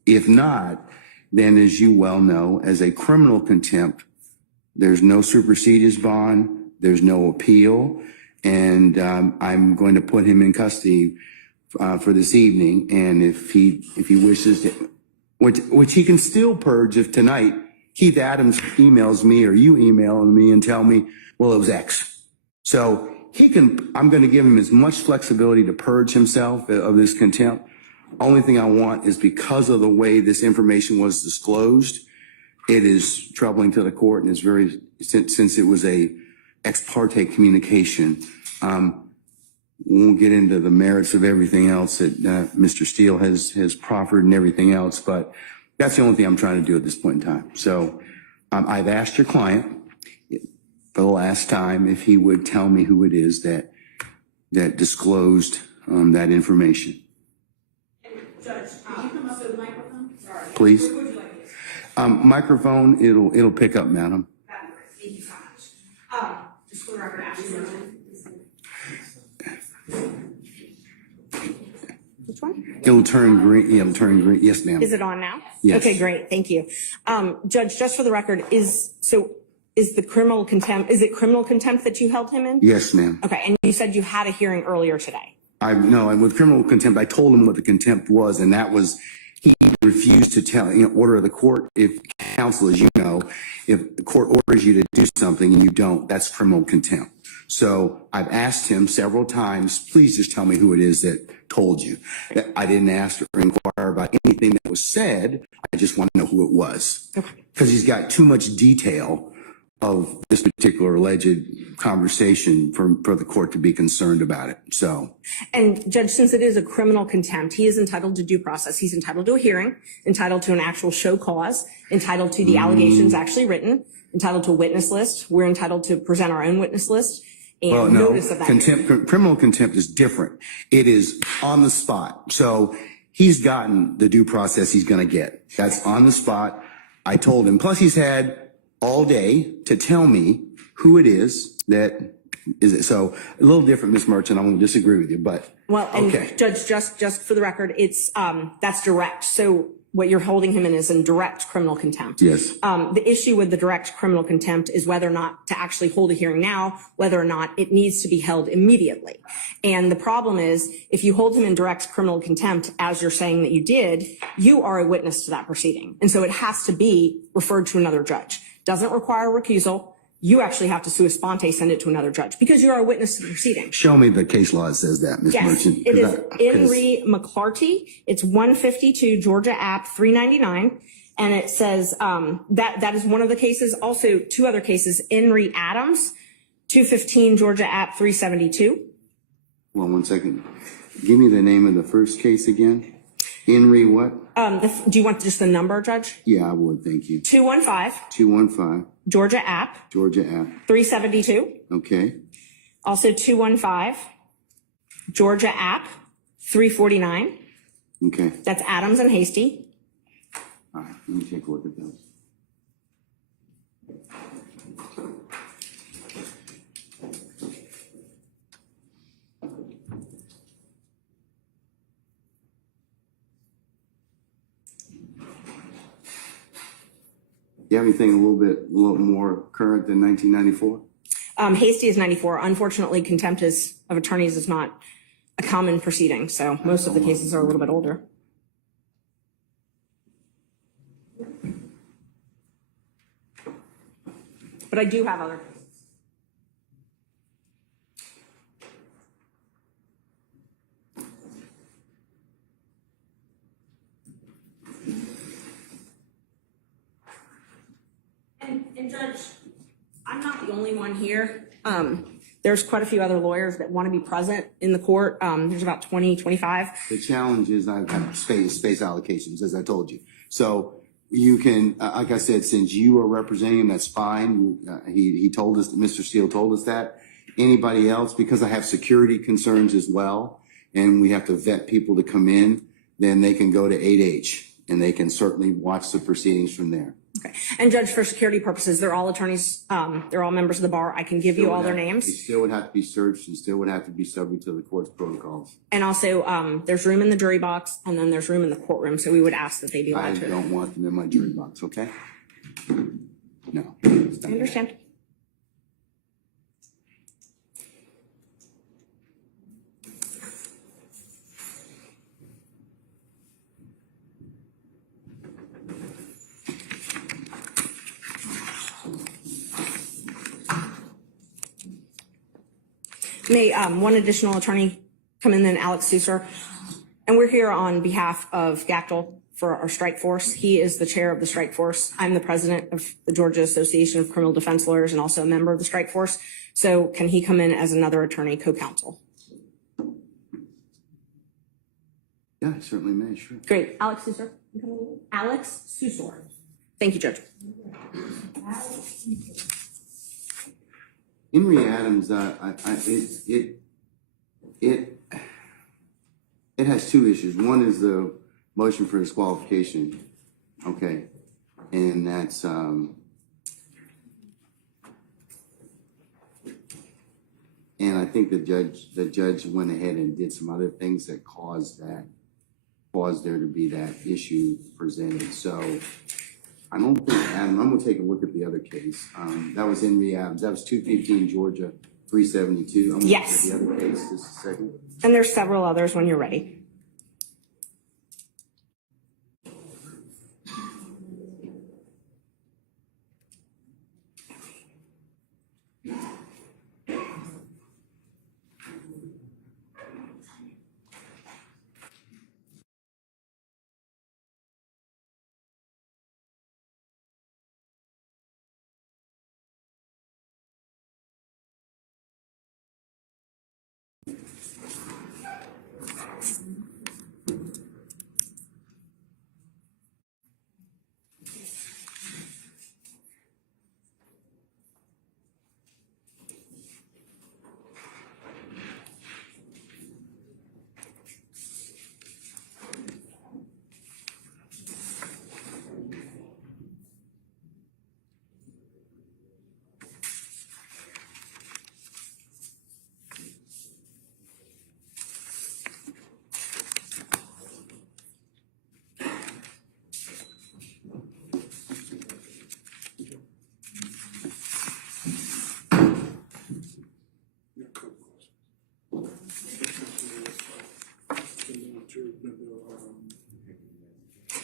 If not, then as you well know, as a criminal contempt, there's no supersedes bond, there's no appeal, and I'm going to put him in custody for this evening. And if he wishes to, which he can still purge if tonight Keith Adams emails me or you email me and tell me, well, it was X. So I'm going to give him as much flexibility to purge himself of this contempt. Only thing I want is, because of the way this information was disclosed, it is troubling to the court, and it's very, since it was a ex parte communication. We won't get into the merits of everything else that Mr. Steele has proffered and everything else, but that's the only thing I'm trying to do at this point in time. So I've asked your client for the last time if he would tell me who it is that disclosed that information. Judge, can you come up with a microphone? Sorry. Please. Where would you like this? Microphone, it'll pick up, madam. That'd be great. Thank you so much. Just for the record, Ashley. Which one? It'll turn green. Yeah, it'll turn green. Yes, ma'am. Is it on now? Yes. Okay, great. Thank you. Judge, just for the record, is the criminal contempt, is it criminal contempt that you held him in? Yes, ma'am. Okay, and you said you had a hearing earlier today. And with criminal contempt, I told him what the contempt was, and that was he refused to tell, order of the court. If counsel, as you know, if the court orders you to do something and you don't, that's criminal contempt. So I've asked him several times, please just tell me who it is that told you. I didn't ask or inquire about anything that was said. I just want to know who it was. Okay. Because he's got too much detail of this particular alleged conversation for the court to be concerned about it. So. And Judge, since it is a criminal contempt, he is entitled to due process. He's entitled to a hearing, entitled to an actual show cause, entitled to the allegations actually written, entitled to a witness list. We're entitled to present our own witness list and notice of that. Criminal contempt is different. It is on the spot. So he's gotten the due process he's going to get. That's on the spot. I told him. Plus, he's had all day to tell me who it is that is it. So a little different, Ms. Merchant. I'm going to disagree with you, but well, and okay. Judge, just for the record, it's that's direct. So what you're holding him in is in direct criminal contempt. Yes. The issue with the direct criminal contempt is whether or not to actually hold a hearing now, whether or not it needs to be held immediately. And the problem is, if you hold him in direct criminal contempt, as you're saying that you did, you are a witness to that proceeding. And so it has to be referred to another judge. Doesn't require recusal. You actually have to sua sponte send it to another judge because you are a witness to the proceeding. Show me the case law that says that, Ms. Yes, Merchant. it is Henry McClarty. It's 152 Georgia App 399. And it says that is one of the cases. Also, two other cases, Henry Adams, 215 Georgia App 372. Well, 1 second. Give me the name of the first case again. Henry what? Do you want just the number, Judge? Yeah, I would. Thank you. 215. 215. Georgia App. Georgia App. 372. Okay. Also 215. Georgia App. 349. Okay. That's Adams and Hasty. All right. Let me take a look at those. You have anything a little more current than 1994? Hasty is 94. Unfortunately, contempt of attorneys is not a common proceeding, so most of the cases are a little bit older. But I do have other cases. And Judge, I'm not the only one here. There's quite a few other lawyers that want to be present in the court. There's about 20, 25. The challenge is I have space allocations, as I told you. So you can, like I said, since you are representing him, that's fine. He told us, Mr. Steele told us that. Anybody else, because I have security concerns as well, and we have to vet people to come in, then they can go to 8H, and they can certainly watch the proceedings from there. Okay. And Judge, for security purposes, they're all attorneys, they're all members of the bar. I can give you all their They names. still would have to be searched and still would have to be subject to the court's protocols. And also, there's room in the jury box and then there's room in the courtroom. So we would ask that they be I allowed to. don't want them in my jury box, okay? No. I understand. May one additional attorney come in, then Alex Susser. And we're here on behalf of Gactel for our strike force. He is the chair of the strike force. I'm the president of the Georgia Association of Criminal Defense Lawyers and also a member of the strike force. So can he come in as another attorney co-counsel? Yeah, I certainly may, sure. Great. Alex Susser. Alex Susser. Thank you, Judge. Henry Adams, it has two issues. One is the motion for disqualification, okay, and that's and I think the judge went ahead and did some other things that caused there to be that issue presented. So I don't think Adam. I'm gonna take a look at the other case. That was Henry Adams. That was 215 Georgia 372. I'm gonna Yes. look at the other case just a second. And there's several others when you're ready.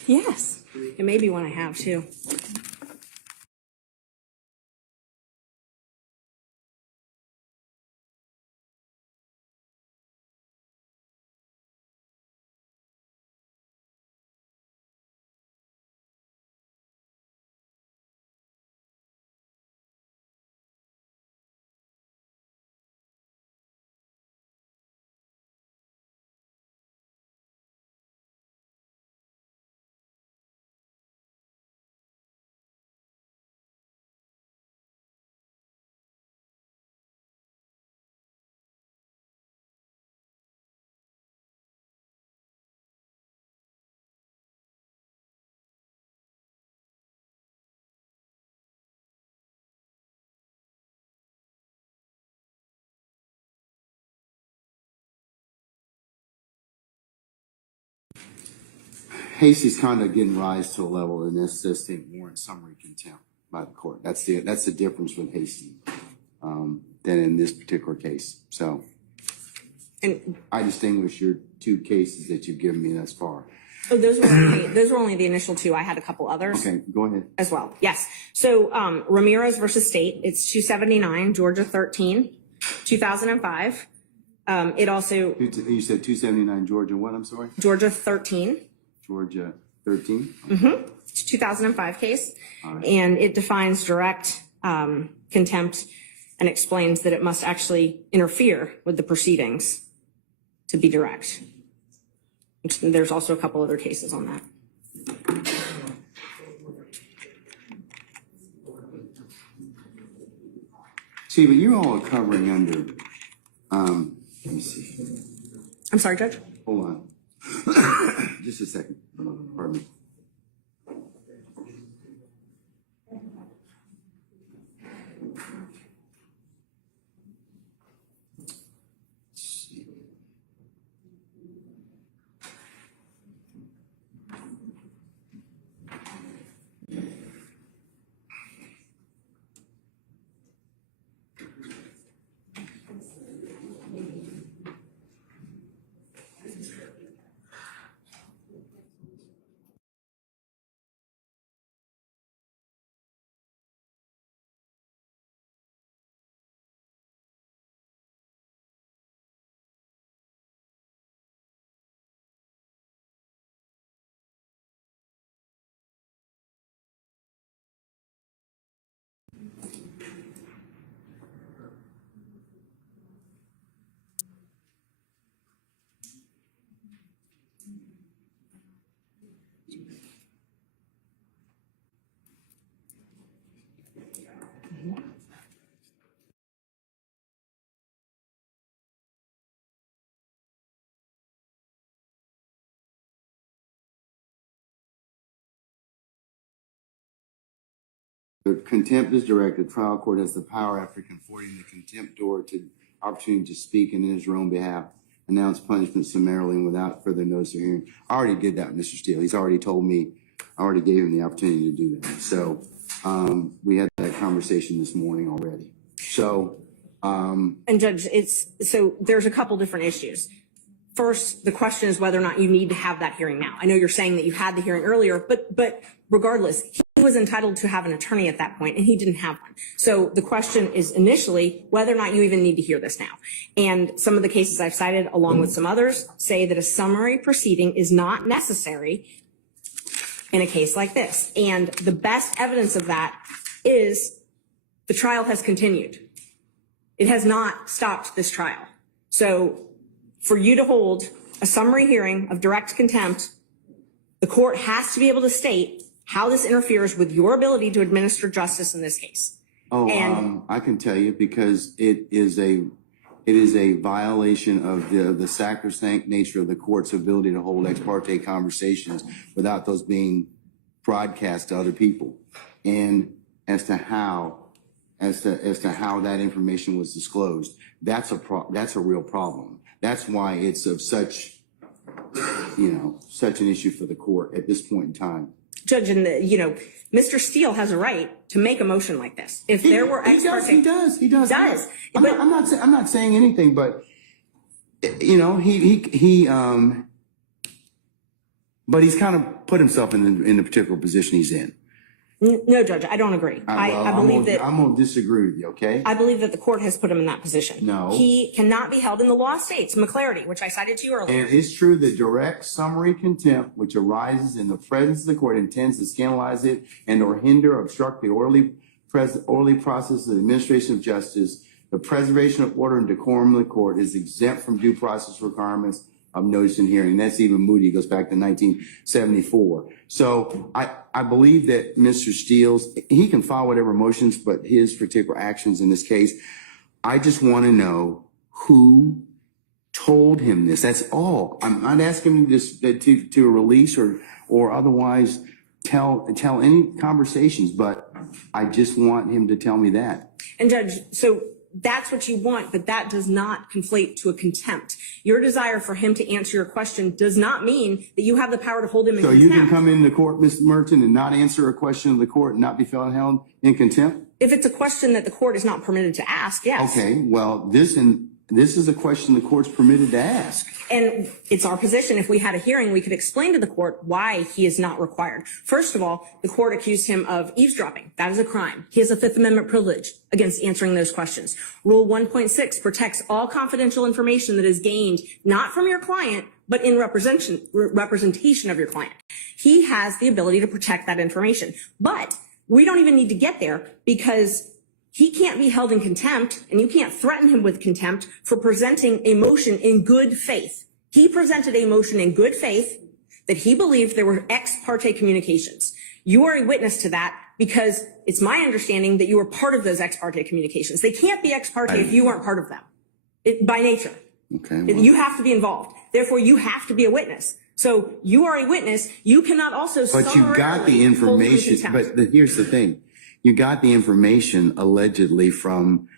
Yes, it may be one I have too. Hasty's conduct didn't rise to a level that necessitates warrant summary contempt by the court. That's the difference with Hasty than in this particular case. So I distinguish your two cases that you've given me thus far. Oh, those were only the initial two. I had a couple others. Okay, go ahead. As well. Yes. So Ramirez versus State, it's 279 Georgia 13, 2005. It also You said 279 Georgia what? I'm sorry. Georgia 13. Georgia 13. Mm-hmm. It's a 2005 case, right. And it defines direct contempt and explains that it must actually interfere with the proceedings to be direct. There's also a couple other cases on that. See, but you all are covering under, let me see. I'm sorry, Judge? Hold on. Just a second. Pardon me. The contempt is direct. The trial court has the power after confording the contempt door to opportunity to speak and in his own behalf announce punishment summarily and without further notice or hearing. I already did that, Mr. Steele. He's already told me, I already gave him the opportunity to do that. So we had that conversation this morning already. So and Judge, so there's a couple different issues. First, the question is whether or not you need to have that hearing now. I know you're saying that you had the hearing earlier, but regardless, he was entitled to have an attorney at that point, and he didn't have one. So the question is initially whether or not you even need to hear this now. And some of the cases I've cited, along with some others, say that a summary proceeding is not necessary in a case like this. And the best evidence of that is the trial has continued. It has not stopped this trial. So for you to hold a summary hearing of direct contempt, the court has to be able to state how this interferes with your ability to administer justice in this case. I can tell you because it is a violation of the sacrosanct nature of the court's ability to hold ex parte conversations without those being broadcast to other people. And as to how that information was disclosed, that's a real problem. That's why it's of such an issue for the court at this point in time. Judge, and Mr. Steele has a right to make a motion like this. If there were ex parte, he does. I'm not saying anything, but but he's kind of put himself in the particular position he's in. No, Judge, I don't agree. I believe that I'm going to disagree with you, okay? I believe that the court has put him in that position. No. He cannot be held in the law states, McClarity, which I cited to you earlier. And it's true that direct summary contempt, which arises in the presence of the court, intends to scandalize it and or hinder, obstruct the orderly process of the administration of justice. The preservation of order and decorum of the court is exempt from due process requirements of notice and hearing. That's even Moody, goes back to 1974. So I believe that Mr. Steele's, he can file whatever motions, but his particular actions in this case, I just want to know who told him this. That's all. I'm not asking him to release or otherwise tell any conversations, but I just want him to tell me that. And Judge, so that's what you want, but that does not conflate to a contempt. Your desire for him to answer your question does not mean that you have the power to hold him in contempt. So you can come into court, Mr. Merton, and not answer a question of the court and not be held in contempt? If it's a question that the court is not permitted to ask, yes. Okay, well, this is a question the court's permitted to ask. And it's our position, if we had a hearing, we could explain to the court why he is not required. First of all, the court accused him of eavesdropping. That is a crime. He has a Fifth Amendment privilege against answering those questions. Rule 1.6 protects all confidential information that is gained not from your client, but in representation of your client. He has the ability to protect that information. But we don't even need to get there because he can't be held in contempt, and you can't threaten him with contempt for presenting a motion in good faith. He presented a motion in good faith that he believed there were ex parte communications. You are a witness to that because it's my understanding that you were part of those ex parte communications. They can't be ex parte if you weren't part of them, by nature. Okay. Well, you have to be involved. Therefore, you have to be a witness. So you are a witness. You cannot also but you got the information. But here's the thing. You got the information allegedly from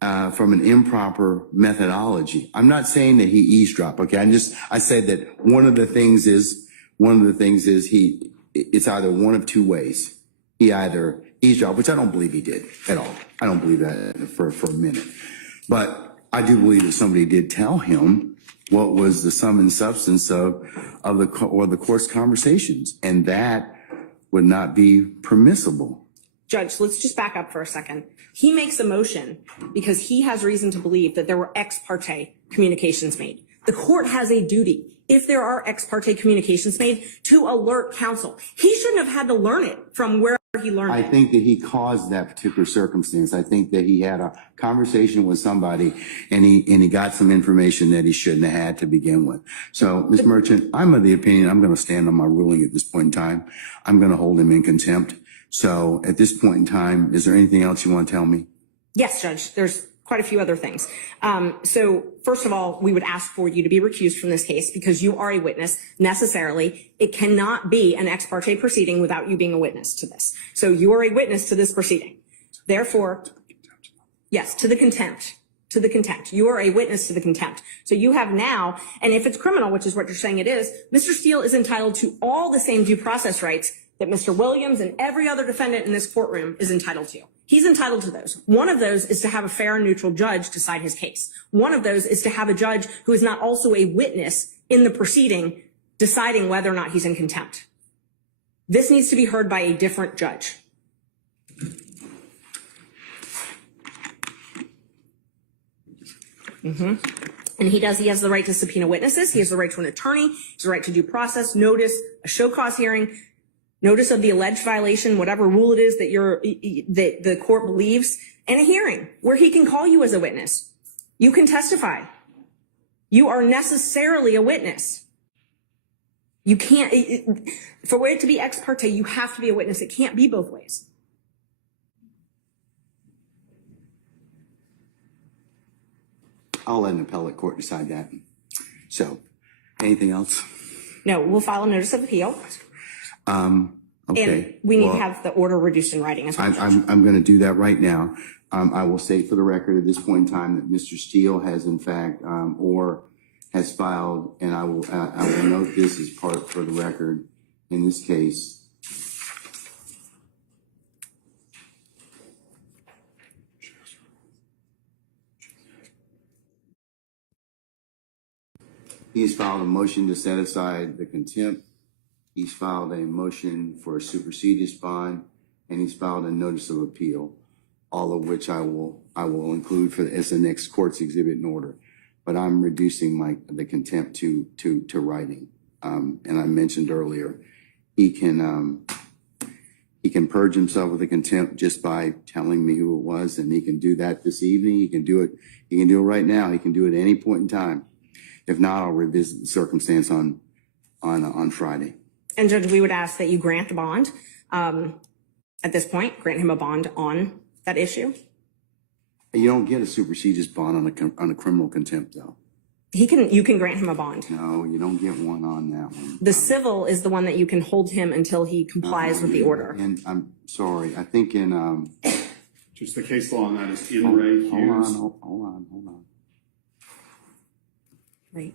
an improper methodology. I'm not saying that he eavesdropped. Okay, I said that one of the things is it's either one of two ways. He either eavesdropped, which I don't believe he did at all. I don't believe that for a minute. But I do believe that somebody did tell him what was the sum and substance of the court's conversations, and that would not be permissible. Judge, let's just back up for a second. He makes a motion because he has reason to believe that there were ex parte communications made. The court has a duty, if there are ex parte communications made, to alert counsel. He shouldn't have had to learn it from wherever he learned it. I think that he caused that particular circumstance. I think that he had a conversation with somebody and he got some information that he shouldn't have had to begin with. So, Ms. Merchant, I'm of the opinion I'm going to stand on my ruling at this point in time. I'm going to hold him in contempt. So at this point in time, is there anything else you want to tell me? Yes, Judge. There's quite a few other things. So first of all, we would ask for you to be recused from this case because you are a witness necessarily. It cannot be an ex parte proceeding without you being a witness to this. So you are a witness to this proceeding. Therefore, yes, to the contempt. To the contempt. You are a witness to the contempt. So you have now, and if it's criminal, which is what you're saying it is, Mr. Steele is entitled to all the same due process rights that Mr. Williams and every other defendant in this courtroom is entitled to. He's entitled to those. One of those is to have a fair and neutral judge decide his case. One of those is to have a judge who is not also a witness in the proceeding deciding whether or not he's in contempt. This needs to be heard by a different judge. And he has the right to subpoena witnesses. He has the right to an attorney. He has the right to due process, notice, a show cause hearing, notice of the alleged violation, whatever rule it is that that the court believes, and a hearing where he can call you as a witness. You can testify. You are necessarily a witness. You can't, for it to be ex parte, you have to be a witness. It can't be both ways. I'll let an appellate court decide that. So, anything else? No, we'll file a notice of appeal. Okay. And we need to have the order reduced in writing as well. I'm going to do that right now. I will say for the record at this point in time that Mr. Steele has in fact, or has filed, and I will note this as part for the record in this case. He has filed a motion to set aside the contempt. He's filed a motion for a supersedis bond, and he's filed a notice of appeal, all of which I will include as the next court's exhibit in order. But I'm reducing the contempt to writing. And I mentioned earlier, he can purge himself of the contempt just by telling me who it was, and he can do that this evening. He can do it. He can do it right now. He can do it at any point in time. If not, I'll revisit the circumstance on Friday. And Judge, we would ask that you grant a bond. At this point, grant him a bond on that issue. You don't get a supersedis bond on a criminal contempt, though. You can grant him a bond. No, you don't get one on that one. The civil is the one that you can hold him until he complies with the order. And I'm sorry, I think in just the case law on that is in Ray Hughes. Hold on. Right.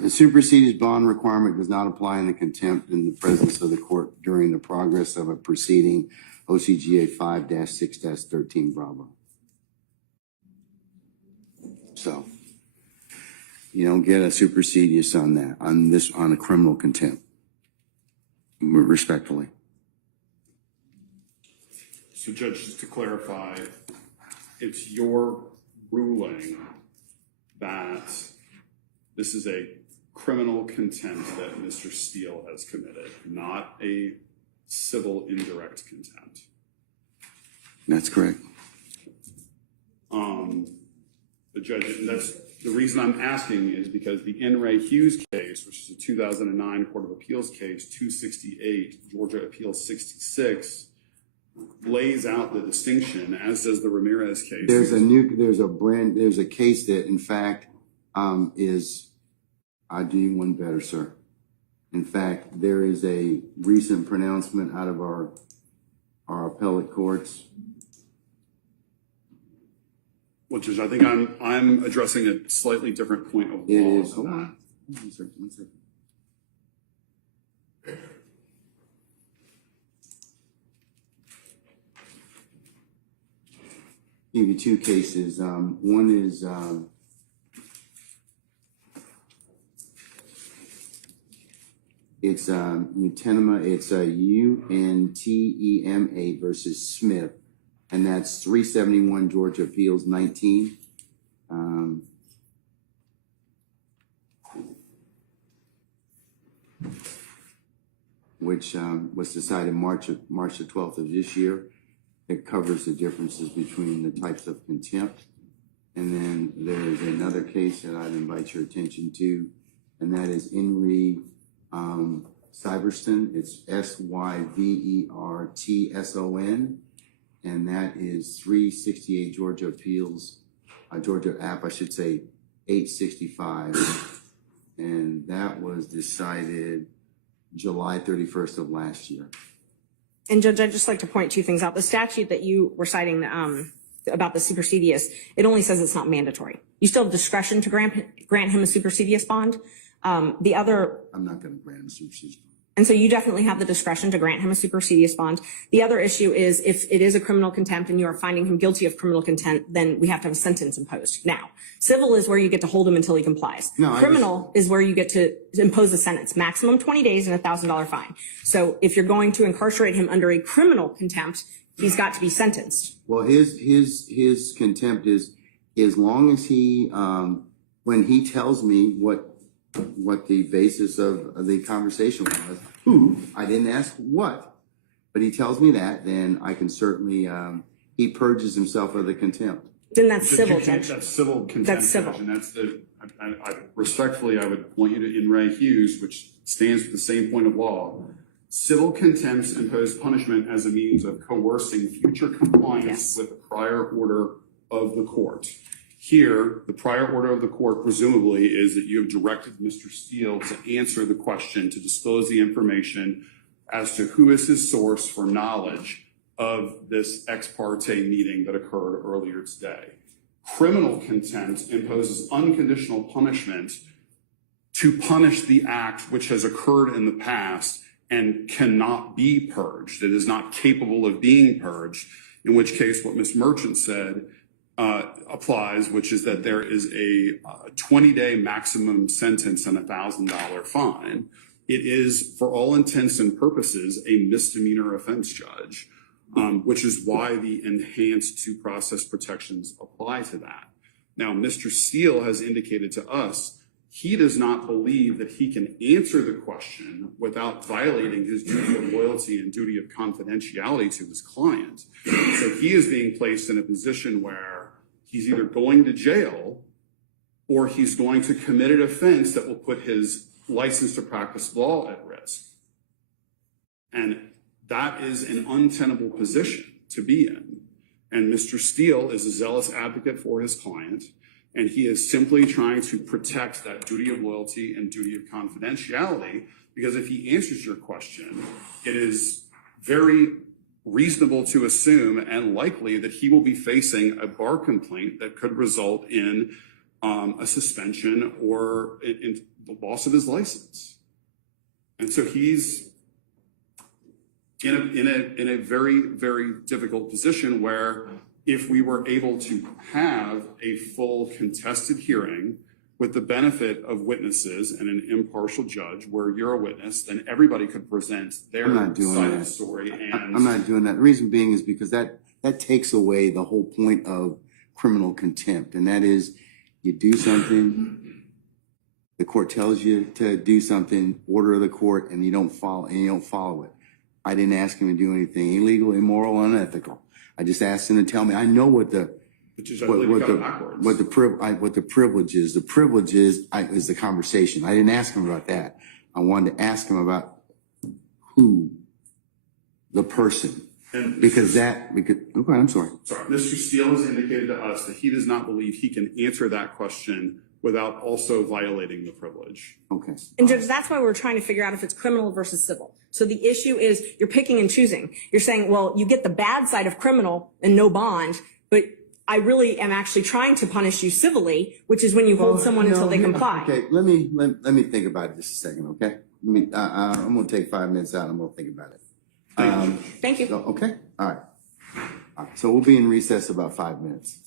The supersedis bond requirement does not apply in the contempt in the presence of the court during the progress of a proceeding, OCGA 5-6-13 Bravo. So you don't get a supersedis on that, on a criminal contempt, respectfully. So Judge, just to clarify, it's your ruling that this is a criminal contempt that Mr. Steele has committed, not a civil indirect contempt. That's correct. The judge, that's the reason I'm asking is because the N. Ray Hughes case, which is a 2009 Court of Appeals case, 268, Georgia Appeals 66, lays out the distinction, as does the Ramirez case. There's a case that in fact is, I'll do you one better, sir. In fact, there is a recent pronouncement out of our appellate courts. Well, Judge, I think I'm addressing a slightly different point of law. It is. Hold on. One second. Give you two cases. One is it's Untema. It's UNTEMA versus Smith, and that's 371 Georgia Appeals 19. which was decided March the 12th of this year. It covers the differences between the types of contempt. And then there's another case that I'd invite your attention to, and that is Henry Syverson. It's Syvertson, and that is 368 Georgia Appeals, Georgia App, I should say, 865. And that was decided July 31st of last year. And Judge, I'd just like to point two things out. The statute that you were citing about the supersedious, it only says it's not mandatory. You still have discretion to grant him a supersedious bond. The other, I'm not going to grant him a supersedious bond. and so you definitely have the discretion to grant him a supersedious bond. The other issue is if it is a criminal contempt and you are finding him guilty of criminal contempt, then we have to have a sentence imposed. Now, civil is where you get to hold him until he complies. No, criminal is where you get to impose a sentence, maximum 20 days and $1,000 fine. So if you're going to incarcerate him under a criminal contempt, he's got to be sentenced. Well, his contempt is as long as he, when he tells me what the basis of the conversation was, who, I didn't ask what, but he tells me that, then I can certainly, he purges himself of the contempt. Then that's civil, Judge. That's civil contempt. That's civil. Judge, and that's respectfully, I would point you to In Re Hughes, which stands for the same point of law. Civil contempts impose punishment as a means of coercing future compliance with the prior order of the court. Here, the prior order of the court presumably is that you have directed Mr. Steele to answer the question, to disclose the information as to who is his source for knowledge of this ex parte meeting that occurred earlier today. Criminal contempt imposes unconditional punishment to punish the act which has occurred in the past and cannot be purged. It is not capable of being purged, in which case what Ms. Merchant said applies, which is that there is a 20-day maximum sentence and $1,000 fine. It is, for all intents and purposes, a misdemeanor offense, Judge, which is why the enhanced due process protections apply to that. Now, Mr. Steele has indicated to us he does not believe that he can answer the question without violating his duty of loyalty and duty of confidentiality to his client. So he is being placed in a position where he's either going to jail or he's going to commit an offense that will put his license to practice law at risk. And that is an untenable position to be in. And Mr. Steele is a zealous advocate for his client, and he is simply trying to protect that duty of loyalty and duty of confidentiality, because if he answers your question, it is very reasonable to assume and likely that he will be facing a bar complaint that could result in a suspension or in the loss of his license. And so he's in a very, very difficult position where if we were able to have a full contested hearing with the benefit of witnesses and an impartial judge where you're a witness, then everybody could present their side of the story. And I'm not doing that. The reason being is because that takes away the whole point of criminal contempt. And that is, you do something, the court tells you to do something, order of the court, and you don't follow it. I didn't ask him to do anything illegal, immoral, unethical. I just asked him to tell me. I know what the privilege is. The privilege is the conversation. I didn't ask him about that. I wanted to ask him about who, the person, because okay, I'm sorry. Sorry, Mr. Steele has indicated to us that he does not believe he can answer that question without also violating the privilege. Okay. And Judge, that's why we're trying to figure out if it's criminal versus civil. So the issue is you're picking and choosing. You're saying, well, you get the bad side of criminal and no bond, but I really am actually trying to punish you civilly, which is when you hold someone until they comply. Okay, let me think about it just a second, okay? I'm gonna take 5 minutes out and I'm gonna think about it. Thank you. Okay, all right. So we'll be in recess about 5 minutes.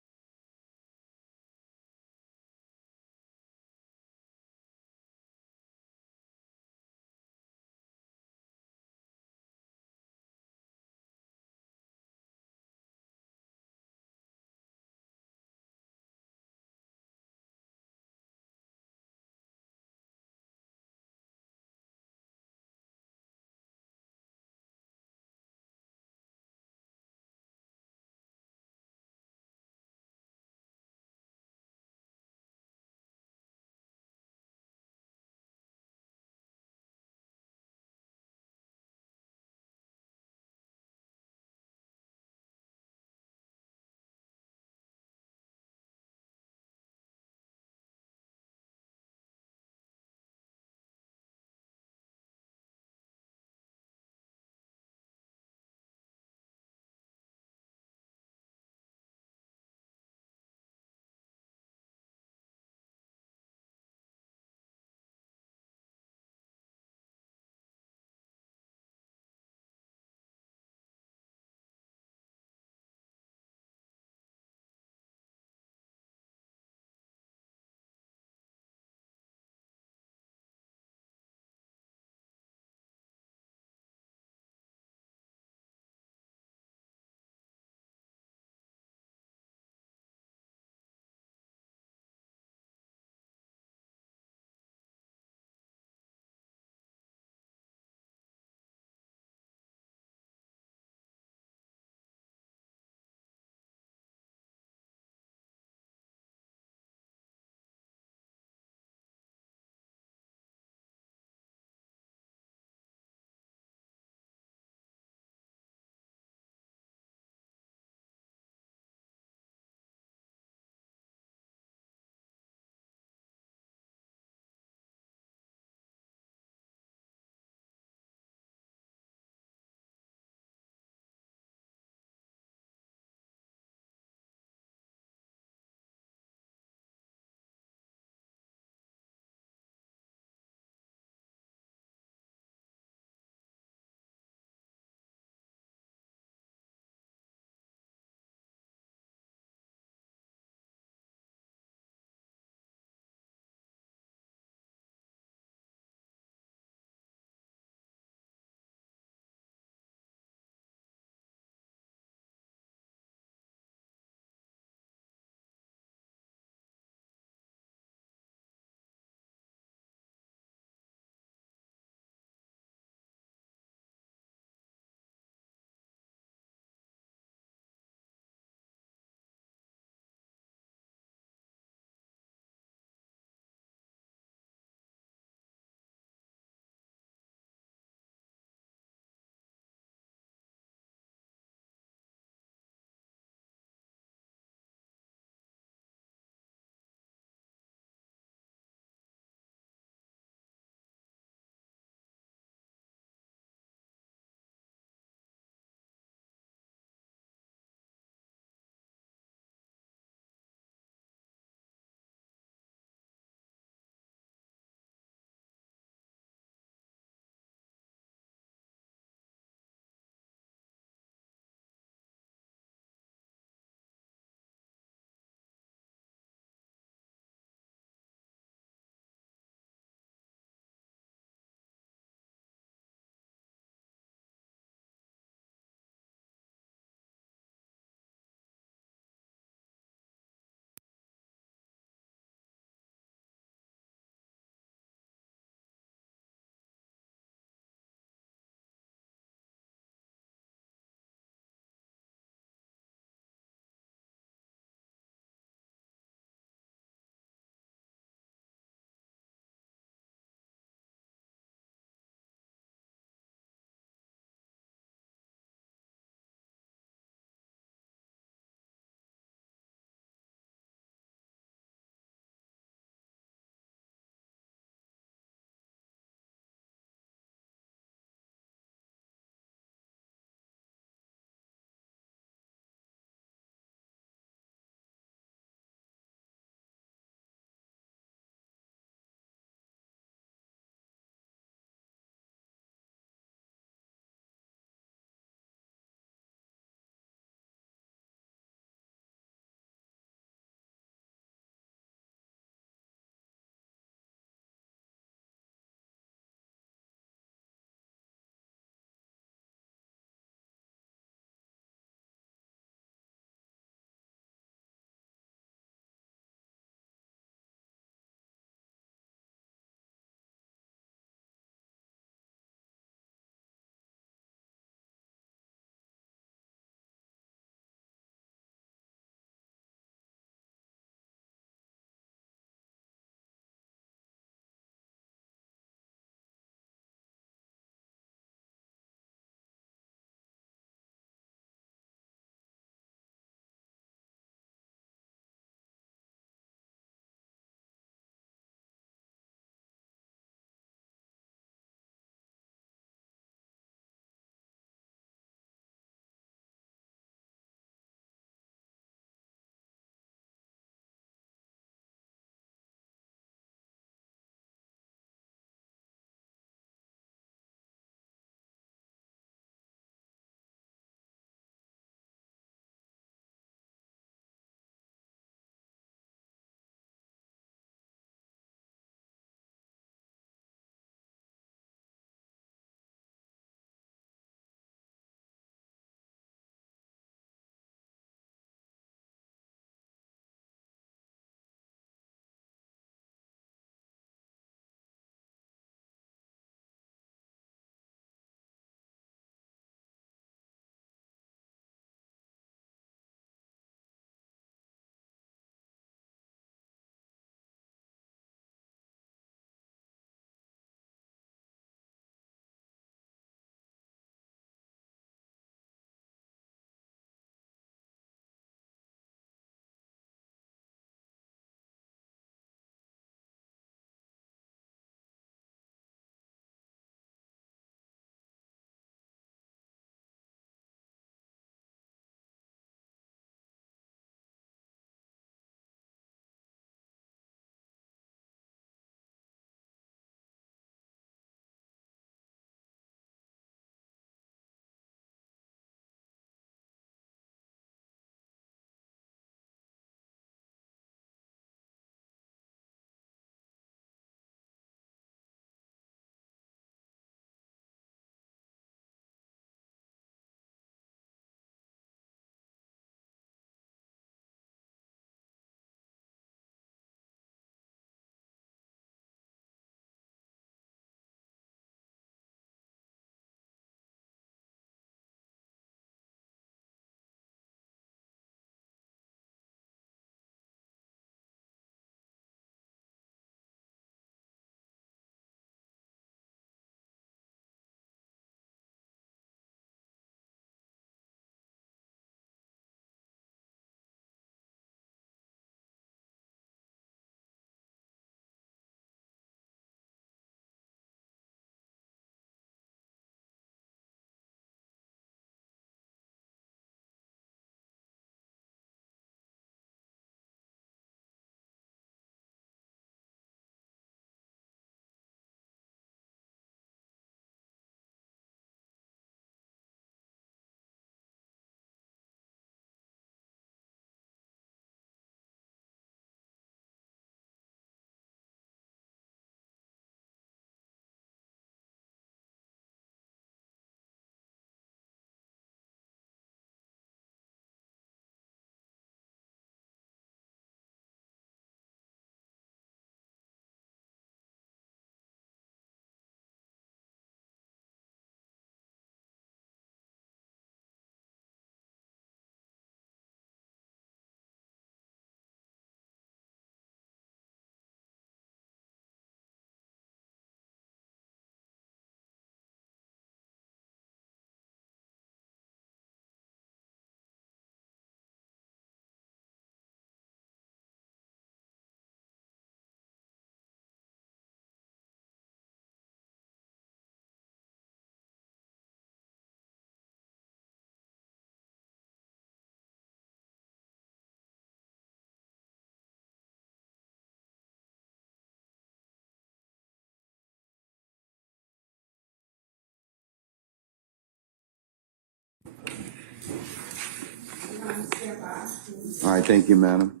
All right, thank you, madam.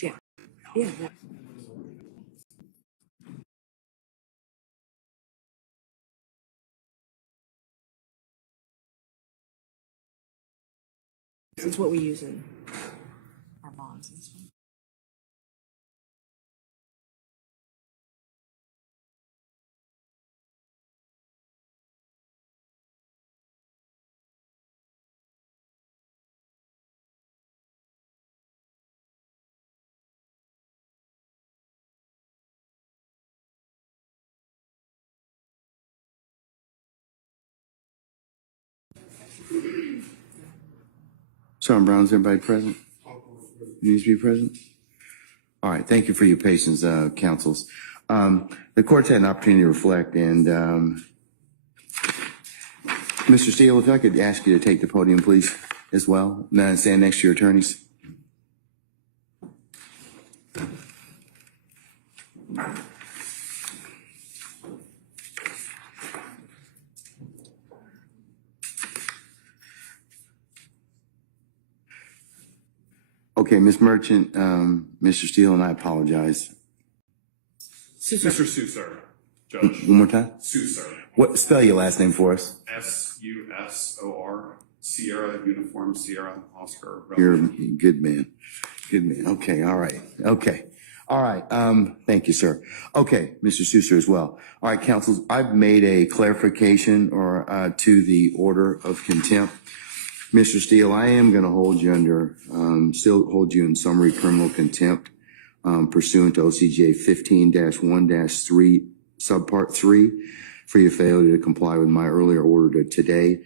Yeah. Yeah. It's what we use in our bonds and stuff. Sergeant Brown, is everybody present? Needs to be present? All right, thank you for your patience, counsels. The court's had an opportunity to reflect, and Mr. Steele, if I could ask you to take the podium, please, as well, and stand next to your attorneys. Okay, Ms. Merchant, Mr. Steele, and I apologize. Mr. Susar, Judge. One more time? Susar. What, spell your last name for us? Susor, Sierra, Uniform, Sierra, Oscar. You're a good man. Good man. Okay, all right. Okay. All right. Thank you, sir. Okay, Mr. Susar as well. All right, counsels, I've made a clarification or to the order of contempt. Mr. Steele, I am going to hold you under, still hold you in summary criminal contempt pursuant to OCGA 15-1-3, subpart 3, for your failure to comply with my earlier order today.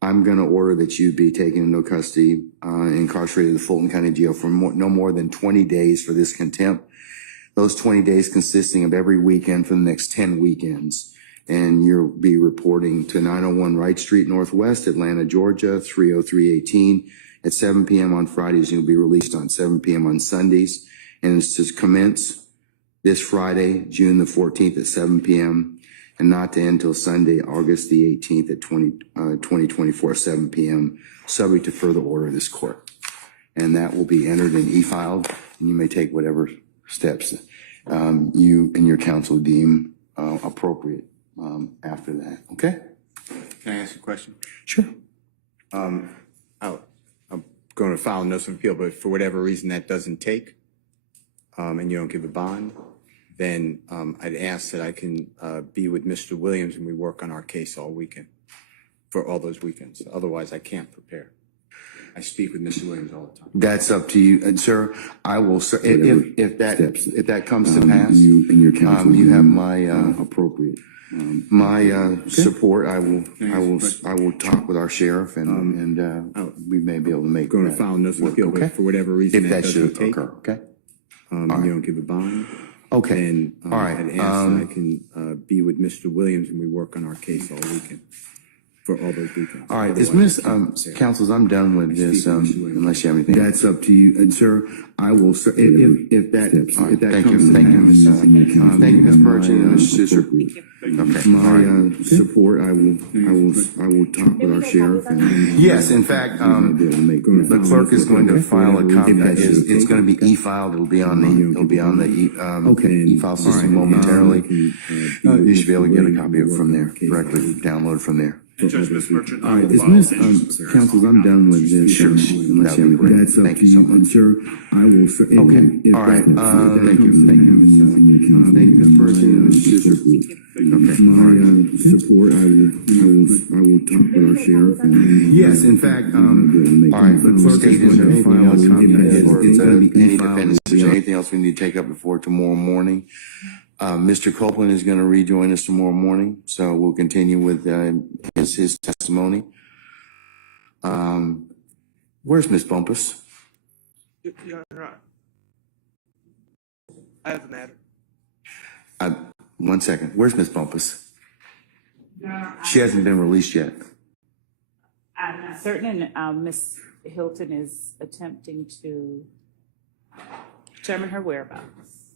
I'm going to order that you be taken into custody, incarcerated in the Fulton County Jail for no more than 20 days for this contempt. Those 20 days consisting of every weekend for the next 10 weekends. And you'll be reporting to 901 Wright Street Northwest, Atlanta, Georgia, 30318 at 7 p.m. on Fridays. You'll be released on 7 p.m. on Sundays. And it's to commence this Friday, June the 14th at 7 p.m. and not to end until Sunday, August the 18th at 2024, 7 p.m., subject to further order of this court. And that will be entered and e-filed, and you may take whatever steps you and your counsel deem appropriate after that. Okay? Can I ask a question? Sure. I'm going to file a notice of appeal, but for whatever reason that doesn't take, and you don't give a bond, then I'd ask that I can be with Mr. Williams and we work on our case all weekend, for all those weekends. Otherwise, I can't prepare. I speak with Mr. Williams all the time. That's up to you, and sir. I will, sir. If that comes to pass, you and your counsel, you have my appropriate. My support. I will talk with our sheriff and we may be able to make. Going to file a notice of appeal, but for whatever reason if that should take, occur. Okay. You don't give a bond. Okay. Then all right. I'd ask that I can be with Mr. Williams and we work on our case all weekend. For all those weekends. All right, is Miss counsels, I'm done with this, unless you have anything. That's up to you, and sir, I will, sir, if that thank you, thank you, Ms. Merchant and Ms. Susar. Okay, my support, I will talk with our sheriff. Yes, in fact, the clerk is going to file a copy. It's going to be e-filed. It'll be on the e-file system momentarily. You should be able to get a copy of it from there, directly download from there. Judge, Ms. Merchant. All right, is Ms. counsels, I'm done with this. Unless you have anything. Thank you so much. Sir, I will. Okay. All right. Thank you. Thank you. Thank you, Ms. Merchant. Okay. My support. I will talk with our sheriff. Yes, in fact. All right. The clerk is going to file a copy. It's going to be any defendants. Is there anything else we need to take up before tomorrow morning? Mr. Copeland is going to rejoin us tomorrow morning, so we'll continue with his testimony. Where's Miss Bumpus? You're right. I have the matter. 1 second. Where's Miss Bumpus? She hasn't been released yet. I'm not certain, and Ms. Hilton is attempting to determine her whereabouts.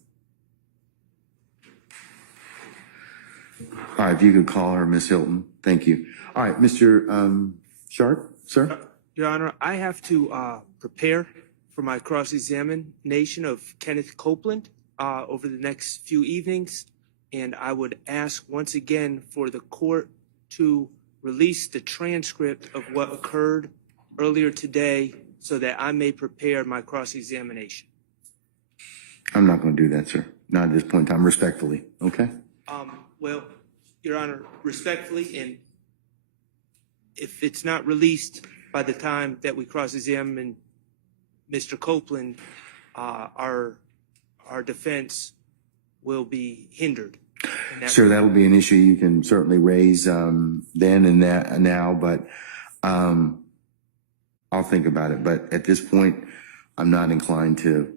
All right, if you could call her, Miss Hilton. Thank you. All right, Mr. Sharp, sir? Your Honor, I have to prepare for my cross-examination of Kenneth Copeland over the next few evenings, and I would ask once again for the court to release the transcript of what occurred earlier today so that I may prepare my cross-examination. I'm not going to do that, sir. Not at this point in time, respectfully, okay? Well, Your Honor, respectfully, and if it's not released by the time that we cross-examine Mr. Copeland, our defense will be hindered. Sir, that'll be an issue you can certainly raise then and now, but I'll think about it. But at this point, I'm not inclined to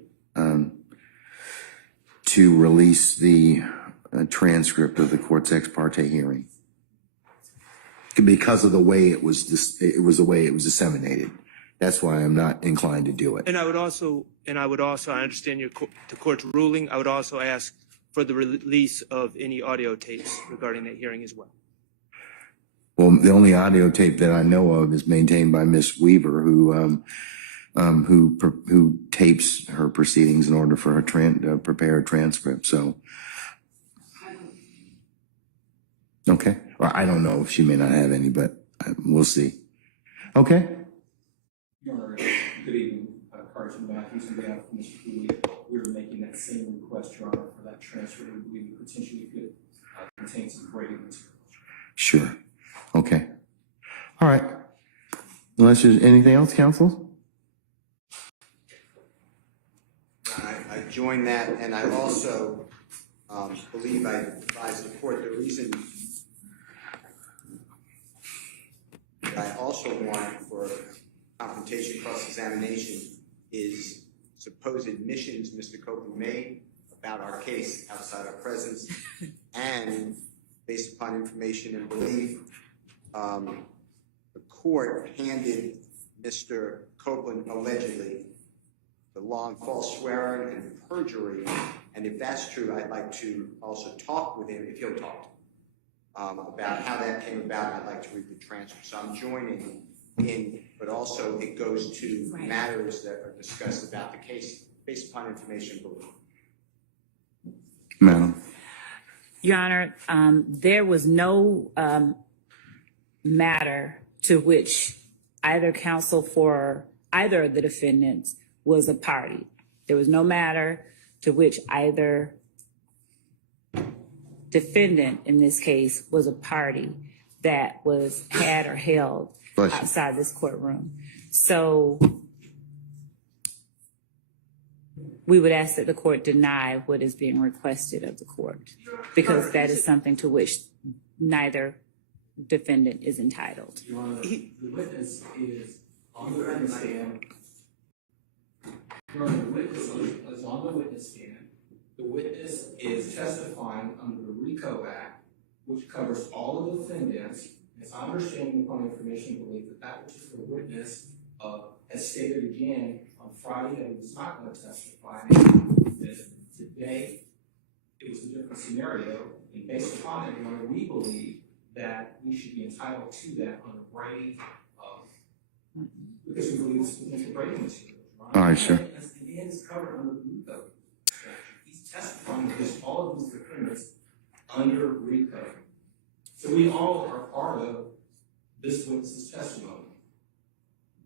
release the transcript of the court's ex parte hearing because of the way it was the way it was disseminated. That's why I'm not inclined to do it. And I would also, I understand the court's ruling. I would also ask for the release of any audio tapes regarding that hearing as well. Well, the only audio tape that I know of is maintained by Miss Weaver, who tapes her proceedings in order for her to prepare a transcript. So, okay. Well, I don't know if she may not have any, but we'll see. Okay. Your Honor, good evening. Carson Matthews on behalf of Mr. Cooley. We were making that same request, Your Honor, for that transfer. We believe it potentially could contain some Brady material. Sure. Okay. All right. Unless there's anything else, counsel? I join that, and I also believe I advise the court the reason that I also want for confrontation cross-examination is supposed admissions Mr. Copeland made about our case outside our presence, and based upon information and belief, the court handed Mr. Copeland allegedly the long false swearing and perjury, and if that's true, I'd like to also talk with him, if he'll talk, about how that came about. I'd like to read the transcript. So I'm joining in, but also it goes to matters that are discussed about the case based upon information and belief. Madam. Your Honor, there was no matter to which either counsel for either of the defendants was a party. There was no matter to which either defendant in this case was a party that was had or held outside this courtroom. So we would ask that the court deny what is being requested of the court, because that is something to which neither defendant is entitled. Your Honor, the witness is on the witness stand. Your Honor, the witness is on the witness stand. The witness is testifying under the RICO Act, which covers all of the defendants. It's my understanding upon information and belief that that particular witness has stated again on Friday that he was not going to testify. Today, it was a different scenario, and based upon it, Your Honor, we believe that we should be entitled to that under Brady, because we believe it's potential Brady material. All right, sir. And it's covered under the RICO statute. He's testifying against all of these defendants under RICO. So we all are part of this witness's testimony.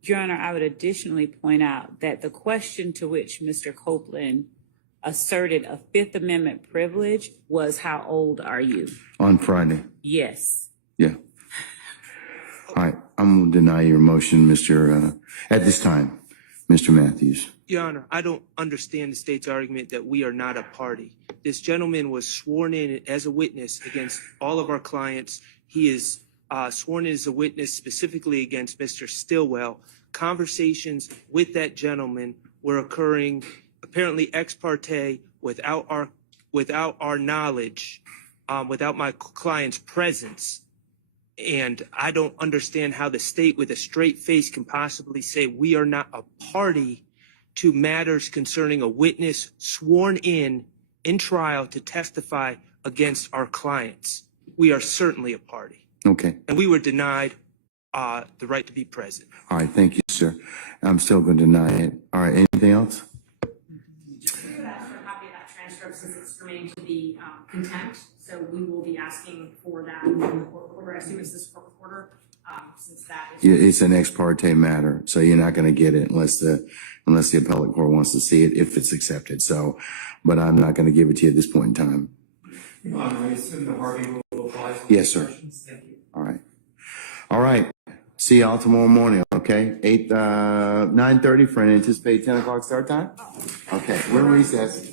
Your Honor, I would additionally point out that the question to which Mr. Copeland asserted a Fifth Amendment privilege was, how old are you? On Friday. Yes. Yeah. All right. I'm going to deny your motion, at this time, Mr. Matthews. Your Honor, I don't understand the state's argument that we are not a party. This gentleman was sworn in as a witness against all of our clients. He is sworn in as a witness specifically against Mr. Stillwell. Conversations with that gentleman were occurring apparently ex parte without our knowledge, without my client's presence. And I don't understand how the state with a straight face can possibly say we are not a party to matters concerning a witness sworn in trial to testify against our clients. We are certainly a party. Okay. And we were denied the right to be present. All right. Thank you, sir. I'm still going to deny it. All right. Anything else? We would ask for a copy of that transcript since it's germane to the contempt. So we will be asking for that in the court reporter. I assume it's this court reporter, since that is. Yeah, it's an ex parte matter, so you're not going to get it unless the appellate court wants to see it, if it's accepted. So, but I'm not going to give it to you at this point in time. I assume the Harvey rule applies. Yes, sir. Thank you. All right. All right. See y'all tomorrow morning, okay? 9:30 for an anticipated 10 o'clock start time? Okay, we're recessed.